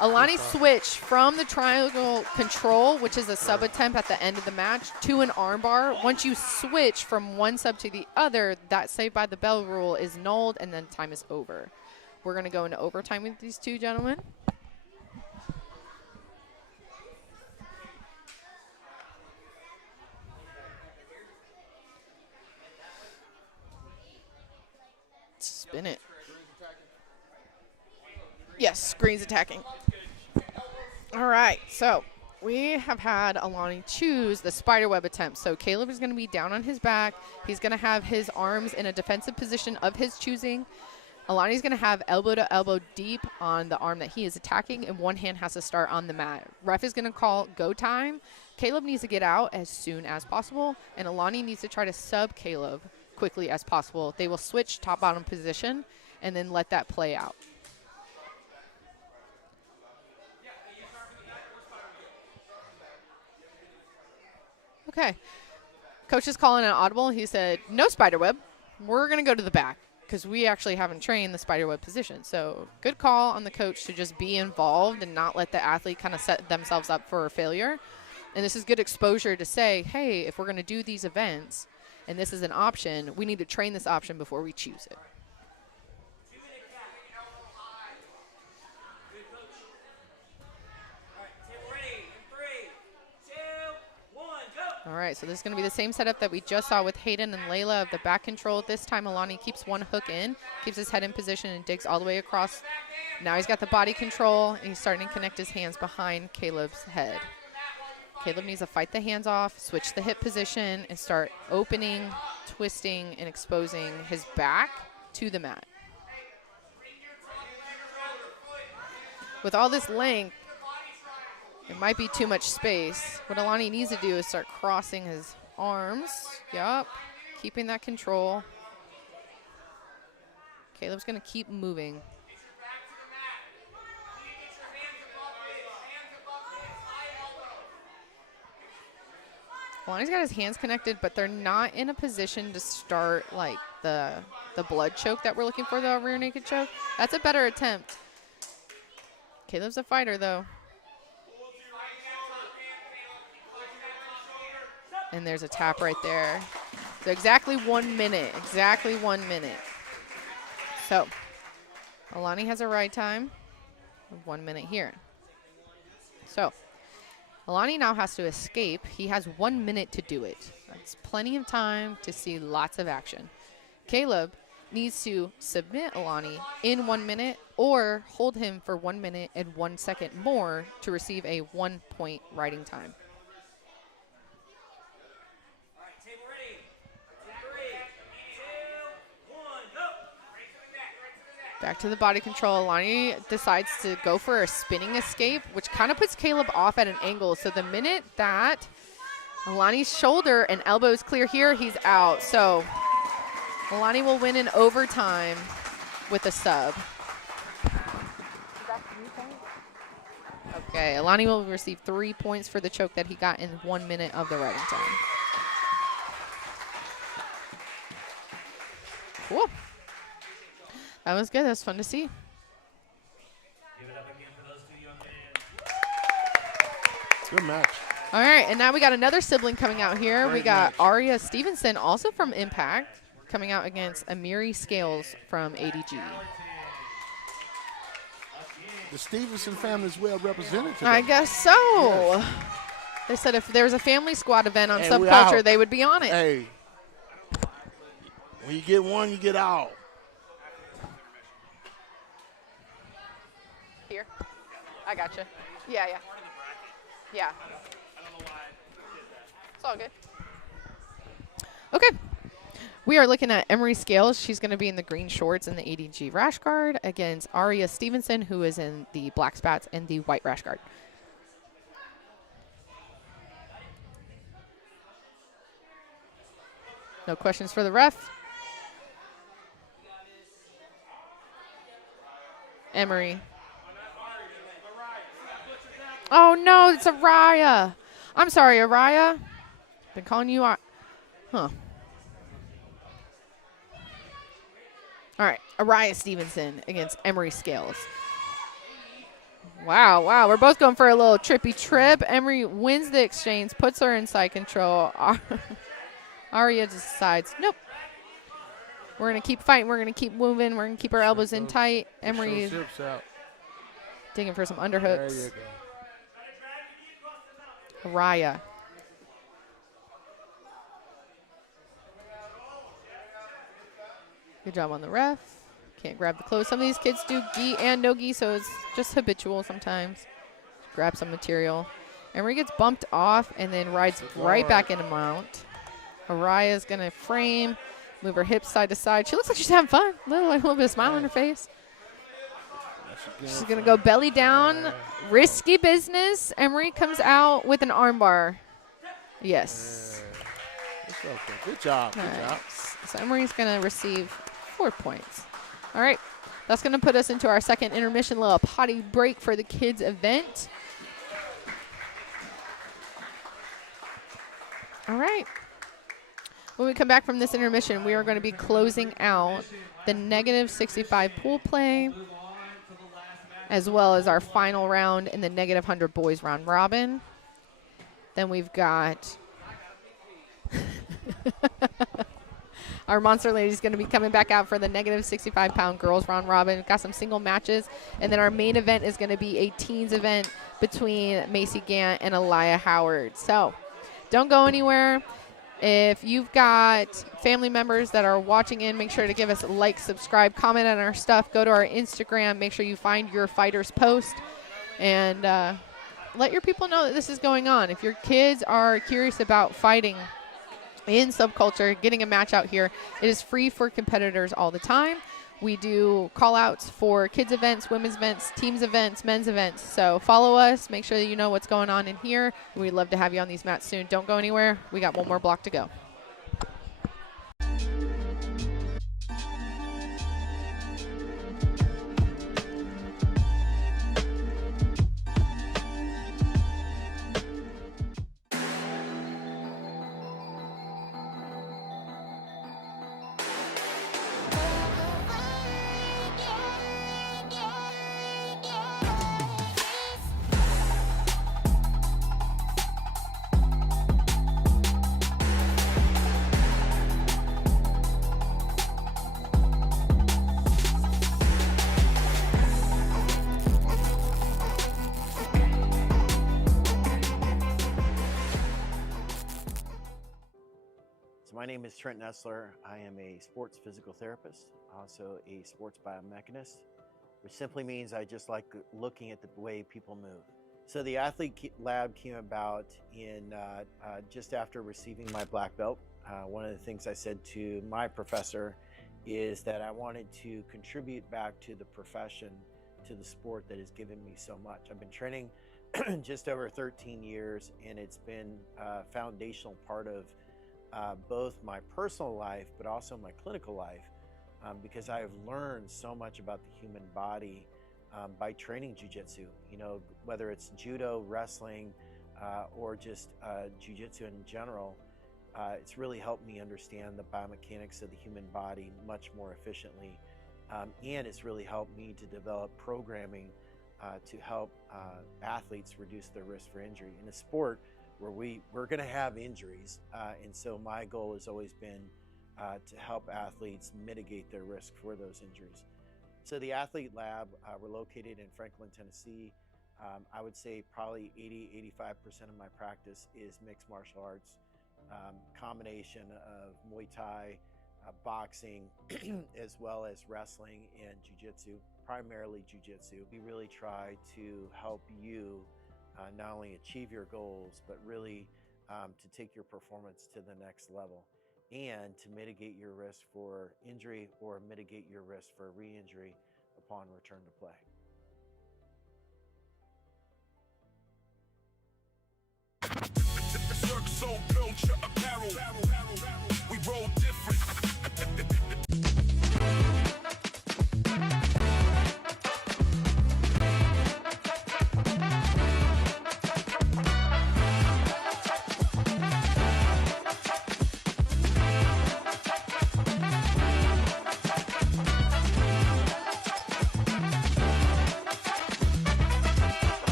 Alani switched from the triangle control, which is a sub attempt at the end of the match, to an armbar. Once you switch from one sub to the other, that Saved by the Bell rule is nulled, and then time is over. We're going to go into overtime with these two gentlemen. Spin it. Yes, screens attacking. All right, so we have had Alani choose the spiderweb attempt. So Caleb is going to be down on his back. He's going to have his arms in a defensive position of his choosing. Alani's going to have elbow to elbow deep on the arm that he is attacking, and one hand has to start on the mat. Ref is going to call go time. Caleb needs to get out as soon as possible, and Alani needs to try to sub Caleb quickly as possible. They will switch top-bottom position and then let that play out. Okay. Coach is calling an audible. He said, no spiderweb. We're going to go to the back because we actually haven't trained the spiderweb position. So good call on the coach to just be involved and not let the athlete kind of set themselves up for failure. And this is good exposure to say, hey, if we're going to do these events and this is an option, we need to train this option before we choose it. All right, so this is going to be the same setup that we just saw with Hayden and Layla of the back control. This time Alani keeps one hook in, keeps his head in position, and digs all the way across. Now he's got the body control, and he's starting to connect his hands behind Caleb's head. Caleb needs to fight the hands off, switch the hip position, and start opening, twisting, and exposing his back to the mat. With all this length, it might be too much space. What Alani needs to do is start crossing his arms. Yup. Keeping that control. Caleb's going to keep moving. Alani's got his hands connected, but they're not in a position to start like the blood choke that we're looking for, the rear naked choke. That's a better attempt. Caleb's a fighter, though. And there's a tap right there. So exactly 1 minute. Exactly 1 minute. So Alani has a ride time of 1 minute here. So Alani now has to escape. He has 1 minute to do it. That's plenty of time to see lots of action. Caleb needs to submit Alani in 1 minute or hold him for 1 minute and 1 second more to receive a 1 point riding time. Back to the body control. Alani decides to go for a spinning escape, which kind of puts Caleb off at an angle. So the minute that Alani's shoulder and elbow is clear here, he's out. So Alani will win in overtime with a sub. Okay, Alani will receive 3 points for the choke that he got in 1 minute of the riding time. Cool. That was good. That was fun to see. Good match. All right, and now we got another sibling coming out here. Great we got match. Aria Stevenson, also from Impact, coming out against Amiri Scales from ADG. The Stevenson family is well represented today. I guess so. They said if there was a family squad event on Hey, we Subculture, out. they would be on it. Hey, when you get one, you get all. Here. I gotcha. Yeah. Yeah. It's all good. Okay. We are looking at Emery Scales. She's going to be in the green shorts and the ADG rash guard against Aria Stevenson, who is in the black spats and the white rash guard. No questions for the ref. Emery. Oh, no, it's Araya. I'm sorry, Araya. Been calling you out. Huh. All right, Araya Stevenson against Emery Scales. Wow. We're both going for a little trippy trip. Emery wins the exchange, puts her in side control. Aria decides, nope. We're going to keep fighting. We're going to keep moving. We're going to keep our elbows in tight. Emery is digging for some underhooks. There you go. Araya. Good job on the ref. Can't grab the clothes. Some of these kids do gi and no gi, so it's just habitual sometimes. Grab some material. Emery gets bumped off and then rides right back into mount. Araya's going to frame, move her hips side to side. She looks like she's having fun. A little bit of smile on her face. She's going to go belly down. Risky business. Emery comes out with an armbar. Yes. Good job. Good job. So Emery's going to receive 4 points. All right. That's going to put us into our second intermission, little potty break for the kids event. All right. When we come back from this intermission, we are going to be closing out the -65 pool play, as well as our final round in the -100 boys round robin. Then we've got our Monster Lady is going to be coming back out for the -65 pound girls round robin. We've got some single matches. And then our main event is going to be a teens event between Macy Gant and Aliyah Howard. So don't go anywhere. If you've got family members that are watching in, make sure to give us a like, subscribe, comment on our stuff. Go to our Instagram. Make sure you find your fighters post. And let your people know that this is going on. If your kids are curious about fighting in Subculture, getting a match out here, it is free for competitors all the time. We do call outs for kids events, women's events, teams events, men's events. So follow us, make sure that you know what's going on in here. We'd love to have you on these mats soon. Don't go anywhere. We got one more block to go. My name is Trent Nessler. I am a sports physical therapist, also a sports biomechanist, which simply means I just like looking at the way people move. So the athlete lab came about in just after receiving my black belt. One of the things I said to my professor is that I wanted to contribute back to the profession, to the sport that has given me so much. I've been training just over 13 years, and it's been a foundational part of both my personal life, but also my clinical life, because I have learned so much about the human body by training jiu-jitsu. You know, whether it's judo, wrestling, or just jiu-jitsu in general, it's really helped me understand the biomechanics of the human body much more efficiently. And it's really helped me to develop programming to help athletes reduce their risk for injury. In a sport where we're going to have injuries, and so my goal has always been to help athletes mitigate their risk for those injuries. So the athlete lab, we're located in Franklin, Tennessee. I would say probably 80–85% of my practice is mixed martial arts, combination of Muay Thai, boxing, as well as wrestling and jiu-jitsu, primarily jiu-jitsu. We really try to help you not only achieve your goals, but really to take your performance to the next level and to mitigate your risk for injury or mitigate your risk for re-injury upon return to play. Cirque so built your apparel. We roll different.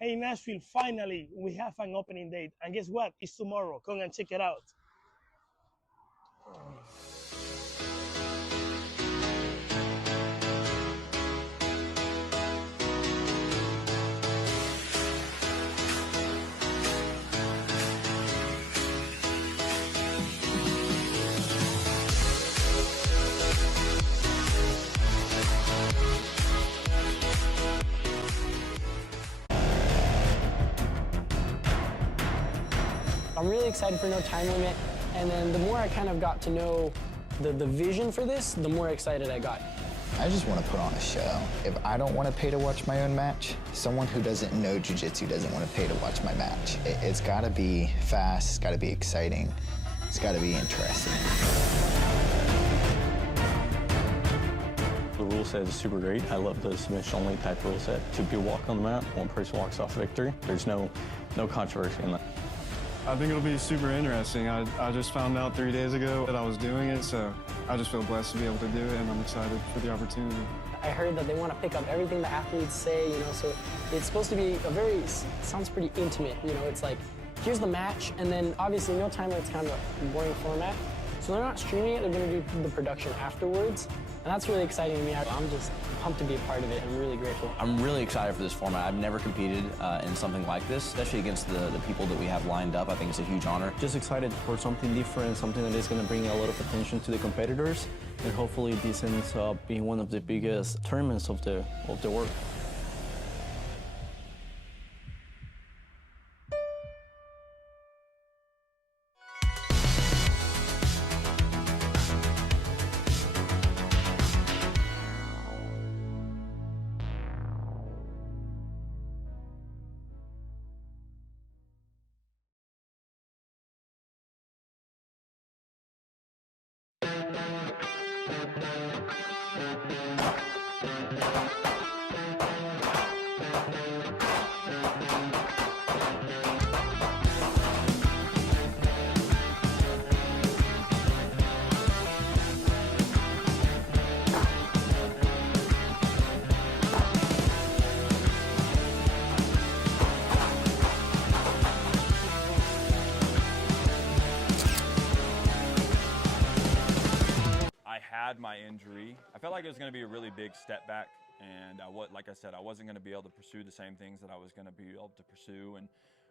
Hey Nashville, finally we have an opening date, and guess what? It's tomorrow. Come and check it out. I'm really excited for no time limit, and then the more I kind of got to know the vision for this, the more excited I got. I just want to put on a show. If I don't want to pay to watch my own match, someone who doesn't know jiu-jitsu doesn't want to pay to watch my match. It's got to be fast, it's got to be exciting, it's got to be interesting. The rule set is super great. I love the submission-only type rule set. Two people walk on the mat, one person walks off victory. There's no controversy in that. I think it'll be super interesting. I just found out 3 days ago that I was doing it, so I just feel blessed to be able to do it, and I'm excited for the opportunity. I heard that they want to pick up everything the athletes say, you know, so it's supposed to be a very, sounds pretty intimate, you know, it's like, here's the match, and then obviously no time limit, it's kind of a boring format. So they're not streaming it, they're going to do the production afterwards, and that's really exciting to me. I'm just pumped to be a part of it, and I'm really grateful. I'm really excited for this format. I've never competed in something like this, especially against the people that we have lined up. I think it's a huge honor. Just excited for something different, something that is going to bring a lot of attention to the competitors, and hopefully this ends up being one of the biggest tournaments of the world. I had my injury. I felt like it was going to be a really big step back And like I said, I wasn't going to be able to pursue the same things that I was going to be able to pursue. And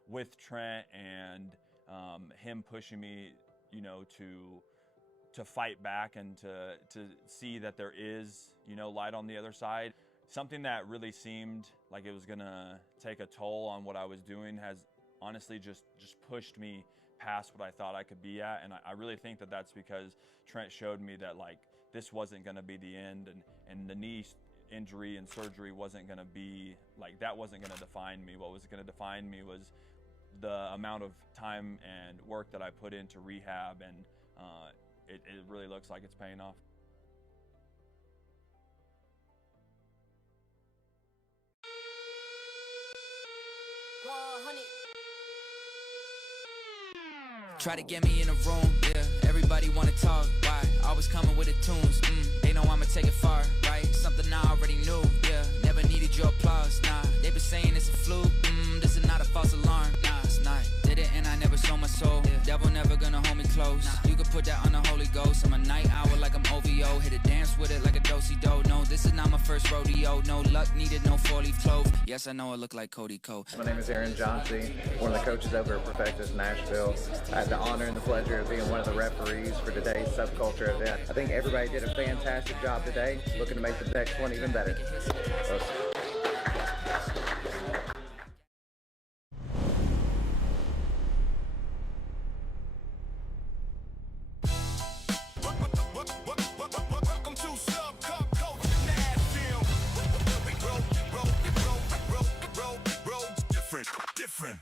with Trent and him pushing me, you know, to fight back and to see that there is, you know, light on the other side. Something that really seemed like it was gonna take a toll on what I was doing has honestly just pushed me past what I thought I could be at. And I really think that that's because Trent showed me that, like, this wasn't gonna be the end, and the knee injury and surgery wasn't gonna be, like, that wasn't gonna define me. What was gonna define me was the amount of time and work that I put into rehab, and it really looks like it's paying off. Try to get me in a room, yeah. Everybody wanna talk, why? Always coming with the tunes, they know I'ma take it far, right? Something I already knew, yeah. Never needed your applause, nah. They been saying it's a fluke, this is not a false alarm, nah. It's not. Did it and I never sold my soul. Yeah. Devil never gonna hold me close. Nah. You can put that on the Holy Ghost. I'm a night owl like I'm OVO. Hit a dance with it like a do-si-do. No, this is not my first rodeo. No luck needed, no four-leaf clove. Yes, I know I look like Cody Cole. My name is Aaron Johnsey, one of the coaches over at Perfectus Nashville. I had the honor and the pleasure of being one of the referees for today's subculture event. I think everybody did a fantastic job today, looking to make the next one even better. Different.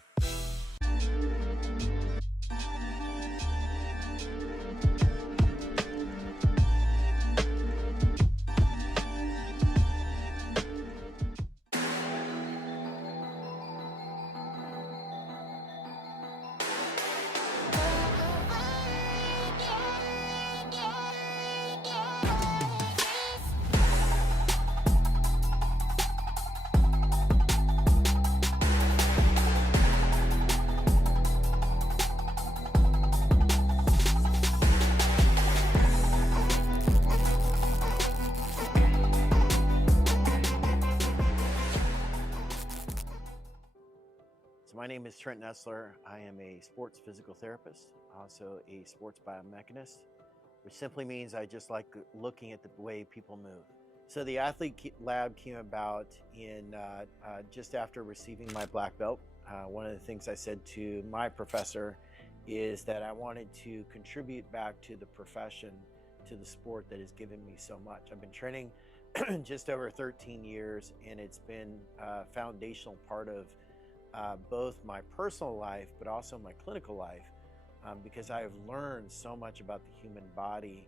My name is Trent Nessler. I am a sports physical therapist, also a sports biomechanist, which simply means I just like looking at the way people move. So the athlete lab came about in just after receiving my black belt. One of the things I said to my professor is that I wanted to contribute back to the profession, to the sport that has given me so much. I've been training just over 13 years, and it's been a foundational part of both my personal life, but also my clinical life, because I have learned so much about the human body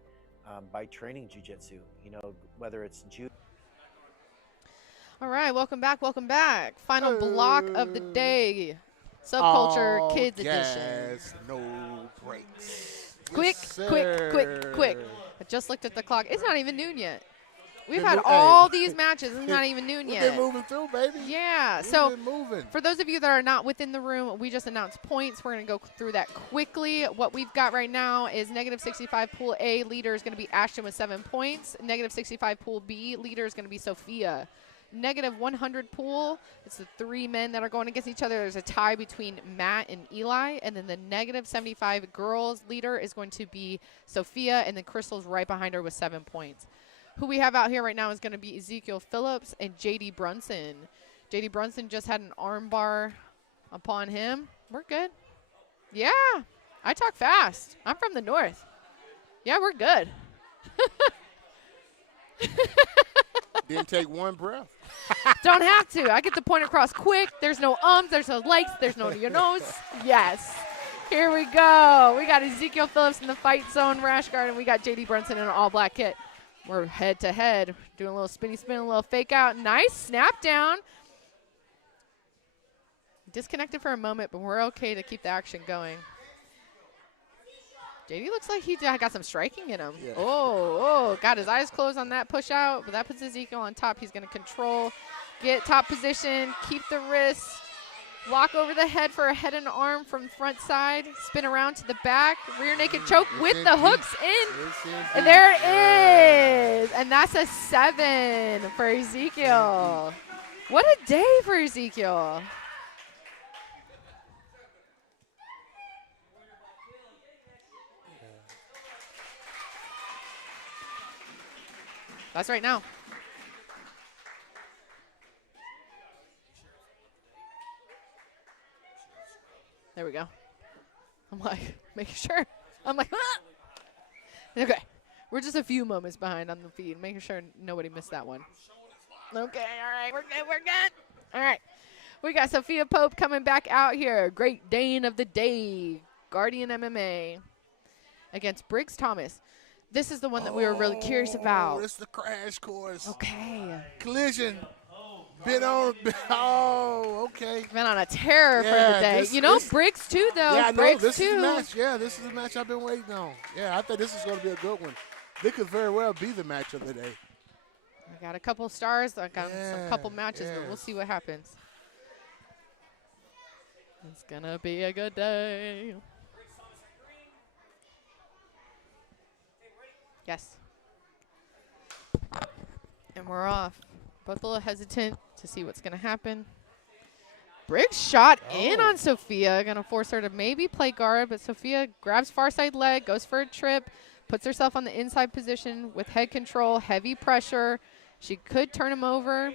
by training jiu-jitsu, you know, whether it's judo. All right, welcome back, welcome back. Final block of the day, Subculture Kids Edition. No breaks. Quick, Yes, quick. sir. I just looked at the clock. It's not even noon yet. We've Been had mo- all hey. these matches. It's not even noon We've yet. been moving through, baby. Yeah. We've So been moving. for those of you that are not within the room, we just announced points. We're going to go through that quickly. What we've got right now is -65 Pool A leader is going to be Ashton with 7 points. -65 Pool B leader is going to be Sophia. -100 Pool, it's the 3 men that are going against each other. There's a tie between Matt and Eli. And then the -75 girls leader is going to be Sophia. And then Crystal's right behind her with 7 points. Who we have out here right now is going to be Ezekiel Phillips and J.D. Brunson. J.D. Brunson just had an arm bar upon him. We're good. Yeah, I talk fast. I'm from the north. Yeah, we're good. Didn't take one breath. Don't have to. I get the point across quick. There's no ums. There's no likes. There's no your nose. Yes. Here we go. We got Ezekiel Phillips in the fight zone rash guard, and we got J.D. Brunson in an all-black kit. We're head-to-head, doing a little spinny spin, a little fake out. Nice snap down. Disconnected for a moment, but we're okay to keep the action going. JD looks like he got some striking in him. Yeah. Oh, got his eyes closed on that push out, but that puts Ezekiel on top. He's going to control, get top position, keep the wrist, lock over the head for a head and arm from front side, spin around to the back, rear naked choke with the hooks in. And there it is. And that's a 7 for Ezekiel. What a day for Ezekiel. That's right now. There we go. I'm like, making sure. I'm like, ah! Okay. We're just a few moments behind on the feed, making sure nobody missed that one. Okay, all right, we're good. All right. We got Sophia Pope coming back out here. Great Dane of the Day, Guardian MMA, against Briggs Thomas. This is the one that we were really curious about. It's the crash course. Okay. Collision. Okay. Been on a tear for the day. Briggs too, though. Yeah, I know. Briggs This too. is the match. Yeah, this is the match I've been waiting on. Yeah, I think this is going to be a good one. This could very well be the match of the day. I got a couple stars. I got some couple matches, but we'll see what happens. It's going to be a good day. Yes. And we're off. Both a little hesitant to see what's going to happen. Briggs shot in on Sophia. Going to force her to maybe play guard, but Sophia grabs far side leg, goes for a trip, puts herself on the inside position with head control, heavy pressure. She could turn him over.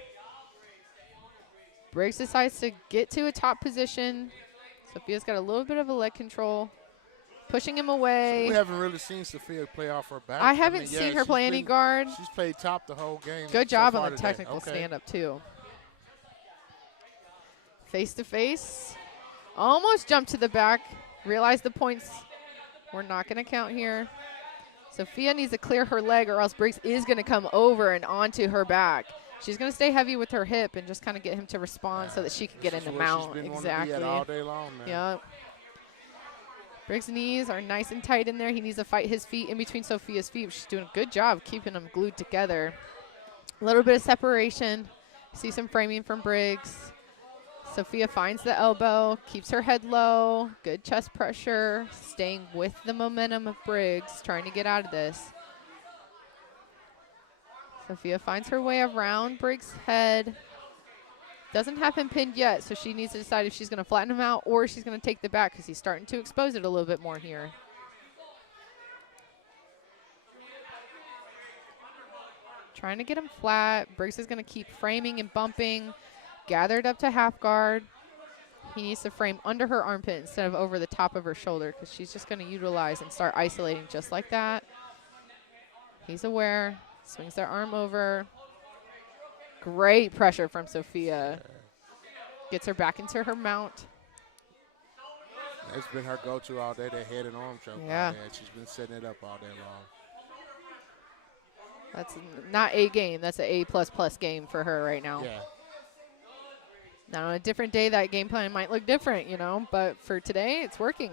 Briggs decides to get to a top position. Sophia's got a little bit of a leg control, pushing him away. So we haven't really seen Sophia play off her back. I haven't seen her play any guard. She's played top the whole game. Good job so on the technical stand-up, too. Face-to-face. Almost jumped to the back. Realized the points were not going to count here. Sophia needs to clear her leg or else Briggs is going to come over and onto her back. She's going to stay heavy with her hip and just kind of get him to respond so that she can get in the mount. Exactly. All day long, man. Yep. Briggs' knees are nice and tight in there. He needs to fight his feet in between Sophia's feet. She's doing a good job keeping them glued together. A little bit of separation. See some framing from Briggs. Sophia finds the elbow, keeps her head low. Good chest pressure, staying with the momentum of Briggs, trying to get out of this. Sophia finds her way around Briggs' head. Doesn't have him pinned yet, so she needs to decide if she's going to flatten him out or she's going to take the back because he's starting to expose it a little bit more here. Trying to get him flat. Briggs is going to keep framing and bumping. Gathered up to half guard. He needs to frame under her armpit instead of over the top of her shoulder because she's just going to utilize and start isolating just like that. He's aware. Swings their arm over. Great pressure from Sophia. Gets her back into her mount. It's been her go-to all day, that head and arm choke. Yeah. She's been setting it up all day long. That's not A game. That's an A++ game for her right now. Yeah. Now, on a different day, that game plan might look different, but for today, it's working.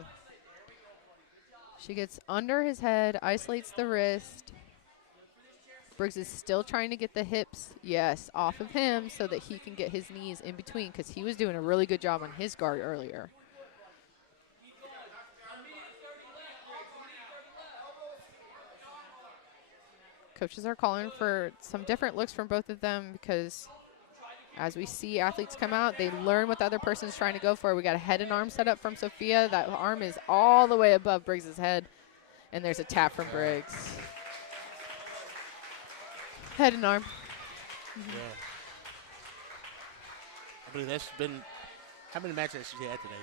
She gets under his head, isolates the wrist. Briggs is still trying to get the hips, off of him so that he can get his knees in between because he was doing a really good job on his guard earlier. Coaches are calling for some different looks from both of them because as we see athletes come out, they learn what the other person's trying to go for. We got a head and arm set up from Sophia. That arm is all the way above Briggs' head, and there's a tap from Briggs. Head and arm. Yeah. I believe that's been, how many matches has she had today,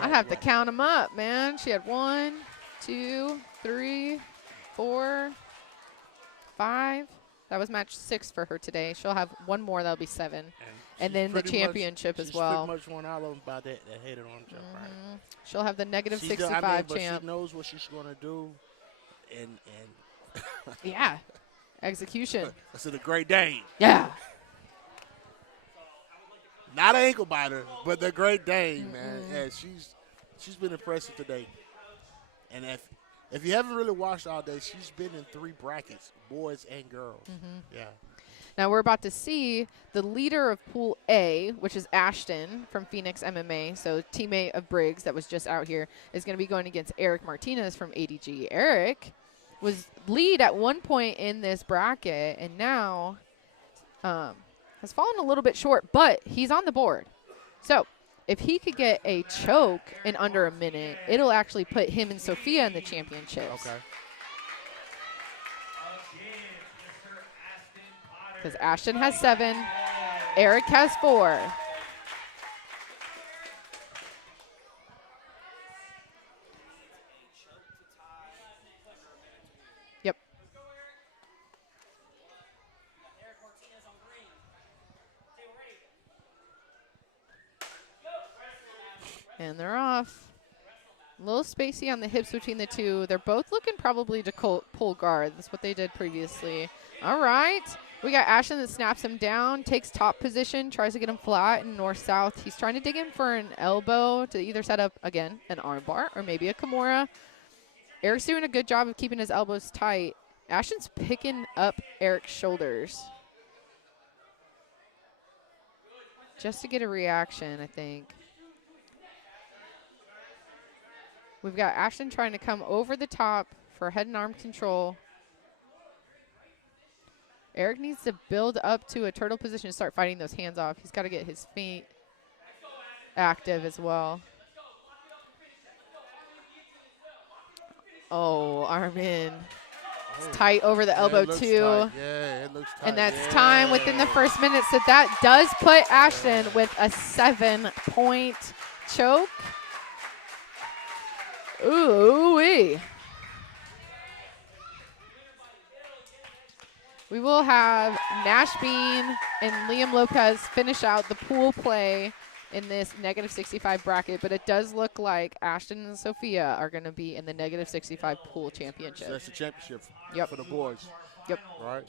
I have to count them up, man. She had 1, 2, 3, 4, 5. That was match 6 for her today. She'll have one more. That'll be 7. And then the championship as well. She's pretty much won all of them by that head and arm choke, right? She'll have the negative She's 65 but champ. she knows what she's going to do. And yeah. Execution. That's a Great Dane. Yeah. Not an ankle biter, but the Great Dane, man. Yeah, she's been impressive today. And if you haven't really watched all day, she's been in 3 brackets, boys and girls. Yeah. Now we're about to see the leader of Pool A, which is Ashton from Phoenix MMA, so teammate of Briggs that was just out here, is going to be going against Eric Martinez from ADG. Eric was lead at one point in this bracket and now has fallen a little bit short, but he's on the board. So if he could get a choke in under a minute, it'll actually put him and Sophia in the championships. Okay. Because Ashton has 7, Eric has 4. Yep. And they're off. A little spacey on the hips between the two. They're both looking probably to pull guard. That's what they did previously. All right. We got Ashton that snaps him down, takes top position, tries to get him flat in north-south. He's trying to dig in for an elbow to either set up, again, an arm bar or maybe a Kimura. Eric's doing a good job of keeping his elbows tight. Ashton's picking up Eric's shoulders. Just to get a reaction, I think. We've got Ashton trying to come over the top for head and arm control. Eric needs to build up to a turtle position to start fighting those hands off. He's got to get his feet active as well. Oh, arm in. It's tight over the elbow too. Tight. Yeah, it looks tight. And that's time within the first minute. So that does put Ashton with a 7-point choke. Ooh-wee. We will have Nash Bean and Liam Lopez finish out the pool play in this -65 bracket, but it does look like Ashton and Sophia are going to be in the -65 pool championship. So that's the championship Yep. for the boys. Yep. Right.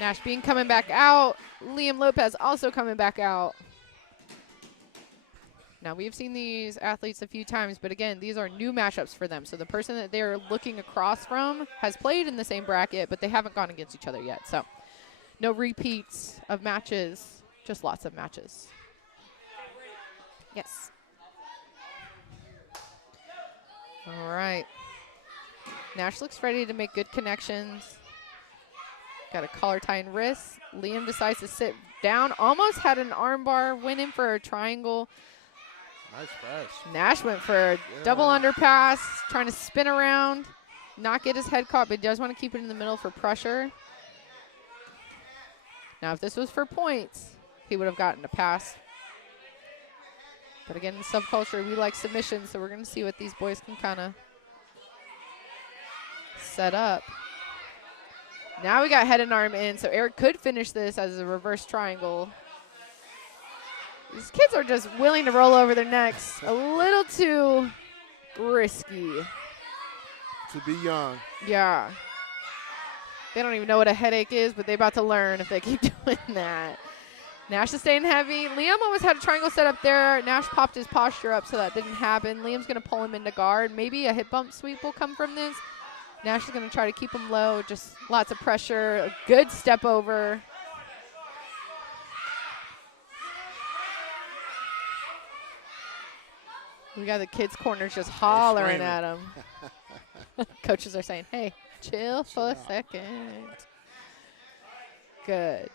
Nash Bean coming back out. Liam Lopez also coming back out. Now, we've seen these athletes a few times, but again, these are new matchups for them. So the person that they're looking across from has played in the same bracket, but they haven't gone against each other yet. So no repeats of matches, just lots of matches. Yes. All right. Nash looks ready to make good connections. Got a collar tie and wrist. Liam decides to sit down. Almost had an arm bar. Went in for a triangle. Nice pass. Nash went for a double underpass. Trying to spin around. Not get his head caught, but he does want to keep it in the middle for pressure. Now, if this was for points, he would have gotten a pass. But again, in subculture, we like submissions, so we're going to see what these boys can kind of set up. Now we got head and arm in, so Eric could finish this as a reverse triangle. These kids are just willing to roll over their necks. A little too risky. To be young. Yeah. They don't even know what a headache is, but they're about to learn if they keep doing that. Nash is staying heavy. Liam almost had a triangle set up there. Nash popped his posture up, so that didn't happen. Liam's going to pull him into guard. Maybe a hip bump sweep will come from this. Nash is going to try to keep him low. Just lots of pressure. A good step over. We got the kids' corners just hollering at him. Coaches are saying, hey, chill for a second. Good.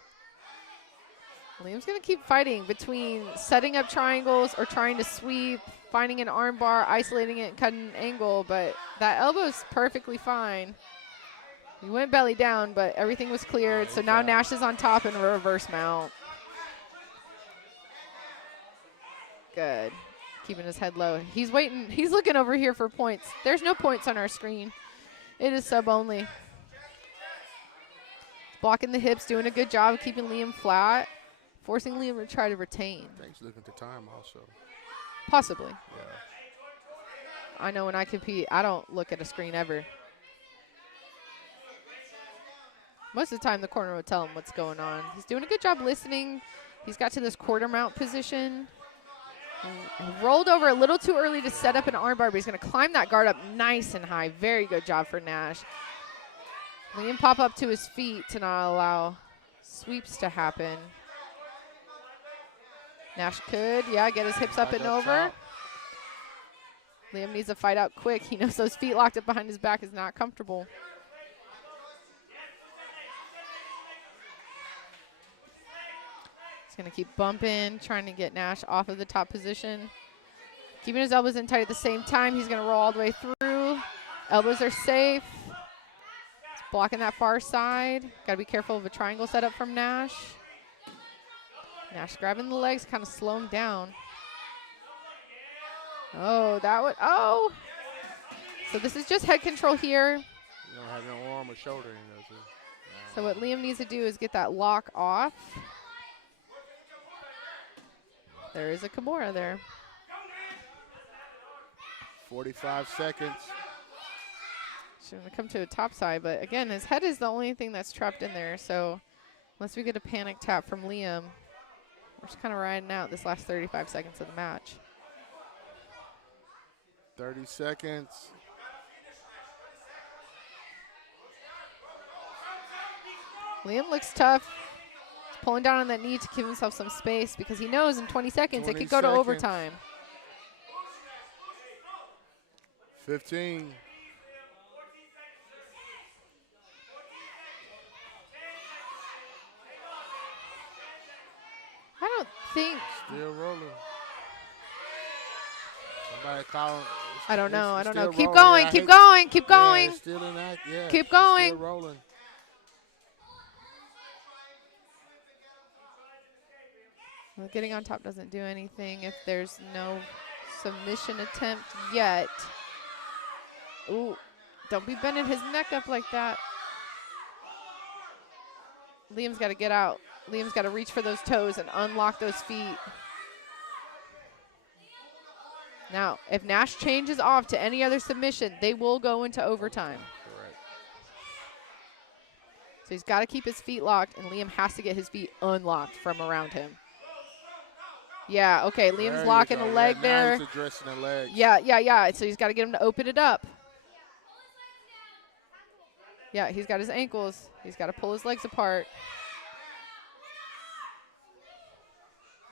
Liam's going to keep fighting between setting up triangles or trying to sweep, finding an arm bar, isolating it, and cutting an angle, but that elbow's perfectly fine. He went belly down, but everything was cleared, so now Nash is on top in a reverse mount. Good. Keeping his head low. He's waiting. He's looking over here for points. There's no points on our screen. It is sub only. Blocking the hips, doing a good job of keeping Liam flat. Forcing Liam to try to retain. I think he's looking at the time also. Possibly. Yeah. I know when I compete, I don't look at a screen ever. Most of the time, the corner will tell him what's going on. He's doing a good job listening, He's got to this quarter mount position. Rolled over a little too early to set up an armbar, but he's going to climb that guard up nice and high. Very good job for Nash. Liam pop up to his feet to not allow sweeps to happen. Nash could, yeah, get his hips up and over. Liam needs to fight out quick. He knows those feet locked up behind his back is not comfortable. He's going to keep bumping, trying to get Nash off of the top position. Keeping his elbows in tight at the same time. He's going to roll all the way through. Elbows are safe. He's blocking that far side. Got to be careful of a triangle setup from Nash. Nash grabbing the legs, kind of slow him down. Oh, that would, oh. So this is just head control here. You don't have no arm or shoulder in there, too. So what Liam needs to do is get that lock off. There is a Kimura there. 45 seconds. Shouldn't have come to a top side, but again, his head is the only thing that's trapped in there. So unless we get a panic tap from Liam, we're just kind of riding out this last 35 seconds of the match. 30 seconds. Liam looks tough. He's pulling down on that knee to give himself some space because he knows in 20 seconds it could go to overtime. 15. I don't think. Still rolling. Somebody call. I don't know. I don't know. Still Keep rolling. going. I Keep hate- going. Keep Yeah, going. it's still in that. Yeah. Keep it's going. Still rolling. Well, getting on top doesn't do anything if there's no submission attempt yet. Ooh, don't be bending his neck up like that. Liam's got to get out. Liam's got to reach for those toes and unlock those feet. Now, if Nash changes off to any other submission, they will go into overtime. Correct. So he's got to keep his feet locked, and Liam has to get his feet unlocked from around him. Yeah, okay, There Liam's you locking go. the leg Now there. he's addressing the leg. Yeah. So he's got to get him to open it up. Yeah, he's got his ankles. He's got to pull his legs apart.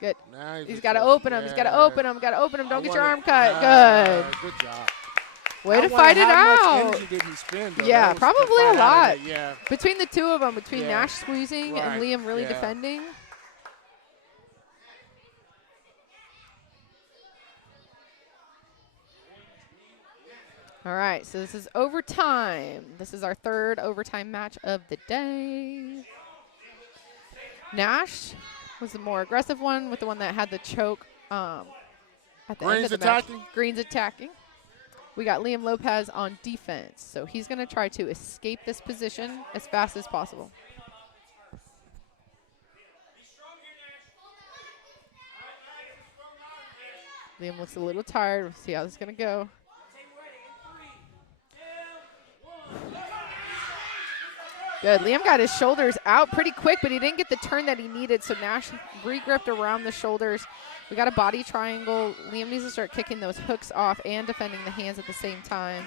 Good. Now He's got to open him. He's got to open him. Got to open him. Don't I get your wonder- arm cut. Good. Good job. Way I to wonder fight it how out. much energy did he spend, though? Yeah, That was to probably a fight out lot. of it, yeah. Between the two of them, between Yeah. Nash squeezing and Right, Liam really yeah. defending. All right, so this is overtime. This is our third overtime match of the day. Nash was the more aggressive one with the one that had the choke at the end Green's of the match. attacking? Green's attacking. We got Liam Lopez on defense, so he's going to try to escape this position as fast as possible. Liam looks a little tired. We'll see how this is going to go. Good. Liam got his shoulders out pretty quick, but he didn't get the turn that he needed, so Nash re-gripped around the shoulders. We got a body triangle. Liam needs to start kicking those hooks off and defending the hands at the same time.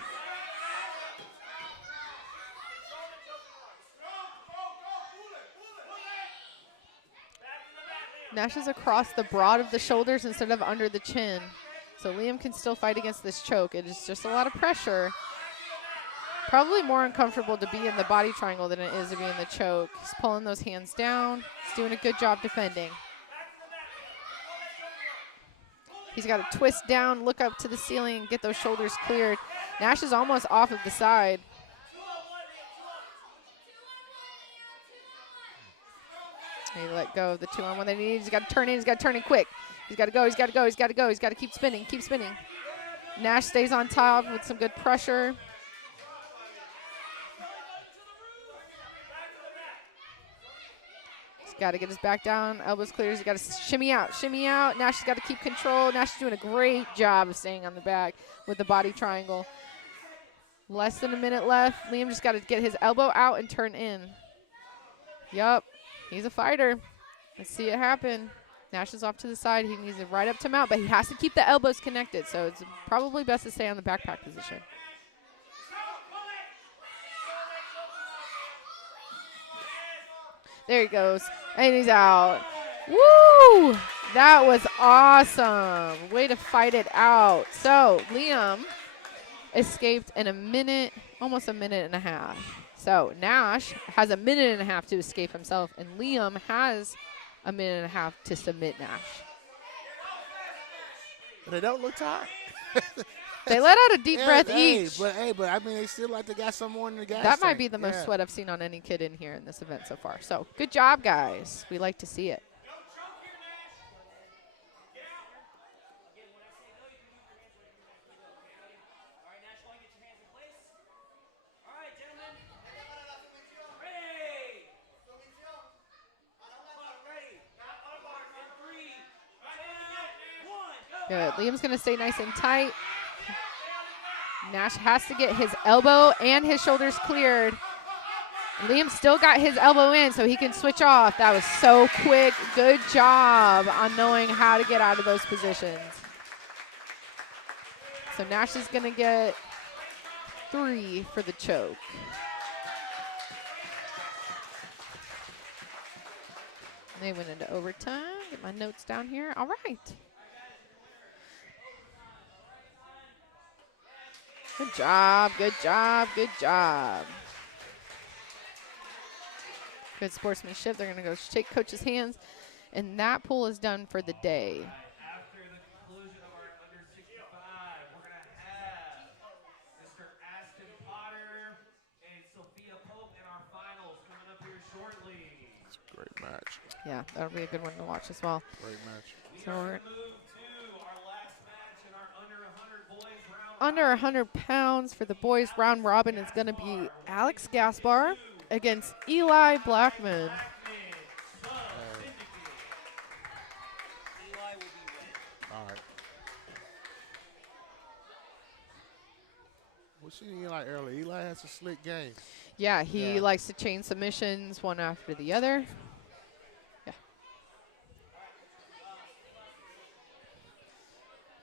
Nash is across the broad of the shoulders instead of under the chin. So Liam can still fight against this choke. It is just a lot of pressure. Probably more uncomfortable to be in the body triangle than it is to be in the choke. He's pulling those hands down. He's doing a good job defending. He's got to twist down, look up to the ceiling, and get those shoulders cleared. Nash is almost off of the side. He let go of the 2-on-1 that he needs. He's got to turn in. He's got to turn in quick. He's got to go. He's got to go. He's got to go. He's got to keep spinning. Keep spinning. Nash stays on top with some good pressure. He's got to get his back down. Elbows clear. He's got to shimmy out. Shimmy out. Nash has got to keep control. Nash is doing a great job of staying on the back with the body triangle. Less than a minute left. Liam just got to get his elbow out and turn in. Yup. He's a fighter. Let's see it happen. Nash is off to the side. He needs it right up to mount, but he has to keep the elbows connected, so it's probably best to stay on the backpack position. There he goes, and he's out. Woo! That was awesome. Way to fight it out. So Liam escaped in a minute, almost a minute and a half. So Nash has a minute and a half to escape himself, and Liam has a minute and a half to submit Nash. They don't look tired. They let out a deep breath each. But I mean, they still like they got some more in the gas That might tank. be the most sweat I've seen on any kid in here in this event so far. So good job, guys. We like to see it. Good. Liam's going to stay nice and tight. Nash has to get his elbow and his shoulders cleared. Liam still got his elbow in so he can switch off. That was so quick. Good job on knowing how to get out of those positions. So Nash is going to get 3 for the choke. They went into overtime. Get my notes down here. All right. Good job, good job, good job. Good sportsmanship. They're going to go shake coach's hands. And that pool is done for the day. After the conclusion of our under 65, we're going to have Mr. Aston Potter and Sophia Pope in our finals coming up here shortly. It's a great match. Yeah, that'll be a good one to watch as well. Great match. So we're Move to our last match in our under 100 boys round. under 100 pounds for the boys round robin is going to be Alex Gaspar against Eli Blackman. All right. We've seen Eli earlier. Eli has a slick game. Yeah, he likes to chain submissions one after the other. Yeah.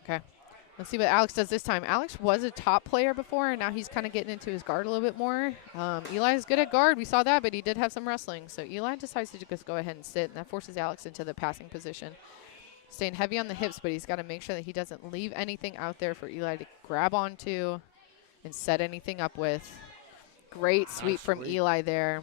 Okay. Let's see what Alex does this time. Alex was a top player before, and now he's kind of getting into his guard a little bit more. Eli is good at guard. We saw that, but he did have some wrestling. So Eli decides to just go ahead and sit, and that forces Alex into the passing position. Staying heavy on the hips, but he's got to make sure that he doesn't leave anything out there for Eli to grab onto and set anything up with. Great sweep from Eli there.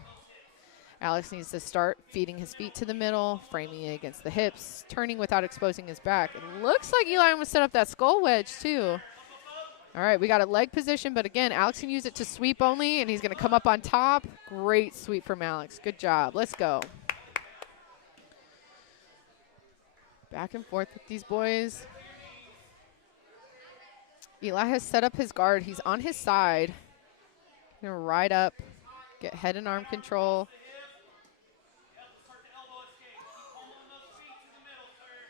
Alex needs to start feeding his feet to the middle, framing it against the hips, turning without exposing his back. It looks like Eli almost set up that skull wedge, too. All right, we got a leg position, but again, Alex can use it to sweep only, and he's going to come up on top. Great sweep from Alex. Good job. Let's go. Back and forth with these boys. Eli has set up his guard. He's on his side. Going to ride up, get head and arm control.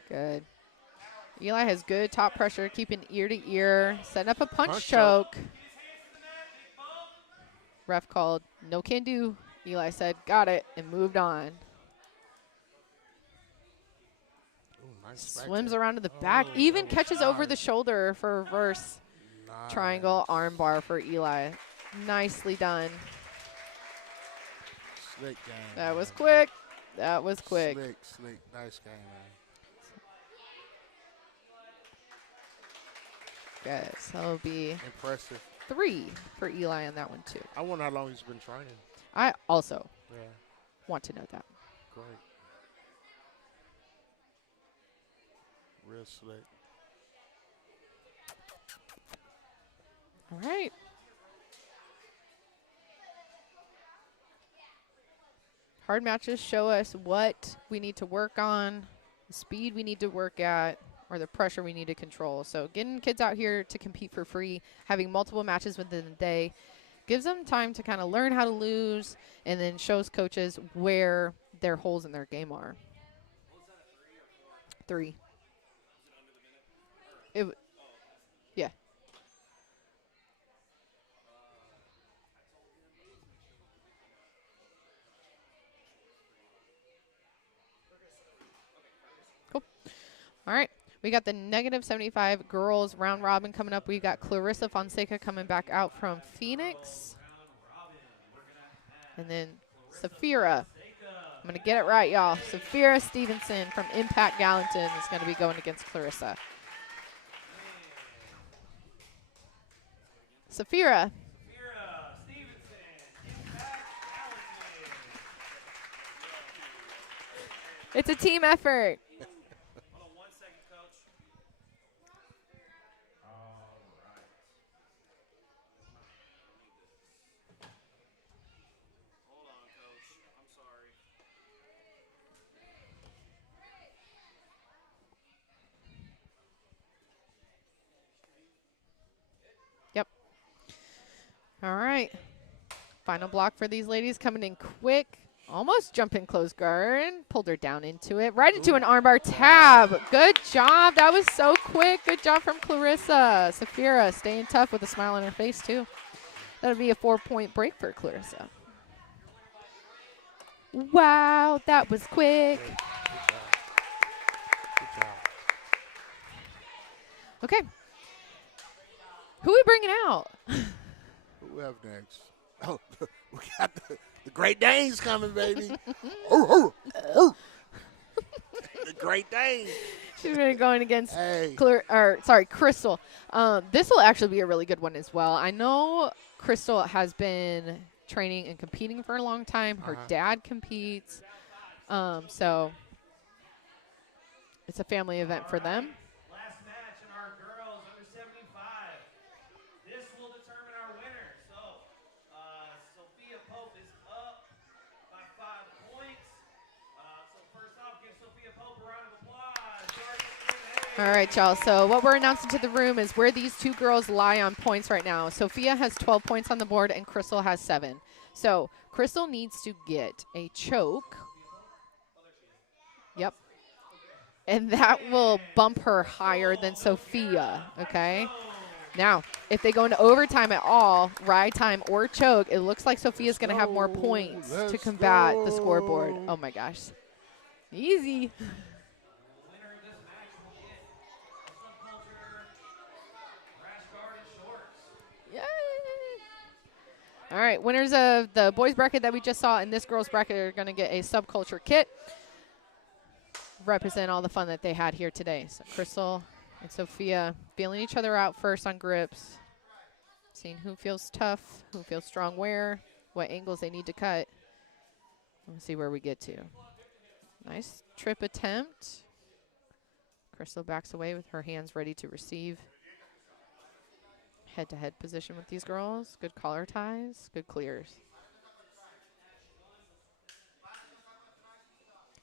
Good. Eli has good top pressure, keeping ear to ear, setting up a punch choke. Ref called no can do. Eli said, got it, and moved on. Ooh, nice Swims around to the back, even catches over the shoulder for a reverse triangle arm bar for Eli. Nicely done. Slick game. That was quick. That was quick. Slick. Nice game, man. Good. So it'll be impressive. 3 for Eli on that one, too. I wonder how long he's been training. I also Yeah. want to know that. Great. Real slick. All right. Hard matches show us what we need to work on, the speed we need to work at, or the pressure we need to control. So getting kids out here to compete for free, having multiple matches within the day, gives them time to kind of learn how to lose, and then shows coaches where their holes in their game are. 3. Yeah. Cool. All right. We got the -75 girls round robin coming up. We got Clarissa Fonseca coming back out from Phoenix. And then Safira. I'm going to get it right, y'all. Safira Stevenson from Impact Gallatin is going to be going against Clarissa. Safira. It's a team effort. Hold on 1 second, Coach. All right. Hold on, Coach. I'm sorry. Yep. All right. Final block for these ladies coming in quick. Almost jumping close guard. Pulled her down into it. Right into an armbar tab. Good job. That was so quick. Good job from Clarissa. Safira staying tough with a smile on her face, too. That'll be a 4-point break for Clarissa. Wow, that was quick. Good job. Okay. Who we bringing out? Who we have next? Oh, we got the Great Danes coming, baby. The Great Danes. She's going to be going against Hey. Crystal. This will actually be a really good one as well. I know Crystal has been training and competing for a long time. Her dad competes. So it's a family event for them. Last match in our girls under 75. This will determine our winner. So, Sophia Pope is up by 5 points. So first off, give Sophia Pope a round of applause. All right, y'all. So what we're announcing to the room is where these two girls lie on points right now. Sophia has 12 points on the board, and Crystal has 7. So Crystal needs to get a choke. Yep. And that will bump her higher than Sophia, okay? Now, if they go into overtime at all, ride time or choke, it looks like Sophia's going to have more points to combat the scoreboard. Oh, my gosh. Easy. All right, winners of the boys bracket that we just saw and this girls bracket are going to get a subculture kit. Represent all the fun that they had here today. So Crystal and Sophia feeling each other out first on grips. Seeing who feels tough, who feels strong where, what angles they need to cut. Let's see where we get to. Nice trip attempt. Crystal backs away with her hands ready to receive. Head-to-head position with these girls. Good collar ties, good clears.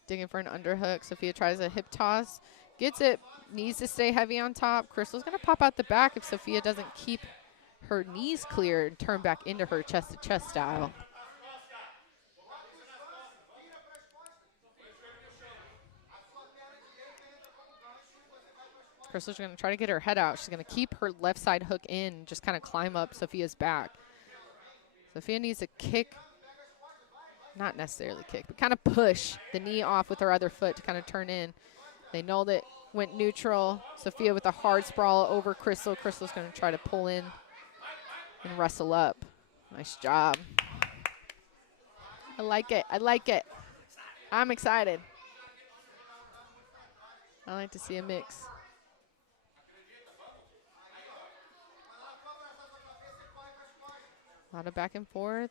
Digging for an underhook. Sophia tries a hip toss. Gets it. Needs to stay heavy on top. Crystal's going to pop out the back if Sophia doesn't keep her knees clear and turn back into her chest-to-chest style. Crystal's going to try to get her head out. She's going to keep her left side hook in, just kind of climb up Sophia's back. Sophia needs to kick, not necessarily kick, but kind of push the knee off with her other foot to kind of turn in. They know that went neutral. Sophia with a hard sprawl over Crystal. Crystal's going to try to pull in and wrestle up. Nice job. I like it. I like it. I'm excited. I like to see a mix. A lot of back and forth.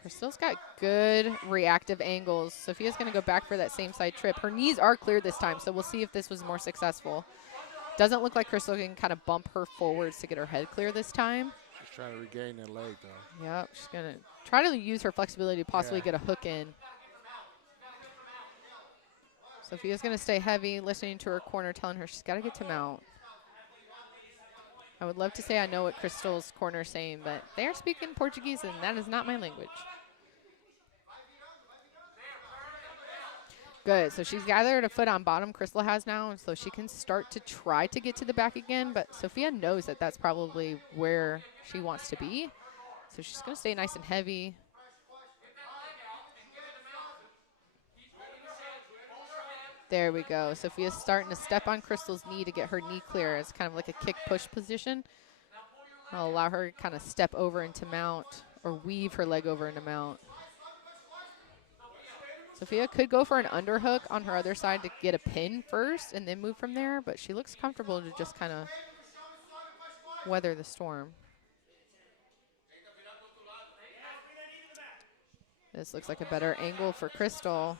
Crystal's got good reactive angles. Sophia's going to go back for that same side trip. Her knees are clear this time, so we'll see if this was more successful. Doesn't look like Crystal can kind of bump her forwards to get her head clear this time. She's trying to regain that leg, though. Yep, she's going to try to use her flexibility to possibly get a hook in. Sophia's going to stay heavy, listening to her corner, telling her she's got to get to mount. I would love to say I know what Crystal's corner is saying, but they are speaking Portuguese, and that is not my language. Good. So she's gathered a foot on bottom. Crystal has now, and so she can start to try to get to the back again, but Sophia knows that that's probably where she wants to be. So she's going to stay nice and heavy. There we go. Sophia's starting to step on Crystal's knee to get her knee clear. It's kind of like a kick-push position. I'll allow her to kind of step over into mount or weave her leg over into mount. Sophia could go for an underhook on her other side to get a pin first and then move from there, but she looks comfortable to just kind of weather the storm. This looks like a better angle for Crystal.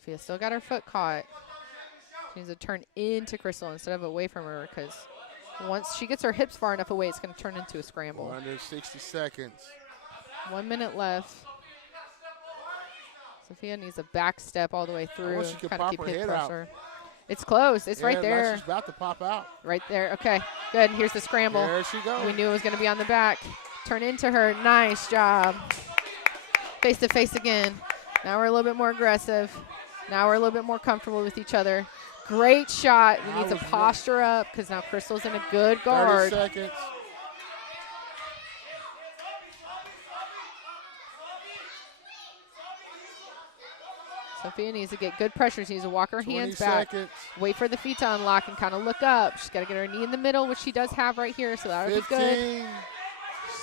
Sophia still got her foot caught. She needs to turn into Crystal instead of away from her, because once she gets her hips far enough away, it's going to turn into a scramble. Under 60 seconds. 1 minute left. Sophia needs a back step all the way through and kind of keep hip pressure. It's close. It's right there. Like she's about to pop out. Right there. Okay, good. Here's the scramble. There she goes. We knew it was going to be on the back. Turn into her. Nice job. Face to face again. Now we're a little bit more aggressive. Now we're a little bit more comfortable with each other. Great shot. We need to posture up because now Crystal's in a good guard. 30 seconds. Sophia needs to get good pressure. She needs to walk her hands back. 20 seconds. Wait for the feet to unlock and kind of look up. She's got to get her knee in the middle, which she does have right here, so that'll be good.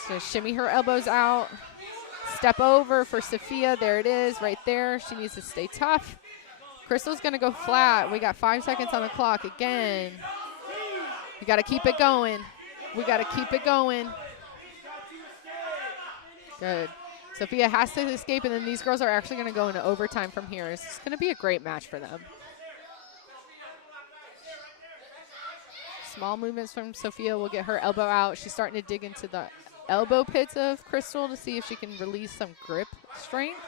So shimmy her elbows out. Step over for Sophia. There it is right there. She needs to stay tough. Crystal's going to go flat. We got 5 seconds on the clock again. We got to keep it going. We got to keep it going. Good. Sophia has to escape, and then these girls are actually going to go into overtime from here. It's going to be a great match for them. Small movements from Sophia will get her elbow out. She's starting to dig into the elbow pits of Crystal to see if she can release some grip strength.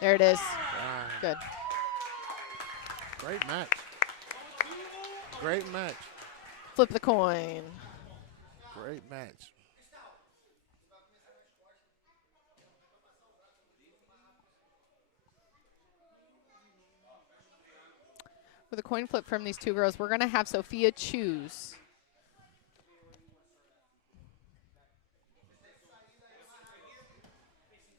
There it is. Wow. Good. Great match. Great match. Flip the coin. Great match. With a coin flip from these two girls, we're going to have Sophia choose.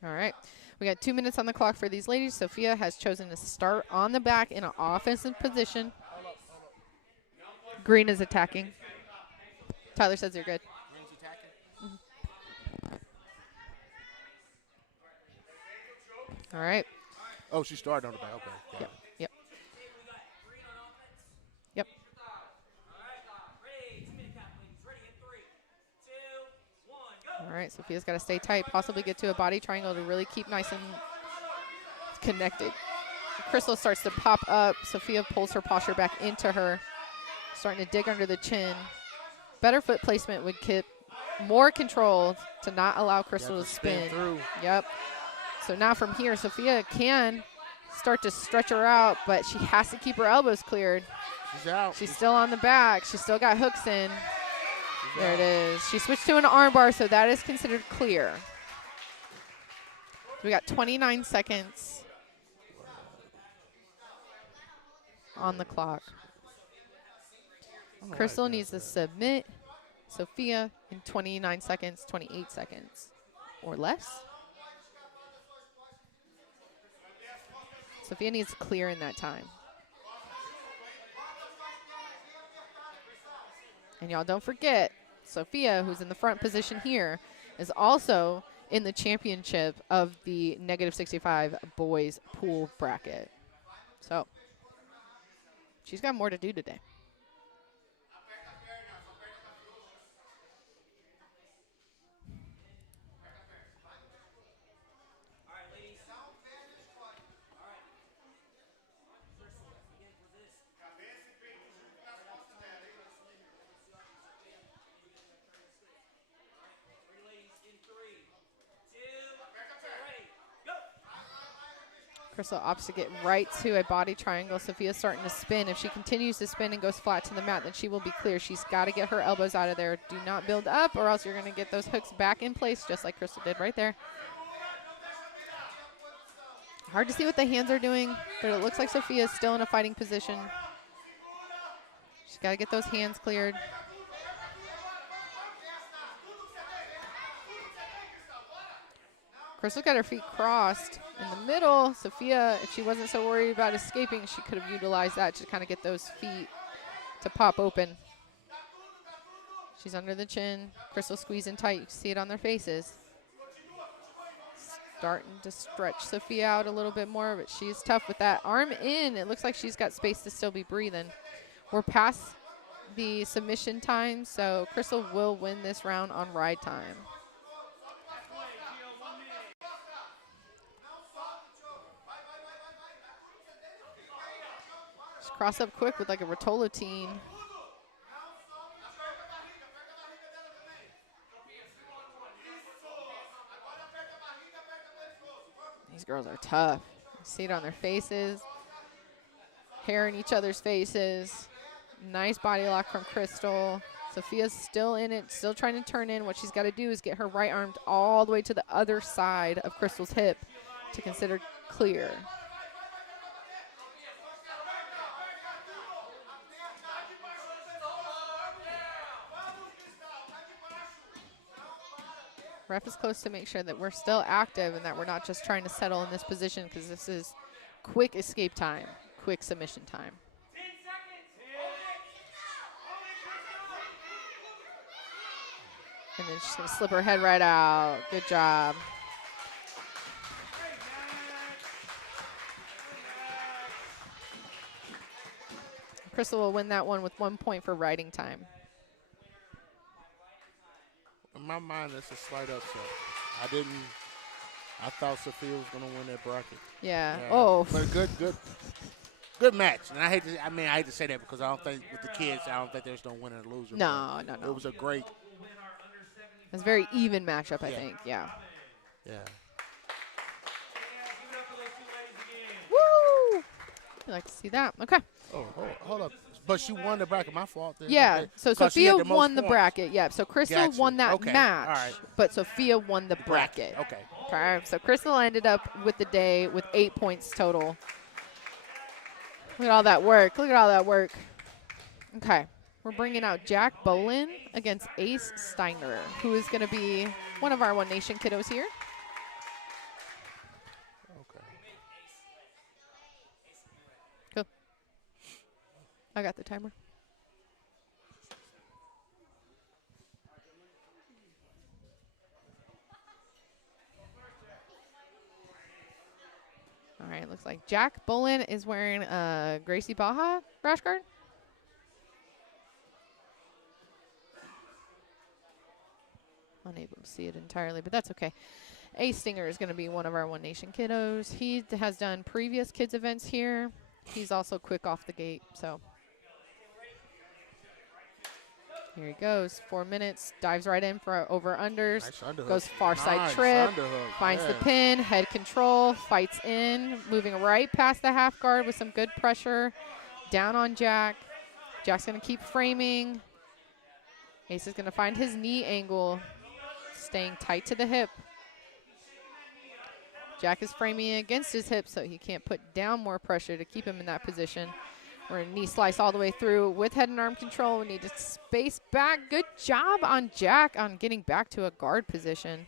All right. We got 2 minutes on the clock for these ladies. Sophia has chosen to start on the back in an offensive position. Green is attacking. Tyler says you're good. All right. Oh, she started on the back. Okay. Got Yep. it. Yep. Yep. All right, Sophia's got to stay tight, possibly get to a body triangle to really keep nice and connected. Crystal starts to pop up. Sophia pulls her posture back into her, starting to dig under the chin. Better foot placement would keep more control to not allow Crystal to spin. Through. Yep. So now from here, Sophia can start to stretch her out, but she has to keep her elbows cleared. She's out. She's still on the back. She's still got hooks in. There it is. She switched to an arm bar, so that is considered clear. We got 29 seconds on the clock. Crystal needs to submit Sophia in 29 seconds, 28 seconds, or less. Sophia needs to clear in that time. And y'all don't forget, Sophia, who's in the front position here, is also in the championship of the -65 boys pool bracket. So she's got more to do today. Crystal opts to get right to a body triangle. Sophia's starting to spin. If she continues to spin and goes flat to the mat, then she will be clear. She's got to get her elbows out of there. Do not build up, or else you're going to get those hooks back in place, just like Crystal did right there. Hard to see what the hands are doing, but it looks like Sophia's still in a fighting position. She's got to get those hands cleared. Crystal got her feet crossed in the middle. Sophia, if she wasn't so worried about escaping, she could have utilized that to kind of get those feet to pop open. She's under the chin. Crystal squeezing tight. You can see it on their faces. Starting to stretch Sophia out a little bit more, but she's tough with that. Arm in. It looks like she's got space to still be breathing. We're past the submission time, so Crystal will win this round on ride time. Just cross up quick with like a rotolotine. These girls are tough. You see it on their faces. Hair in each other's faces. Nice body lock from Crystal. Sophia's still in it, still trying to turn in. What she's got to do is get her right arm all the way to the other side of Crystal's hip to consider clear. Ref is close to make sure that we're still active and that we're not just trying to settle in this position, because this is quick escape time, quick submission time. And then she's going to slip her head right out. Good job. Crystal will win that one with 1 point for riding time. In my mind, that's a slight upset. I thought Sophia was going to win that bracket. Yeah. Oh. But good match. And I hate to say that, because I don't think with the kids, I don't think there's no winner or loser. No. It was a great. It's a very even matchup, I think. Yeah. Yeah. Woo! You like to see that? Okay. Oh, hold up. But she won the bracket. My fault. Then. Yeah. Okay. So Sophia won the points. bracket. Yeah. So Crystal won that match. All right. But Sophia won the bracket. Okay. Okay. So Crystal ended up with the day with 8 points total. Look at all that work. Look at all that work. Okay. We're bringing out Jack Bolin against Ace Steiner, who is going to be one of our One Nation kiddos here. Okay. Cool. I got the timer. All right, looks like Jack Bolin is wearing a Gracie Baja rash guard. Unable to see it entirely, but that's okay. Ace Stinger is going to be one of our One Nation kiddos. He has done previous kids events here. He's also quick off the gate, so. Here he goes, 4 minutes, dives right in for over-unders, Nice goes far side trip, finds the pin, head control, fights in, moving right past the half guard with some good pressure, down on Jack. Jack's going to keep framing. Ace is going to find his knee angle, staying tight to the hip. Jack is framing against his hip, so he can't put down more pressure to keep him in that position. We're in knee slice all the way through with head and arm control. We need to space back. Good job on Jack on getting back to a guard position.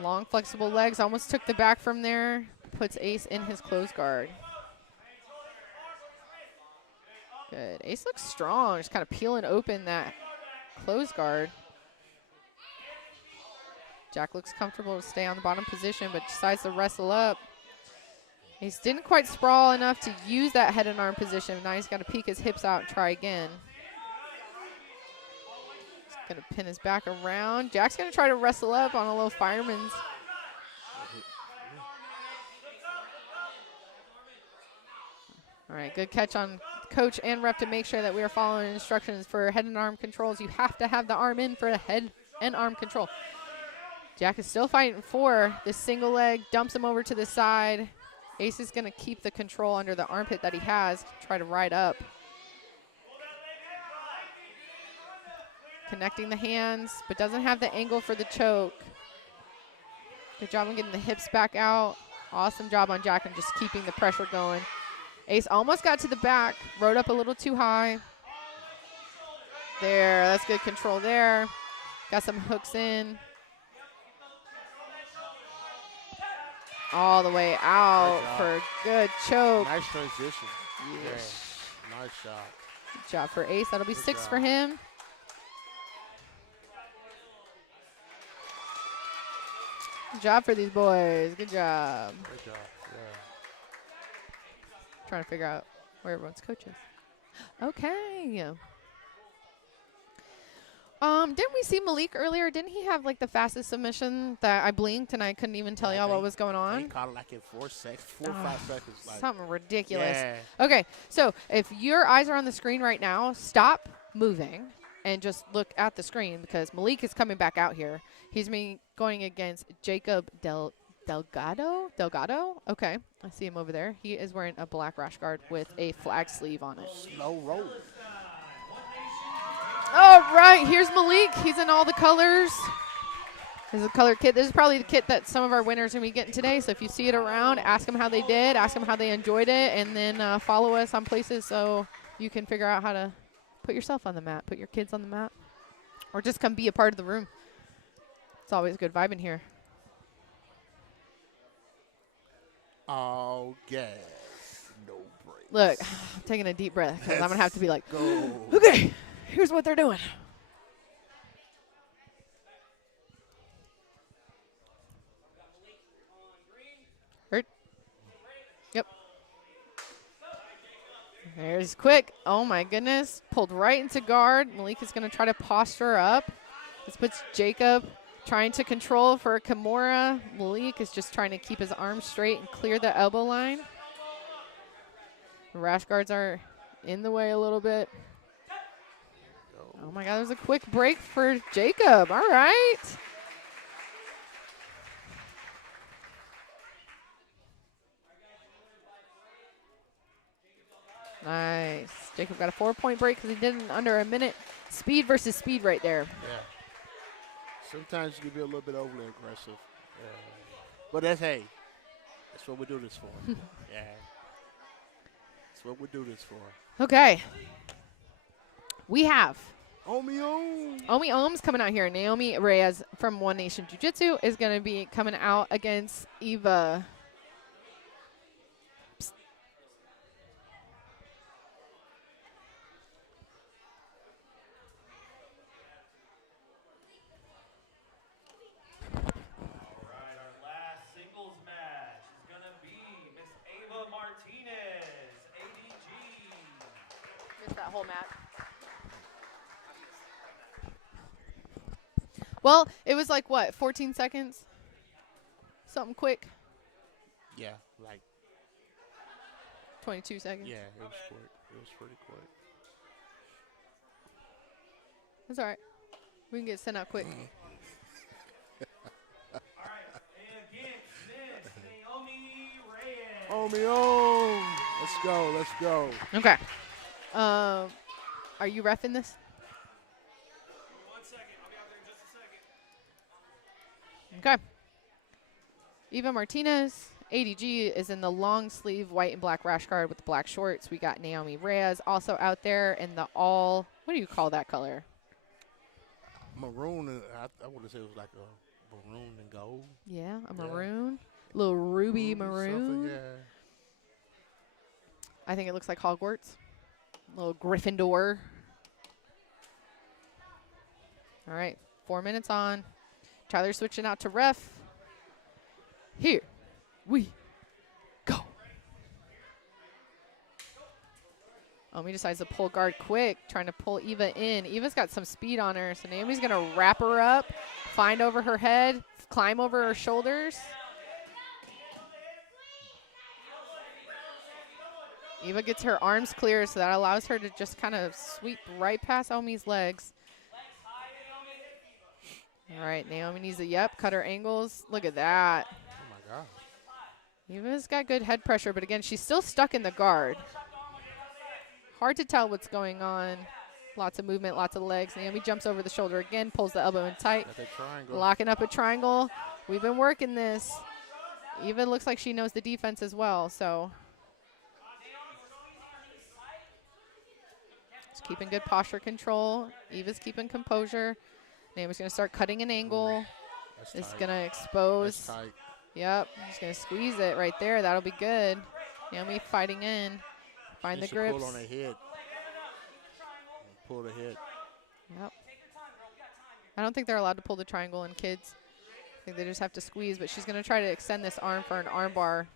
Long, flexible legs, almost took the back from there. Puts Ace in his closed guard. Good. Ace looks strong, just kind of peeling open that closed guard. Jack looks comfortable to stay on the bottom position, but decides to wrestle up. Ace didn't quite sprawl enough to use that head and arm position. Now he's got to peek his hips out and try again. He's going to pin his back around. Jack's going to try to wrestle up on a little fireman's. All right, good catch on coach and rep to make sure that we are following instructions for head and arm controls. You have to have the arm in for the head and arm control. Jack is still fighting for this single leg, dumps him over to the side. Ace is going to keep the control under the armpit that he has, try to ride up. Connecting the hands, but doesn't have the angle for the choke. Good job on getting the hips back out. Awesome job on Jack and just keeping the pressure going. Ace almost got to the back, rode up a little too high. There, that's good control there. Got some hooks in. all the way out for a good choke. Nice transition. Yes. Yeah. Nice shot. Good job for Ace. That'll be Good 6 job. for him. Good job for these boys. Good job. Good job. Yeah. Trying to figure out where everyone's coach is. Okay. Didn't we see Malik earlier? Didn't he have like the fastest submission that I blinked and I couldn't even tell y'all what was going on? He caught it like in 4 or 5 seconds. Like, Something ridiculous. Yeah. Okay, so if your eyes are on the screen right now, stop moving and just look at the screen because Malik is coming back out here. He's going against Jacob Delgado? Okay, I see him over there. He is wearing a black rash guard with a flag sleeve on it. Slow roll. All right, here's Malik. He's in all the colors. This is a color kit. This is probably the kit that some of our winners are going to be getting today. So if you see it around, ask them how they did, ask them how they enjoyed it, and then follow us on places so you can figure out how to put yourself on the mat, put your kids on the mat, or just come be a part of the room. It's always a good vibe in here. All gas, no break. Look, I'm taking a deep breath because I'm going to have to be like, Go. okay, here's what they're doing. Hurt. Yep. There's quick. Oh, my goodness. Pulled right into guard. Malik is going to try to posture up. This puts Jacob trying to control for Kimura. Malik is just trying to keep his arms straight and clear the elbow line. The rash guards are in the way a little bit. Oh, my God. There's a quick break for Jacob. All right. Nice. Jacob got a 4-point break because he did it in under a minute. Speed versus speed right there. Yeah. Sometimes you can be a little bit overly aggressive. Yeah. But that's what we do this for. Yeah. That's what we do this for. Okay. We have Omi Ohm's coming out here. Naomi Reyes from One Nation Jiu-Jitsu is going to be coming out against Eva. That whole match. Well, it was like what, 14 seconds? Something quick. Yeah, like 22 seconds. Yeah, it was quick. It was pretty quick. That's all right. We can get sent out quick. Omi. Let's go. Let's go. Okay. Are you reffing this? 1 second. I'll be out there in just a second. Okay. Eva Martinez, ADG, is in the long sleeve white and black rash guard with the black shorts. We got Naomi Reyes also out there in the all, what do you call that color? Maroon. I want to say it was like a maroon and gold. Yeah, a maroon. Little ruby maroon. Yeah. I think it looks like Hogwarts. Little Gryffindor. All right, 4 minutes on. Tyler's switching out to ref. Here we go. Omi decides to pull guard quick, trying to pull Eva in. Eva's got some speed on her, so Naomi's going to wrap her up, find over her head, climb over her shoulders. Eva gets her arms clear, so that allows her to just kind of sweep right past Omi's legs. All right, Naomi needs a cut her angles. Look at that. Oh, my gosh. Eva's got good head pressure, but again, she's still stuck in the guard. Hard to tell what's going on. Lots of movement, lots of legs. Naomi jumps over the shoulder again, pulls the elbow in tight. Locking up a triangle. We've been working this. Eva looks like she knows the defense as well, so. Just keeping good posture control. Eva's keeping composure. Naomi's going to start cutting an angle. It's going to expose Yep, just going to squeeze it right there. That'll be good. Naomi fighting in. Find the grips. Pull on the head. Pull the head. Yep. I don't think they're allowed to pull the triangle in kids. I think they just have to squeeze, but she's going to try to extend this arm for an arm bar.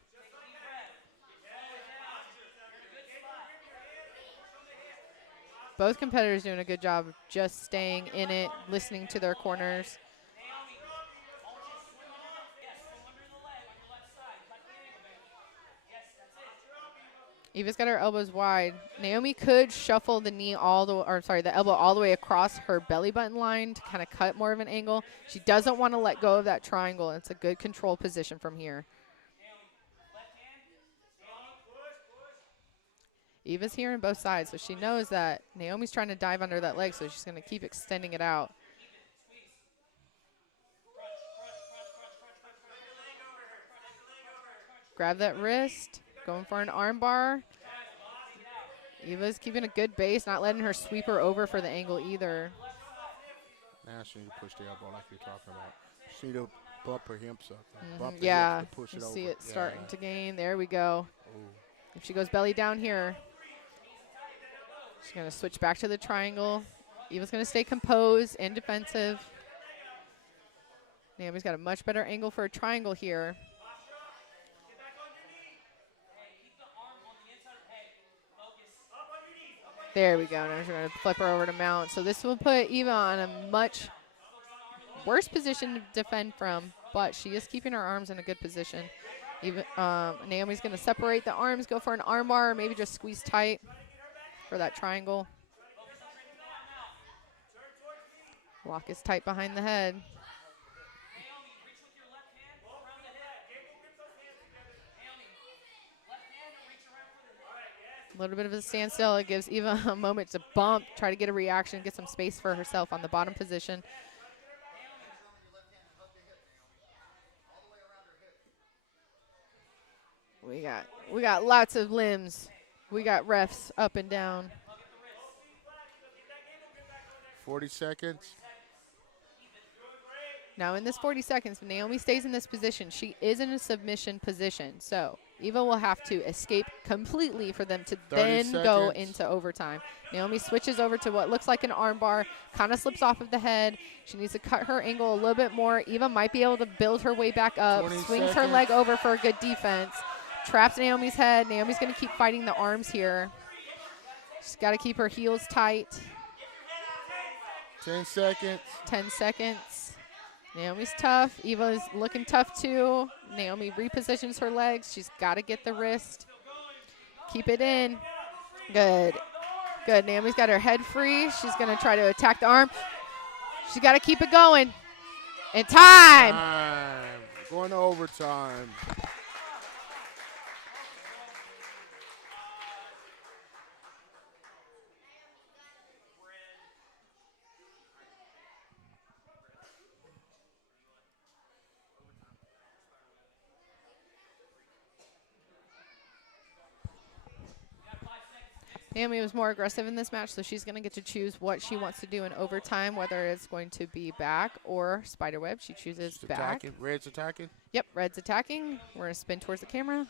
Both competitors doing a good job of just staying in it, listening to their corners. Eva's got her elbows wide. Naomi could shuffle the knee the elbow all the way across her belly button line to kind of cut more of an angle. She doesn't want to let go of that triangle. It's a good control position from here. Eva's hearing both sides, so she knows that Naomi's trying to dive under that leg, so she's going to keep extending it out. Grab that wrist. Going for an arm bar. Eva's keeping a good base, not letting her sweep her over for the angle either. Now she needs to push the elbow like you're talking about. She needs to bump her hips up. Bump the Yeah, hips to push it over. see it starting to gain. There we go. Ooh. If she goes belly down here, she's going to switch back to the triangle. Eva's going to stay composed and defensive. Naomi's got a much better angle for a triangle here. There we go. Now she's going to flip her over to mount. So this will put Eva on a much worse position to defend from, but she is keeping her arms in a good position. Even Naomi's going to separate the arms, go for an arm bar, or maybe just squeeze tight for that triangle. Lock is tight behind the head. A little bit of a standstill. It gives Eva a moment to bump, try to get a reaction, get some space for herself on the bottom position. We got lots of limbs. We got refs up and down. 40 seconds. Now in this 40 seconds, when Naomi stays in this position, she is in a submission position. So Eva will have to escape completely for them to then go into overtime. Naomi switches over to what looks like an arm bar, kind of slips off of the head. She needs to cut her angle a little bit more. Eva might be able to build her way back up, swings her leg over for a good defense, traps Naomi's head. Naomi's going to keep fighting the arms here. She's got to keep her heels tight. 10 seconds. 10 seconds. Naomi's tough. Eva's looking tough too. Naomi repositions her legs. She's got to get the wrist. Keep it in. Good. Good. Naomi's got her head free. She's going to try to attack the arm. She's got to keep it going. And time. Going to overtime. Naomi was more aggressive in this match, so she's going to get to choose what she wants to do in overtime, whether it's going to be back or spiderweb. She chooses back. Attacking. Red's attacking? Yep, Red's attacking. We're going to spin towards the camera.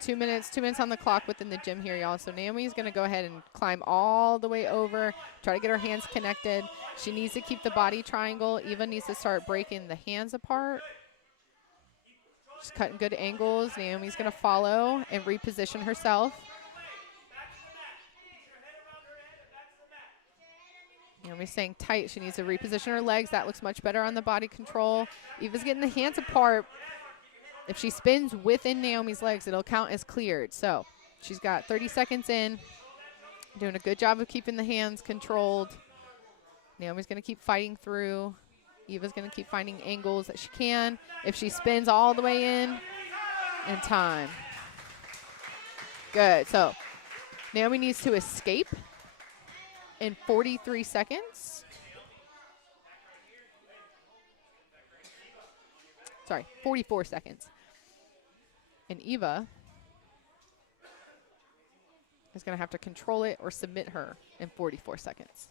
Two minutes on the clock within the gym here, y'all. So Naomi's going to go ahead and climb all the way over, try to get her hands connected. She needs to keep the body triangle. Eva needs to start breaking the hands apart. She's cutting good angles. Naomi's going to follow and reposition herself. Naomi's staying tight. She needs to reposition her legs. That looks much better on the body control. Eva's getting the hands apart. If she spins within Naomi's legs, it'll count as cleared. So she's got 30 seconds in, doing a good job of keeping the hands controlled. Naomi's going to keep fighting through. Eva's going to keep finding angles that she can. If she spins all the way in, and time. Good. So Naomi needs to escape in 43 seconds. Sorry, 44 seconds. And Eva is going to have to control it or submit her in 44 seconds.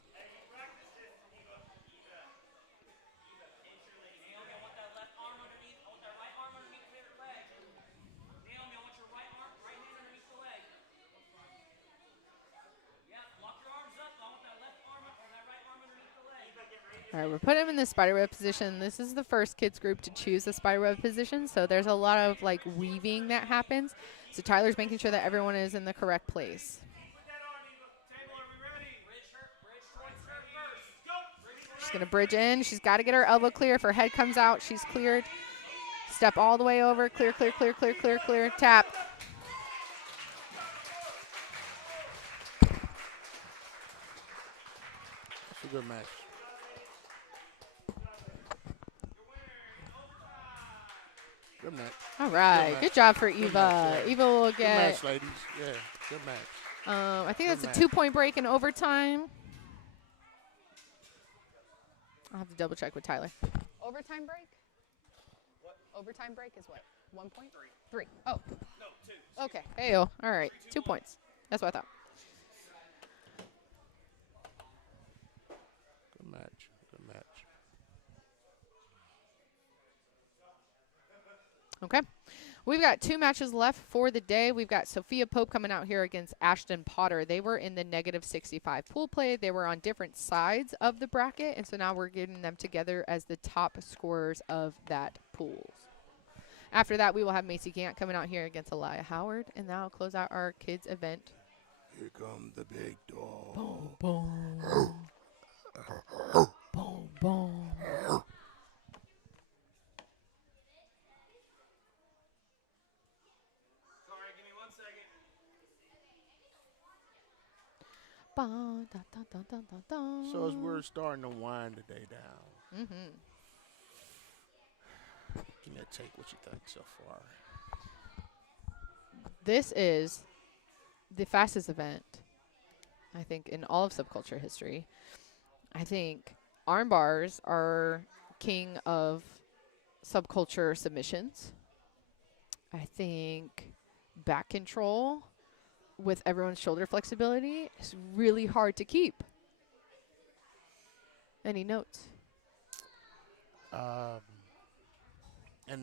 All right, we're putting him in the spiderweb position. This is the first kids group to choose the spiderweb position, so there's a lot of like weaving that happens. So Tyler's making sure that everyone is in the correct place. She's gonna bridge in. She's got to get her elbow clear. If her head comes out, she's cleared. Step all the way over. Clear, clear, clear, clear, clear, clear. Tap. That's a good match. Good match. All right, good job for Good Eva. match, yeah. Eva will Good get. match, ladies. Yeah, good match. I think Good that's a match. 2-point break in overtime. I'll have to double check with Tyler. Overtime break? What? Overtime break is what? 1 point? 3. Oh. No, 2. Okay. Heyo. All right. 2 points. That's what I thought. Good match. Good match. Okay. We've got 2 matches left for the day. We've got Sophia Pope coming out here against Ashton Potter. They were in the -65 pool play. They were on different sides of the bracket, and so now we're getting them together as the top scorers of that pool. After that, we will have Macy Gant coming out here against Elia Howard, and that'll close out our kids event. Here come the big dog. Boom, boom. Boom, boom. So as we're starting to wind the day down, give me a take what you think so far. This is the fastest event, I think, in all of subculture history. I think arm bars are king of subculture submissions. I think back control with everyone's shoulder flexibility is really hard to keep. Any notes? And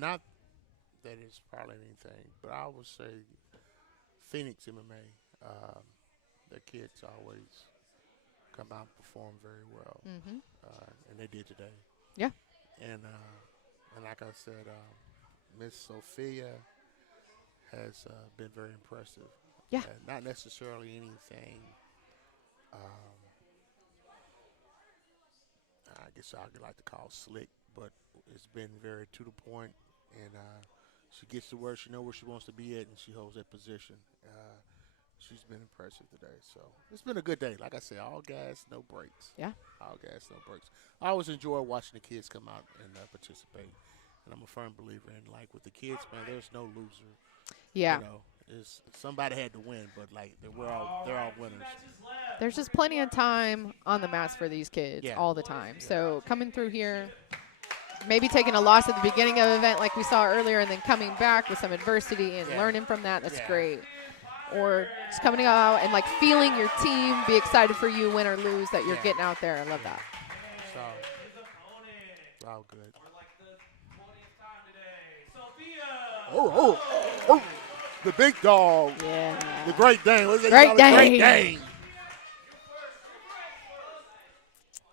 not that it's probably anything, but I would say Phoenix MMA, their kids always come out and perform very well, and they did today. Yeah. And like I said, Miss Sophia has been very impressive. Yeah. Not necessarily anything. I guess I'd like to call slick, but it's been very to the point, and she gets to where she knows where she wants to be at, and she holds that position. She's been impressive today, so it's been a good day. Like I said, all gas, no breaks. Yeah. All gas, no breaks. I always enjoy watching the kids come out and participate, and I'm a firm believer in, like, with the kids, man, there's no loser. Yeah. You know, somebody had to win, but like they're all winners. There's just plenty of time on the mats for these kids all the time. So coming through here, maybe taking a loss at the beginning of the event like we saw earlier, and then coming back with some adversity and learning from that, that's great. Or just coming out and like feeling your team be excited for you, win or lose, that you're getting out there. I love that. It's all good. The big dog. Yeah. The Great Dane. What's that Great called? Dane. Great Dane.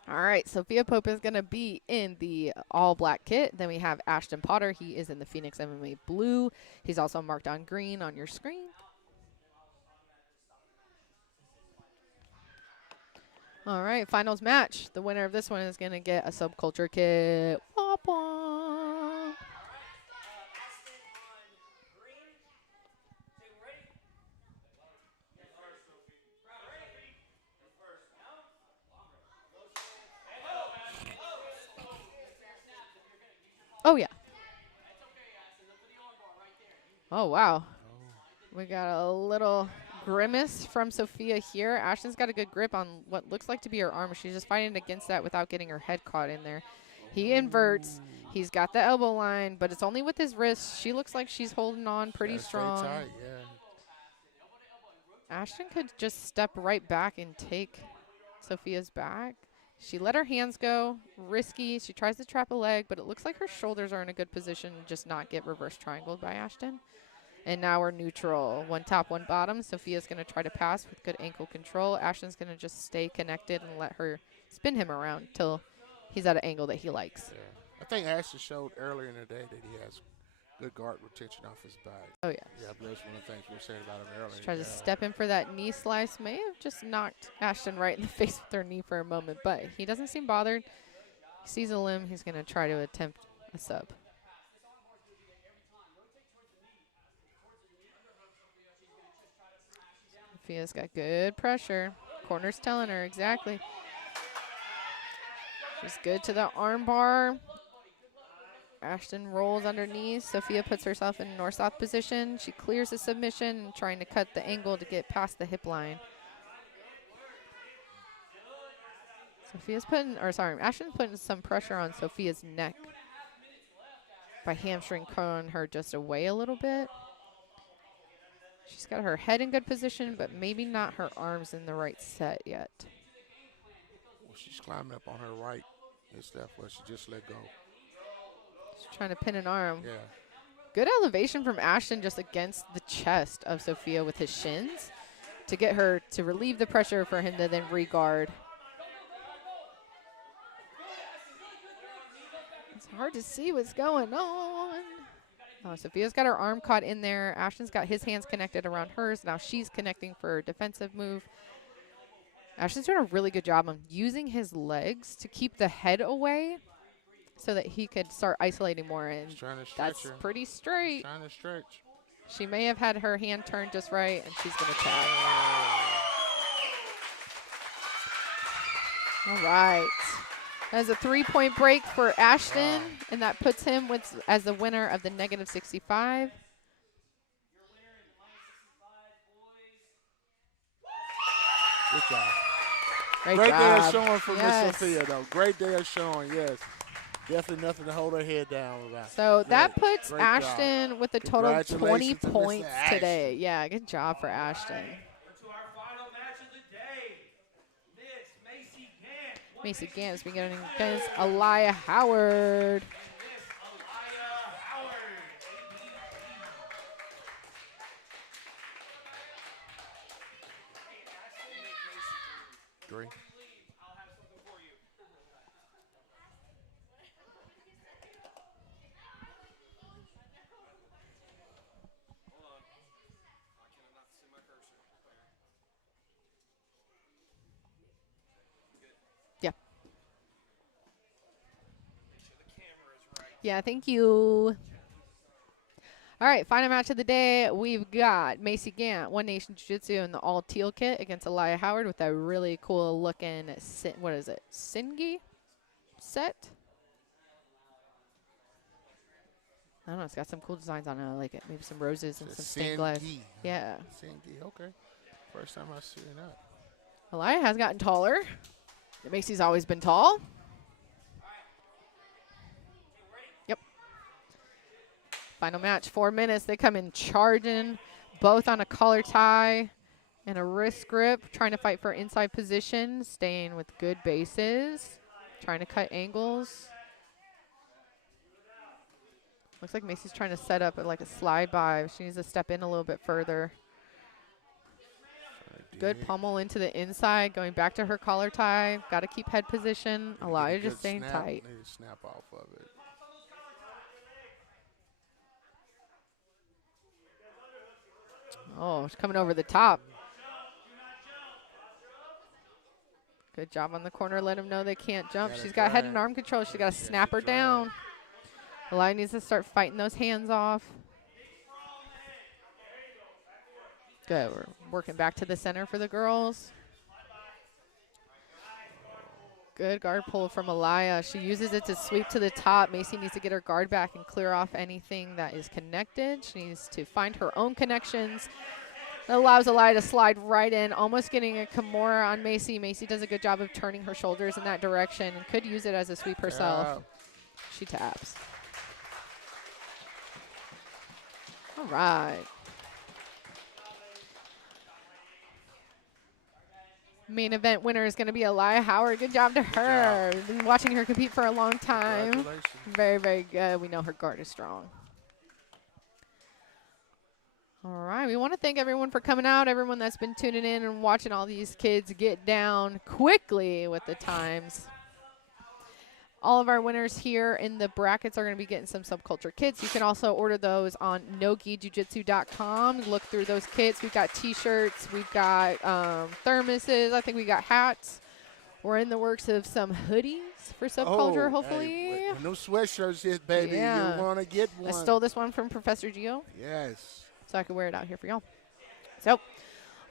All right, Sophia Pope is going to be in the all-black kit. Then we have Ashton Potter. He is in the Phoenix MMA blue. He's also marked on green on your screen. All right, finals match. The winner of this one is going to get a subculture kit. Wah, wah. Oh, yeah. Oh, wow. We got a little grimace from Sophia here. Ashton's got a good grip on what looks like to be her arm. She's just fighting against that without getting her head caught in there. He inverts. He's got the elbow line, but it's only with his wrist. She looks like she's holding on pretty Gotta stay strong. tight, yeah. Ashton could just step right back and take Sophia's back. She let her hands go. Risky. She tries to trap a leg, but it looks like her shoulders are in a good position to just not get reverse triangled by Ashton. And now we're neutral. One top, one bottom. Sophia's going to try to pass with good ankle control. Ashton's going to just stay connected and let her spin him around till he's at an angle that he likes. Yeah. I think Ashton showed earlier in the day that he has good guard retention off his back. Oh, yeah. Yeah, but that's one of the things we were saying about him earlier. She tries to step in for that knee slice. May have just knocked Ashton right in the face with her knee for a moment, but he doesn't seem bothered. He sees a limb. He's going to try to attempt a sub. Sophia's got good pressure. Corner's telling her exactly. She's good to the arm bar. Ashton rolls underneath. Sophia puts herself in north-south position. She clears the submission, trying to cut the angle to get past the hip line. Ashton's putting some pressure on Sophia's neck by hamstring curling her just away a little bit. She's got her head in good position, but maybe not her arms in the right set yet. Well, she's climbing up on her right and stuff, where she just let go. She's trying to pin an arm. Yeah. Good elevation from Ashton just against the chest of Sophia with his shins to get her to relieve the pressure for him to then re-guard. It's hard to see what's going on. Oh, Sophia's got her arm caught in there. Ashton's got his hands connected around hers. Now she's connecting for a defensive move. Ashton's doing a really good job of using his legs to keep the head away so that he could start isolating more. And that's pretty straight. Trying to stretch. She may have had her hand turned just right, and she's going to tap. All right. That's a 3-point break for Ashton, and that puts him as the winner of the negative 65. Good job. Great day job. of showing for Yes. Miss Sophia, though. Great day of showing, yes. Definitely nothing to hold her head down about. So that puts Great Ashton job. with a total of 20 Congratulations to Mr. points Ashton. today. Yeah, good job for Ashton. Macy Gant is beginning against Aliyah Howard. Three. Yeah. Yeah, thank you. All right, final match of the day. We've got Macy Gant, One Nation Jiu-Jitsu in the all-teal kit against Aliyah Howard with a really cool-looking, what is it, Singi set? I don't know. It's got some cool designs on it. I like it. Maybe some roses and some stained glass. Yeah. Singi, okay. First time I see that. Aliyah has gotten taller. Macy's always been tall. Yep. Final match, 4 minutes. They come in charging, both on a collar tie and a wrist grip, trying to fight for inside position, staying with good bases, trying to cut angles. Looks like Macy's trying to set up like a slide by. She needs to step in a little bit further. Good pummel into the inside, going back to her collar tie. Got to keep head position. Aliyah just staying tight. Need to snap off of it. Oh, she's coming over the top. Good job on the corner. Let them know they can't jump. She's got head and arm control. She's got to snap her down. Aliyah needs to start fighting those hands off. Good. We're working back to the center for the girls. Good guard pull from Aliyah. She uses it to sweep to the top. Macy needs to get her guard back and clear off anything that is connected. She needs to find her own connections. That allows Aliyah to slide right in, almost getting a Kimura on Macy. Macy does a good job of turning her shoulders in that direction and could use it as a sweep herself. She taps. All right. Main event winner is going to be Elia Howard. Good job to her. Been watching her compete for a long time. Congratulations. Very, very good. We know her guard is strong. All right. We want to thank everyone for coming out, everyone that's been tuning in and watching all these kids get down quickly with the times. All of our winners here in the brackets are going to be getting some Subculture kits. You can also order those on nogijujitsu.com. Look through those kits. We've got T-shirts. We've got thermoses. I think we got hats. We're in the works of some hoodies for Subculture, hopefully. Hey, when those sweatshirts hit, baby, Yeah. you want to get one. I stole this one from Professor Gio. Yes. So I could wear it out here for y'all. So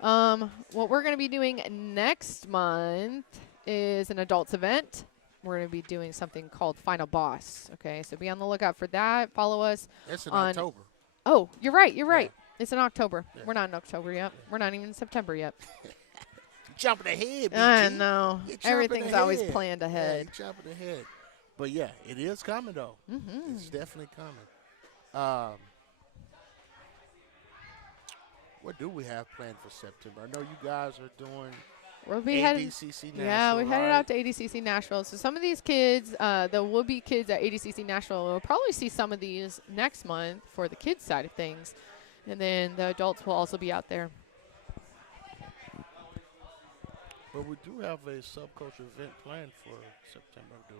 what we're going to be doing next month is an adults event. We're going to be doing something called Final Boss. Okay, so be on the lookout for that. Follow us. It's in on October. Oh, you're right. You're right. It's in October. Yeah. We're not in October yet. We're not even in September yet. Jumping ahead, BG. I know. You're jumping Everything's always ahead. planned Yeah, ahead. you're jumping ahead. But yeah, it is coming though. Mm-hmm. It's definitely coming. What do we have planned for September? I know you guys are doing We'll be headed. ADCC Nashville. Yeah, we headed right? out to ADCC Nashville. So some of these kids, the would-be kids at ADCC Nashville, we'll probably see some of these next month for the kids side of things, and then the adults will also be out there. But we do have a subculture event planned for September, dude.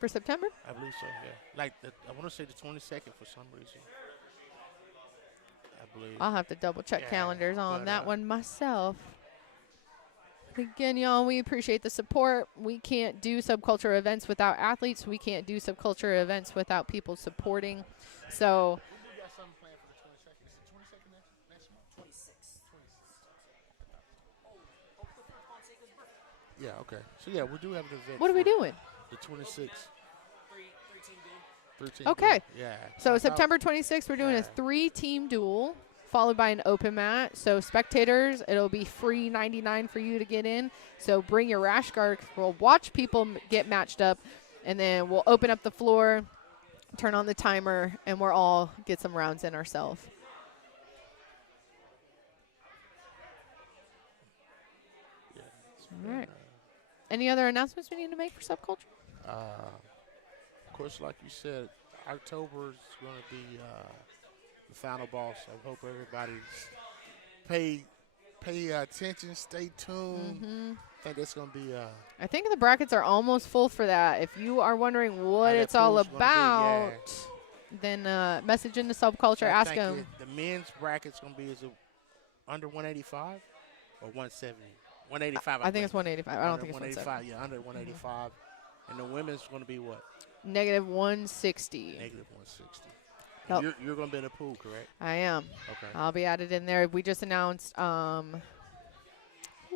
For September? I believe so. Yeah, like I want to say the 22nd for some reason. I believe. I'll have to double-check Yeah, calendars on but, that one myself. Again, y'all, we appreciate the support. We can't do subculture events without athletes. We can't do subculture events without people supporting. So, Yeah, okay. So, yeah, we do have an event. what are we for doing? The 26th. 13 Okay. Yeah. So That's out. September 26th, we're doing a 3-team duel followed by an open mat. So spectators, it'll be free $99 for you to get in. So bring your rash guard. We'll watch people get matched up, and then we'll open up the floor, turn on the timer, and we'll all get some rounds in ourselves. All right. Any other announcements we need to make for Subculture? Of course, like you said, October is going to be the final boss. I hope everybody's pay attention, stay tuned. Mm-hmm. I think that's going to be. I think the brackets are almost full for that. If you are wondering what that it's all pool's gonna be, about, then message into Subculture, I ask think them. The men's bracket's going to be is it under 185 or 170? 185. I think it's 185. I don't think it's 185. 170. Yeah, under 185. And the women's going to be what? Negative 160. Negative 160. Yep. You're going to be in the pool, correct? I am. Okay. I'll be added in there. We just announced, who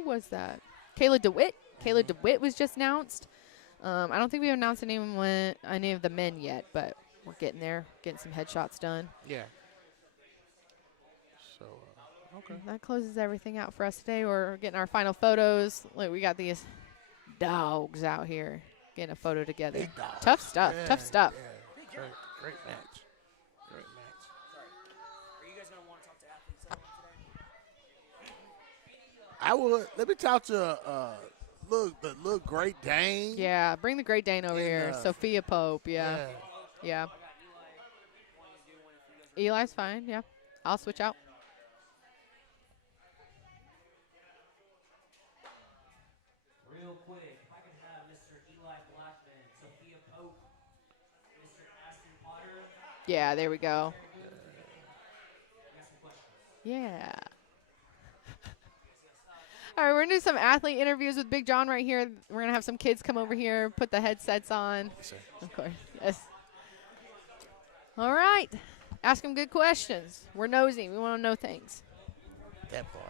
was that? Kayla DeWitt. Kayla DeWitt was just announced. I don't think we've announced any of the men yet, but we're getting there, getting some headshots done. Yeah. So, okay. That closes everything out for us today. We're getting our final photos. Look, we got these dogs out here getting a photo together. Big dogs. Tough stuff. Yeah, Tough stuff. Yeah. Great match. Great match. Are you guys going to want to talk to athletes today? I would. Let me talk to the little Great Dane. Yeah, bring the Great Dane over here. Yeah. Sophia Pope. Yeah. Yeah. Eli's fine. Yeah. I'll switch out. Real quick, if I could have Mr. Eli Blackman, Sophia Pope, Mr. Aston Potter. Yeah, there we go. I got some questions. Yeah. All right, we're going to do some athlete interviews with Big John right here. We're going to have some kids come over here, put the headsets on. Yes, sir. Of course. Yes. All right. Ask them good questions. We're nosy. We want to know things. That part.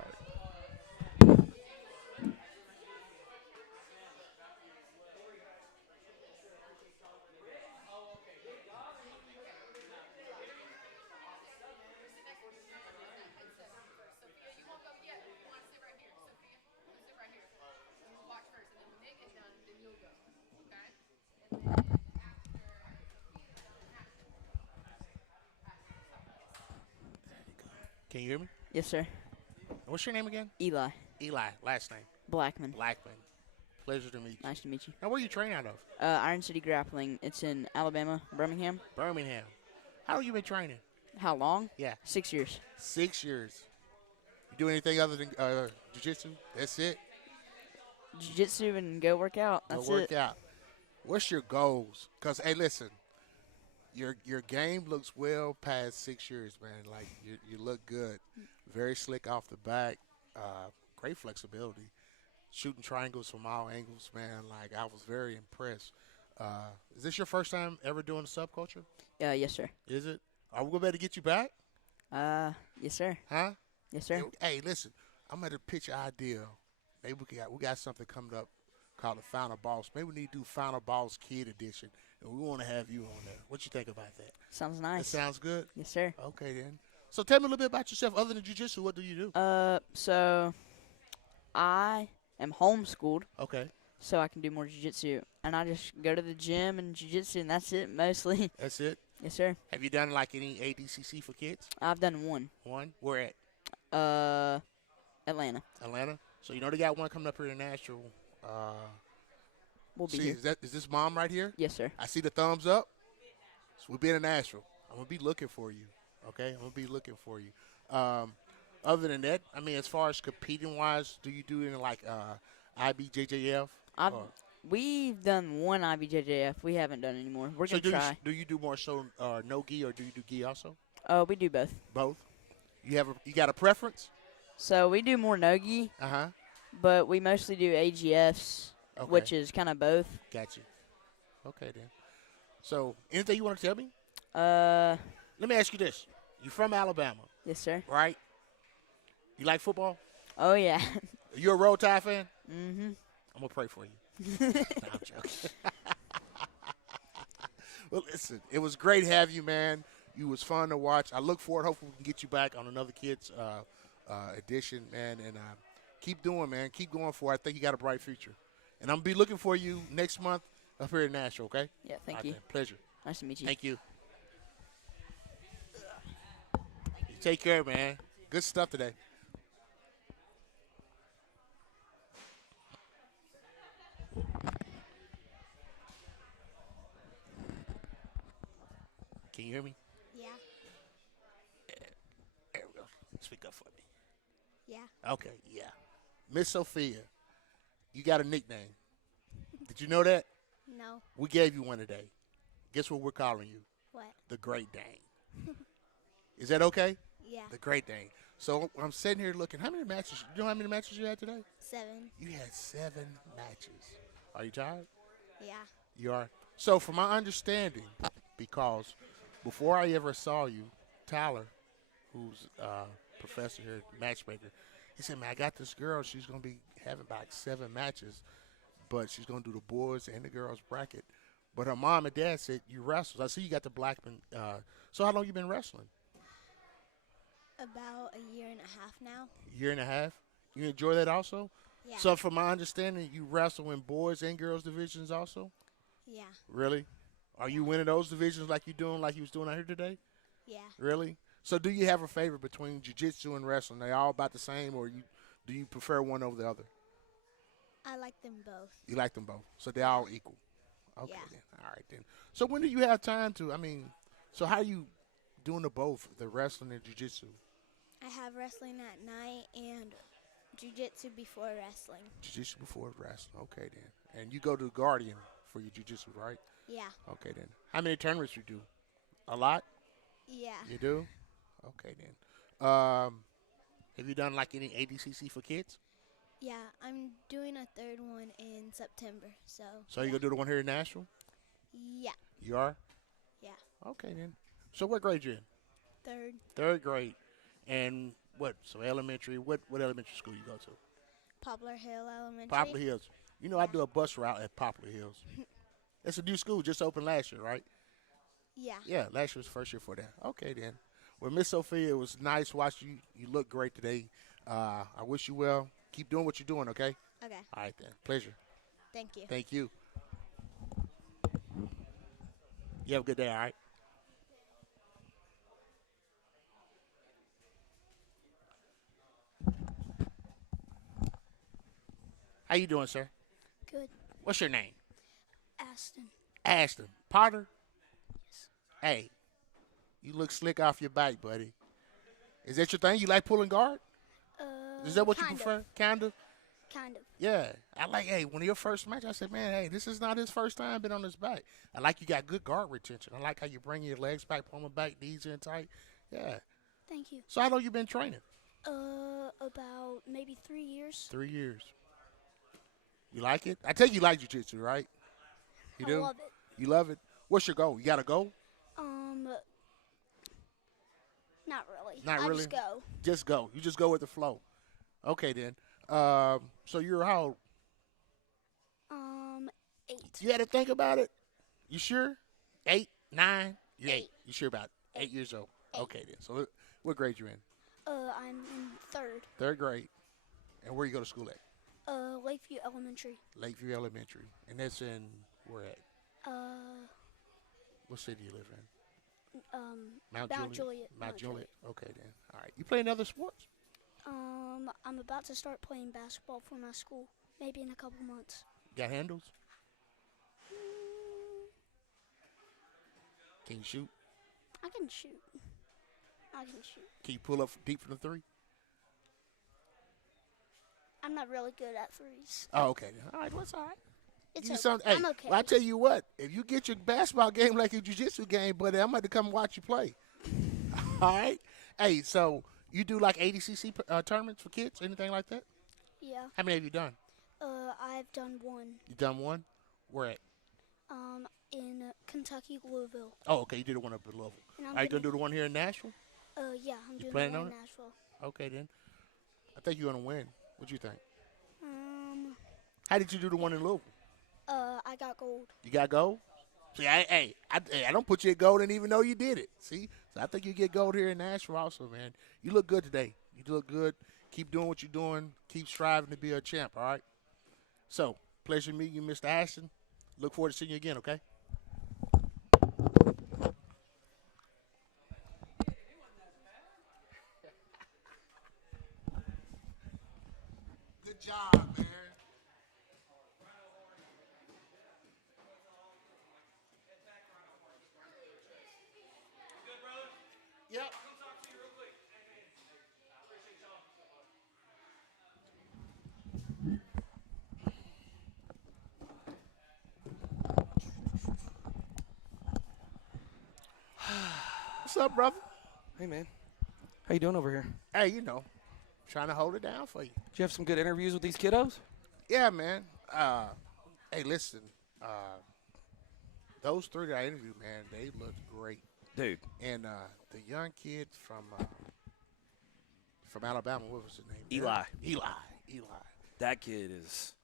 Can you hear me? Yes, sir. What's your name again? Eli. Eli. Last name? Blackman. Blackman. Pleasure to meet you. Nice to meet you. Now, where you train out of? Iron City Grappling. It's in Alabama, Birmingham. Birmingham. How long you been training? How long? Yeah. 6 years. 6 years. You do anything other than jiu-jitsu? That's it? Jiu-jitsu and go work out. That's Go work it. out. What's your goals? Because, hey, listen, your game looks well past 6 years, man. Like, you look good. Very slick off the back. Great flexibility. Shooting triangles from all angles, man. Like, I was very impressed. Is this your first time ever doing subculture? Yes, sir. Is it? Are we going to be able to get you back? Yes, sir. Huh? Yes, sir. Hey, listen, I'm going to pitch an idea. Maybe we got something coming up called the Final Boss. Maybe we need to do Final Boss Kid Edition, and we want to have you on there. What you think about that? Sounds nice. That sounds good? Yes, sir. Okay, then. So tell me a little bit about yourself. Other than jiu-jitsu, what do you do? So I am homeschooled. Okay. So I can do more jiu-jitsu. And I just go to the gym and jiu-jitsu, and that's it mostly. That's it? Yes, sir. Have you done, like, any ADCC for kids? I've done one. One? Where at? Atlanta. Atlanta? So you know they got one coming up here in Nashville. We'll be see, here. is this mom right here? Yes, sir. I see the thumbs up. So we'll be in Nashville. I'm going to be looking for you. Okay? I'm going to be looking for you. Other than that, I mean, as far as competing-wise, do you do any, like, IBJJF? We've done one IBJJF. We haven't done any more. We're going to try. Do you do more so no gi, or do you do gi also? We do both. Both? You got a preference? So we do more no-gi. Uh-huh. But we mostly do AGFs, which is kind of both. Got you. Okay, then. So, anything you want to tell me? Let me ask you this. You're from Alabama. Yes, sir. Right? You like football? Oh, yeah. You a Roll Tide fan? Mm-hmm. I'm going to pray for you. No, I'm joking. Well, listen, it was great to have you, man. You was fun to watch. I look forward. Hopefully we can get you back on another Kids edition, man. And keep doing, man. Keep going for it. I think you got a bright future. And I'm going to be looking for you next month up here in Nashville, okay? Yeah, thank you. Man, pleasure. Nice to meet you. Thank you. Take care, man. Good stuff today. Can you hear me? Yeah. There we go. Speak up for me. Yeah. Okay, yeah. Miss Sophia, you got a nickname. Did you know that? No. We gave you one today. Guess what we're calling you? What? The Great Dane. Is that okay? Yeah. The Great Dane. So I'm sitting here looking. How many matches? You know how many matches you had today? 7. You had 7 matches. Are you tired? Yeah. You are? So from my understanding, because before I ever saw you, Tyler, who's a professor here, matchmaker, he said, man, I got this girl. She's going to be having about 7 matches, but she's going to do the boys and the girls bracket. But her mom and dad said, you wrestle. I see you got the Blackman. So how long you been wrestling? About a year and a half now. Year and a half? You enjoy that also? Yeah. So from my understanding, you wrestle in boys and girls divisions also? Yeah. Really? Are you winning those divisions like you was doing out here today? Yeah. Really? So do you have a favorite between jiu-jitsu and wrestling? They all about the same, or do you prefer one over the other? I like them both. You like them both. So they're all equal. Okay, Yeah. then. All right, then. So when do you have time to, so how are you doing the both, the wrestling and jiu-jitsu? I have wrestling at night and jiu-jitsu before wrestling. Jiu-jitsu before wrestling. Okay, then. And you go to Guardian for your jiu-jitsu, right? Yeah. Okay, then. How many tournaments you do? A lot? Yeah. You do? Okay, then. Have you done, like, any ADCC for kids? Yeah, I'm doing a 3rd one in September, so. So you going to do the one here in Nashville? Yeah. You are? Yeah. Okay, then. So what grade you in? 3rd. 3rd grade. And what? So elementary. What elementary school you go to? Poplar Hill Elementary. Poplar Hills. You know, I do a bus route at Poplar Hills. It's a new school, just opened last year, right? Yeah. Yeah, last year was first year for that. Okay, then. Well, Miss Sophia, it was nice watching you. You look great today. I wish you well. Keep doing what you're doing, okay? Okay. All right, then. Pleasure. Thank you. Thank you. You have a good day, all right? How you doing, sir? Good. What's your name? Aston. Ashton. Potter? Hey, you look slick off your bike, buddy. Is that your thing? You like pulling guard? Is that what you prefer? Kind of? Kind of. Yeah. I like, hey, one of your first match, I said, man, hey, this is not his first time been on his back. I like you got good guard retention. I like how you bring your legs back, pull them back, knees in tight. Yeah. Thank you. So how long you been training? About maybe 3 years. 3 years. You like it? I take you like jiu-jitsu, right? You do? I love it. You love it? What's your goal? You got a goal? Not really. Not I really? just go. Just go. You just go with the flow. Okay, then. So you're how old? 8. You had to think about it? You sure? 8, 9? You're 8. You sure about it? 8 years old? 8. Okay, then. So what grade you in? I'm in 3rd. 3rd grade. And where you go to school at? Lakeview Elementary. Lakeview Elementary. And that's in where at? What city you live in? Mount Juliet. Mount Juliet. Okay, then. All right. You play any other sports? I'm about to start playing basketball for my school, maybe in a couple months. Got handles? Can you shoot? I can shoot. Can you pull up deep from the 3? I'm not really good at threes. Oh, okay. All right, what's all right? It's You okay. sound- hey, I'm okay. Well, I tell you what, if you get your basketball game like your jiu-jitsu game, buddy, I'm going to come watch you play. All right? Hey, so you do like ADCC tournaments for kids, anything like that? Yeah. How many have you done? I've done one. You done one? Where at? In Kentucky, Louisville. Oh, okay. You did the one up in Louisville. And I'm Are you going to gonna- do the one here in Nashville? Yeah, I'm doing planning one on in it? Nashville. Okay, then. I think you're going to win. What do you think? Um, How did you do the one in Louisville? I got gold. You got gold? See, I don't put you at gold and even know you did it. See? So I think you get gold here in Nashville also, man. You look good today. You look good. Keep doing what you're doing. Keep striving to be a champ, all right? So, pleasure meeting you, Mr. Ashton. Look forward to seeing you again, okay? Good job, man. Yep. What's up, brother? Hey, man. How you doing over here? Hey, you know, trying to hold it down for you. Did you have some good interviews with these kiddos? Yeah, man. Hey, listen. Those 3 that I interviewed, man, they looked great. Dude. And the young kid from Alabama, what was his name? Eli. Eli. That kid is.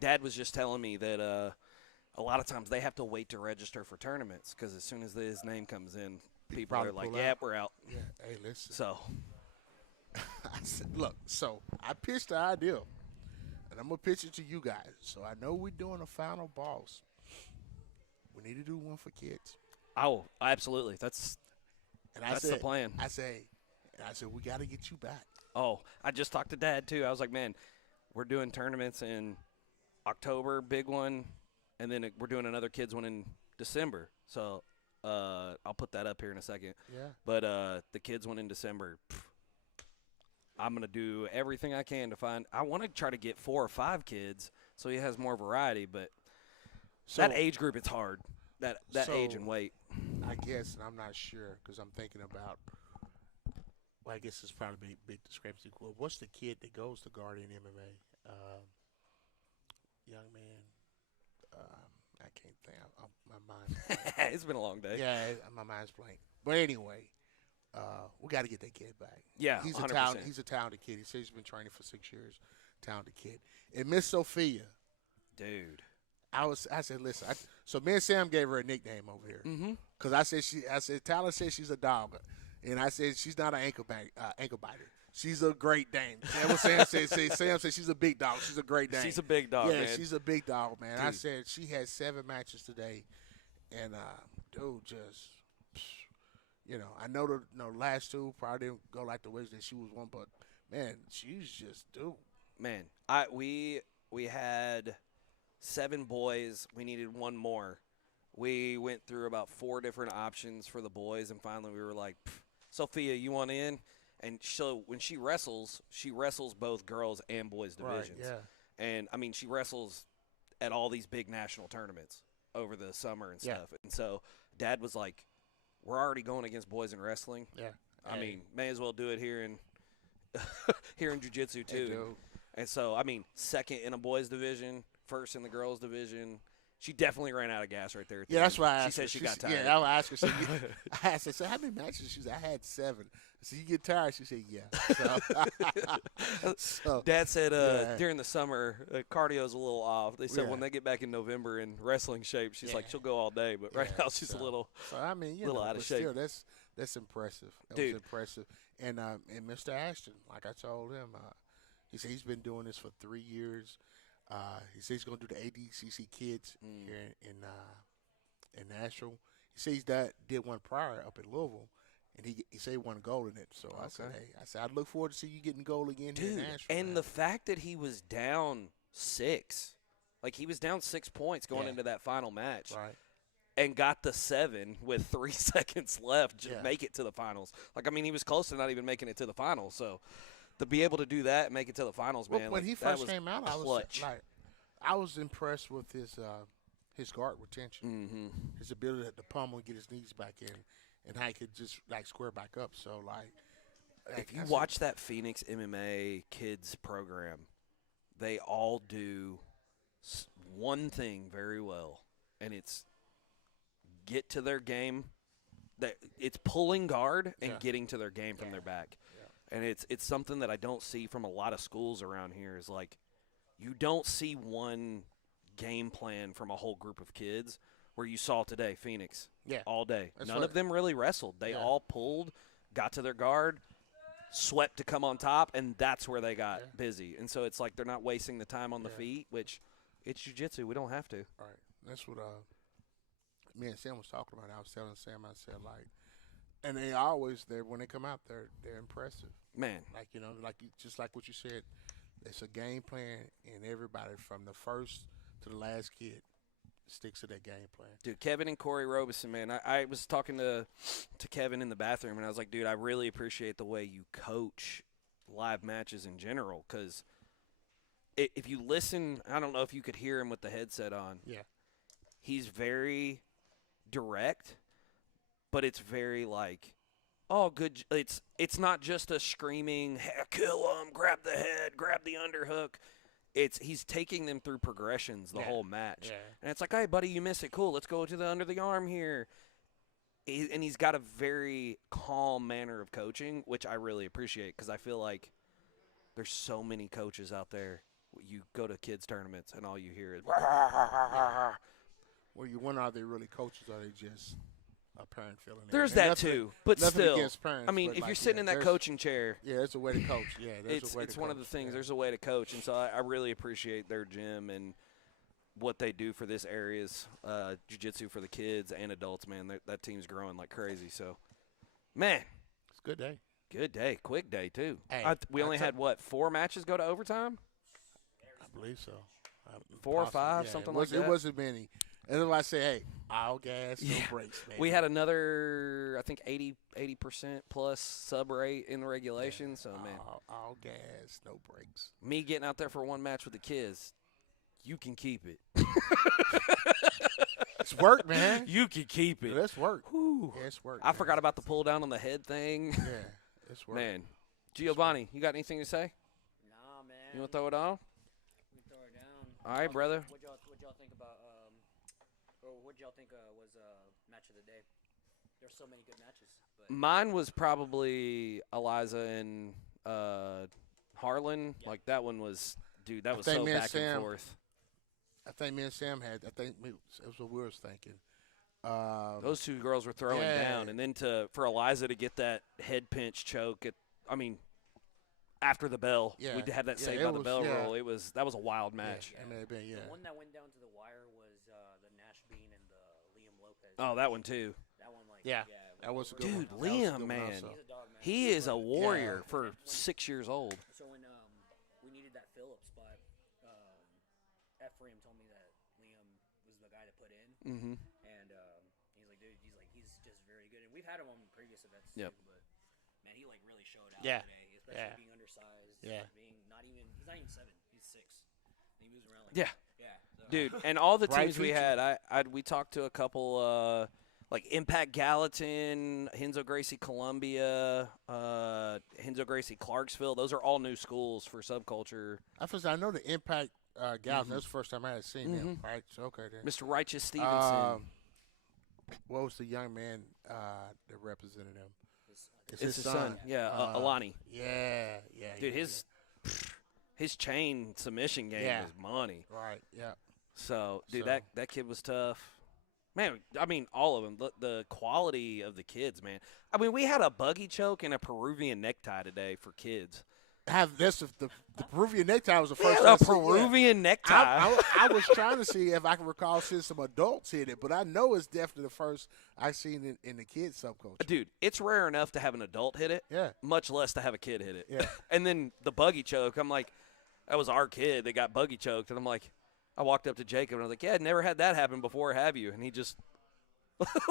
Dad was just telling me that a lot of times they have to wait to register for tournaments because as soon as his name comes in, people are probably like, pull "Yeah, out." we're out." Yeah. Hey, listen. So, I said, look, so I pitched the idea, and I'm going to pitch it to you guys. So I know we're doing a final boss. We need to do one for kids. oh, absolutely. That's And the plan. I said, we got to get you back. Oh, I just talked to Dad too. I was like, "Man, we're doing tournaments in October, big one, and then we're doing another kids one in December." So I'll put that up here in a second. Yeah. But the kids one in December, I'm going to do everything I can to find. I want to try to get 4 or 5 kids so he has more variety. But So- that age group, it's hard. That age So, and weight. I guess, and I'm not sure because I'm thinking about. Well, I guess it's probably a big discrepancy. Well, what's the kid that goes to guard in MMA? Young man. I can't think. My mind. It's been a long day. Yeah, my mind's blank. But anyway, we got to get that kid back. Yeah, he's 100%. He's a talented kid. He says he's been training for 6 years. Talented kid. And Miss Sophia, dude. I said, listen. So me and Sam gave her a nickname over here. Mm-hmm. Because I said, Tyler said she's a dog, and I said she's not an ankle biter. She's a great Dane. Sam said she's a big dog. She's a great Dane. She's a big dog, yeah, man. she's a big dog, man. I Dude. said she had 7 matches today, and dude, just I know the last 2 probably didn't go like the way that she was one, but man, she's just dude. Man, we we had 7 boys. We needed 1 more. We went through about 4 different options for the boys, and finally we were like, Sophia, you want in? And so when she wrestles both girls and boys divisions. Right, yeah. And, I mean, she wrestles at all these big national tournaments over the summer and Yeah. stuff. And so Dad was like, we're already going against boys in wrestling. Yeah. I mean, may as well do it here in here in jiu-jitsu too. do. And so, I mean, 2nd in a boys division, 1st in the girls division. She definitely ran out of gas right there. At the Yeah, end. that's why I asked she her. said she got tired. Yeah, I asked her. So I asked her, so how many matches? She said, I had 7. So you get tired? She said, yeah. So, Dad said yeah. during the summer, cardio's a little off. They said Yeah. when they get back in November in wrestling shape, she's like, she'll go all day. But right Yeah, now she's a little, So I mean, you little know, out but of shape. still, that's impressive. That Dude. was impressive. And Mr. Ashton, like I told him, he said he's been doing this for 3 years. He said he's going to do the ADCC Kids here in Nashville. He said he's did one prior up in Louisville, and he said he won gold in it. So I said, hey, I look forward to see you getting gold again here in Dude, Nashville. and the fact that he was down 6, like he was down 6 points going into that final match. Right. And got the 7 with 3 seconds left to Yeah. make it to the finals. Like, I mean, he was close to not even making it to the finals. So, to be able to do that and make it to the finals, man, when like, he that first was came out, clutch. I was impressed with his guard retention, Mm-hmm. his ability to pummel and get his knees back in, and how he could just like square back up. So If you watch that Phoenix MMA kids program, they all do one thing very well, and it's get to their game. It's pulling guard and getting to their game from their back. And it's something that I don't see from a lot of schools around here is like you don't see one game plan from a whole group of kids where you saw today Phoenix all day. That's None right. of them really wrestled. They all pulled, got to their guard, swept to come on top, and that's where they got busy. And so it's like they're not wasting the time on the feet, which it's jiu-jitsu. We don't have to. All right. That's what me and Sam was talking about. I was telling Sam, I said, like, and they always, when they come out, they're impressive. Man. Like, you know, just like what you said, it's a game plan, and everybody from the first to the last kid sticks to that game plan. Dude, Kevin and Corey Robeson, man. I was talking to Kevin in the bathroom, and I was like, dude, I really appreciate the way you coach live matches in general, because if you listen, I don't know if you could hear him with the headset on. Yeah. He's very direct, but it's very like, oh, good. It's not just a screaming, hey, kill him, grab the head, grab the underhook. He's taking them through progressions the whole match. Yeah. And it's like, hey, buddy, you missed it. Cool, let's go to the under the arm here. And he's got a very calm manner of coaching, which I really appreciate because I feel like there's so many coaches out there. You go to kids tournaments and all you hear is Well, you wonder, are they really coaches or are they just a parent feeling? There's And that nothing- too, but nothing still. against parents, I mean, but if like, you're sitting in that there's- coaching chair, yeah, there's a way to coach. Yeah, there's it's a way to one of the coach. things. There's a way to coach, and so I really appreciate their gym and what they do for this area's jiu-jitsu for the kids and adults. Man, that team's growing like crazy. So, man, it's a good day. Good day, quick day too. Hey, We only had 4 matches go to overtime. I believe so. 4 or Possibly, 5, yeah, something it was, like that. It wasn't many. And then I say, hey, all gas, no brakes, man. We had another, I think, 80% plus sub rate in the regulation. So, man, all gas, no brakes. me getting out there for one match with the kids, you can keep it. It's work, man. You can keep it. That's work. Whew. Yeah, it's work. I forgot about the pull down on the head thing. Yeah, it's work. Man, Giovanni, you got anything to say? Nah, man. You want to throw it on? We can throw it down. All right, brother. What y'all think about or what y'all think was match of the day? There's so many good matches. But Mine was probably Eliza and Harlan. Yeah. Like that one was, dude. That I was think so me and back Sam- and forth. I think me and Sam had. I think it was what we was thinking. Those two girls were throwing down, and then for Eliza to get that head pinch choke. After the bell, Yeah. we had that Yeah, saved it by the was- bell yeah. roll. That was a wild match. Yeah, it may have been, yeah. The one that went down to the wire was the Nash Bean and the Liam Lopez. Oh, that one too. That one, like, Yeah, that was a good Dude, one. That was a Liam, good one man, also. He's a dog, man. he is a warrior Yeah. for 6 years old. So when we needed that Phillips spot, for him told me that Liam was the guy to put in. Mm-hmm. And he's like, dude, he's just very good. And we've had him on previous events Yep. too, but man, he like really showed out Yeah. today, especially Yeah. being undersized. Yeah. Being he's not even 7, he's 6. And he moves around like Yeah. Yeah. So. Dude, and all the Bright teams we future. had, we talked to a couple, like Impact Gallatin, Henzo Gracie Columbia, Henzo Gracie Clarksville. Those are all new schools for Subculture. I know the Impact Gals. That's the first time I had seen them. Mhm. Right. So okay. Then. Mr. Righteous Stevenson. What was the young man that represented him? It's his son. Yeah, Alani. Yeah. Dude, his chain submission game Yeah. is money. Right. Yeah. So, dude, So- that kid was tough. Man, I mean, all of them. The quality of the kids, man. I mean, we had a buggy choke and a Peruvian necktie today for kids. Have this the Peruvian necktie was the We first. had I a seen, Peruvian necktie. I was trying to see if I can recall seeing some adults hit it, but I know it's definitely the first I seen in the kids subculture. Dude, it's rare enough to have an adult hit it. Yeah. Much less to have a kid hit it. Yeah. And then the buggy choke, I'm like, that was our kid that got buggy choked. And I'm like, I walked up to Jacob and I was like, yeah, I'd never had that happen before, have you? And he just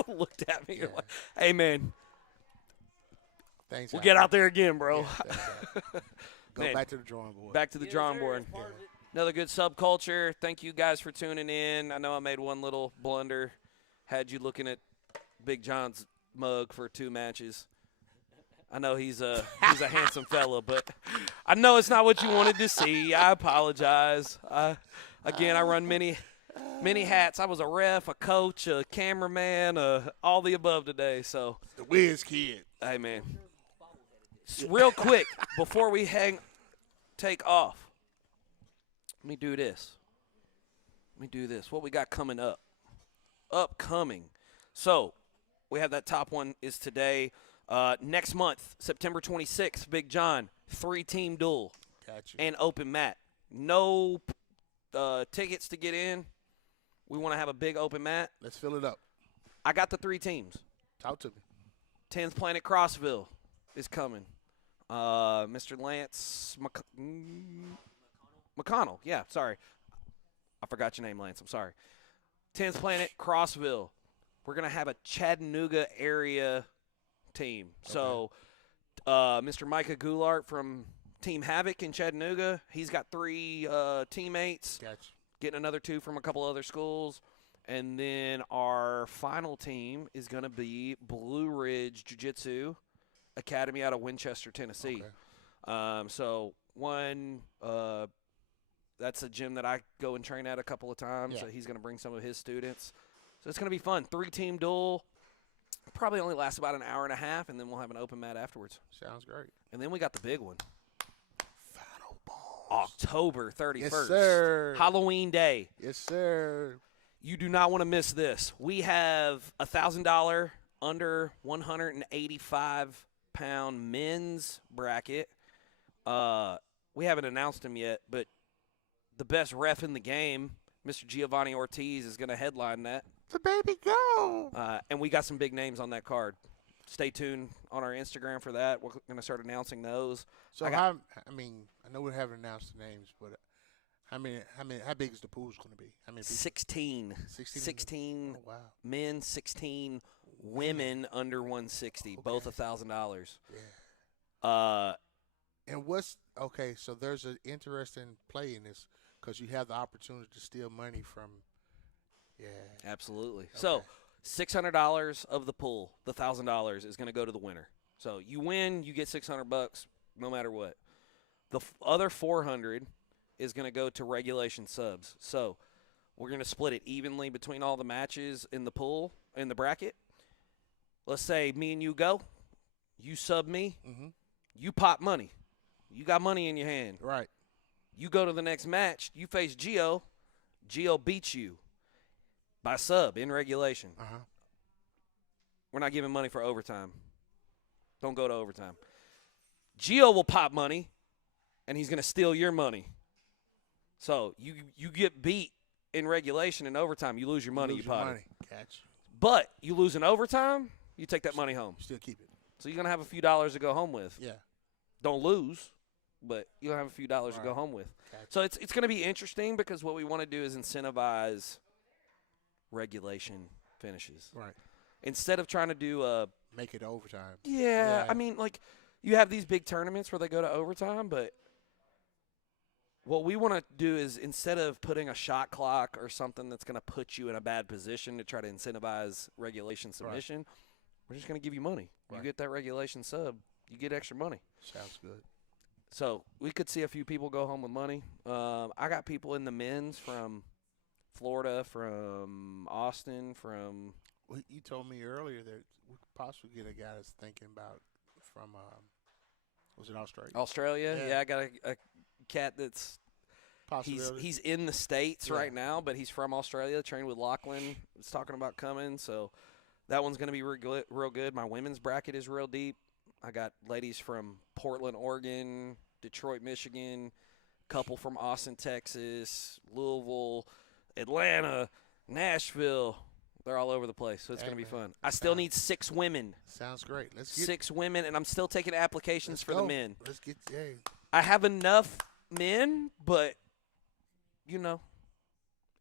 looked at me and like, hey, man, Thanks. we'll get out there again, bro. Go Man, back to the drawing board. Back to the drawing board. Another good Subculture. Thank you guys for tuning in. I know I made one little blunder. Had you looking at Big John's mug for 2 matches. I know he's a handsome fella, but I know it's not what you wanted to see. I apologize. Again, I run many hats. I was a ref, a coach, a cameraman, all the above today. So The Wiz Kid. hey, man. Real quick before we take off. Let me do this. What we got coming up? Upcoming. So we have that top one is today. Next month, September 26th, Big John, 3-team duel Gotcha. and open mat. No tickets to get in. We want to have a big open mat. Let's fill it up. I got the 3 teams. Talk to me. 10th Planet Crossville is coming. Mr. Lance McConnell. Yeah, sorry. I forgot your name, Lance. I'm sorry. 10th Planet Crossville. We're going to have a Chattanooga area team. Okay. So Mr. Micah Goulart from Team Havoc in Chattanooga, he's got 3 teammates. Gotcha. Getting another 2 from a couple other schools. And then our final team is going to be Blue Ridge Jiu-Jitsu Academy out of Winchester, Tennessee. Okay. So one, that's a gym that I go and train at a couple of times. Yeah. So he's going to bring some of his students. So it's going to be fun. 3-team duel. Probably only lasts about an hour and a half, and then we'll have an open mat afterwards. Sounds great. And then we got the big one. October 31st. Yes, sir. Halloween Day. Yes, sir. You do not want to miss this. We have a $1,000 under 185-pound men's bracket. We haven't announced him yet, but the best ref in the game, Mr. Giovanni Ortiz, is going to headline that. The baby go. And we got some big names on that card. Stay tuned on our Instagram for that. We're going to start announcing those. So I know we haven't announced the names, but how big is the pool going to be? How many people? 16. 16 Oh, wow. men, 16 women under 160, Okay. both $1,000. Yeah. And so there's an interesting play in this because you have the opportunity to steal money from, Absolutely. Okay. So $600 of the pool, the $1,000 is going to go to the winner. So you win, you get $600 no matter what. The other $400 is going to go to regulation subs. So we're going to split it evenly between all the matches in the pool, in the bracket. Let's say me and you go. You sub me. Mm-hmm. You pop money. You got money in your hand. Right. You go to the next match. You face Gio. Gio beats you by sub in regulation. Uh-huh. We're not giving money for overtime. Don't go to overtime. Gio will pop money, and he's going to steal your money. So you get beat in regulation and overtime. You lose your money. You pot it. Catch. But you lose in overtime, you take that money home. Still keep it. So you're going to have a few dollars to go home with. Yeah. Don't lose. but you'll have a few dollars to go Right. home with. Gotcha. So it's going to be interesting because what we want to do is incentivize regulation finishes. Right. Instead of trying to do Make it overtime. yeah, I mean, like, you have these big tournaments where they go to overtime, but what we want to do is instead of putting a shot clock or something that's going to put you in a bad position to try to incentivize regulation submission, we're just going to give you money. You Right. get that regulation sub, you get extra money. Sounds good. So we could see a few people go home with money. I got people in the men's from Florida, from Austin, from Well, you told me earlier that we could possibly get a guy that's thinking about from, was it Australia? Australia. Yeah, I got a cat that's Possibility. he's in the States Yeah. right now, but he's from Australia, trained with Lachlan. Was talking about coming, so that one's going to be real good. My women's bracket is real deep. I got ladies from Portland, Oregon, Detroit, Michigan, couple from Austin, Texas, Louisville, Atlanta, Nashville. They're all over the place, so it's going to be fun. I still need 6 women. Sounds great. Let's get 6 women, and I'm still taking applications for the men. Let's get hey. I have enough men, but, you know,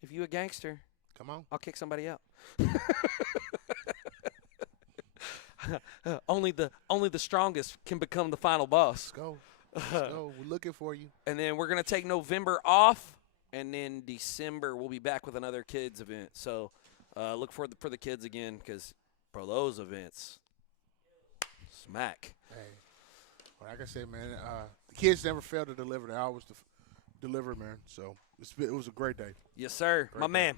if you a gangster, come on, I'll kick somebody out. only the strongest can become the final boss. Let's go. Let's go. We're looking for you. And then we're going to take November off, and then December we'll be back with another kids event. So look for the kids again because, bro, those events smack. Hey, well, like I said, man, the kids never fail to deliver. They always deliver, man. So it was a great day. Yes, sir. Great My day. man.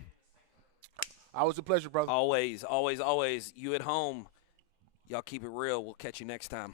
Always a pleasure, brother. Always, always, always. You at home, y'all keep it real. We'll catch you next time.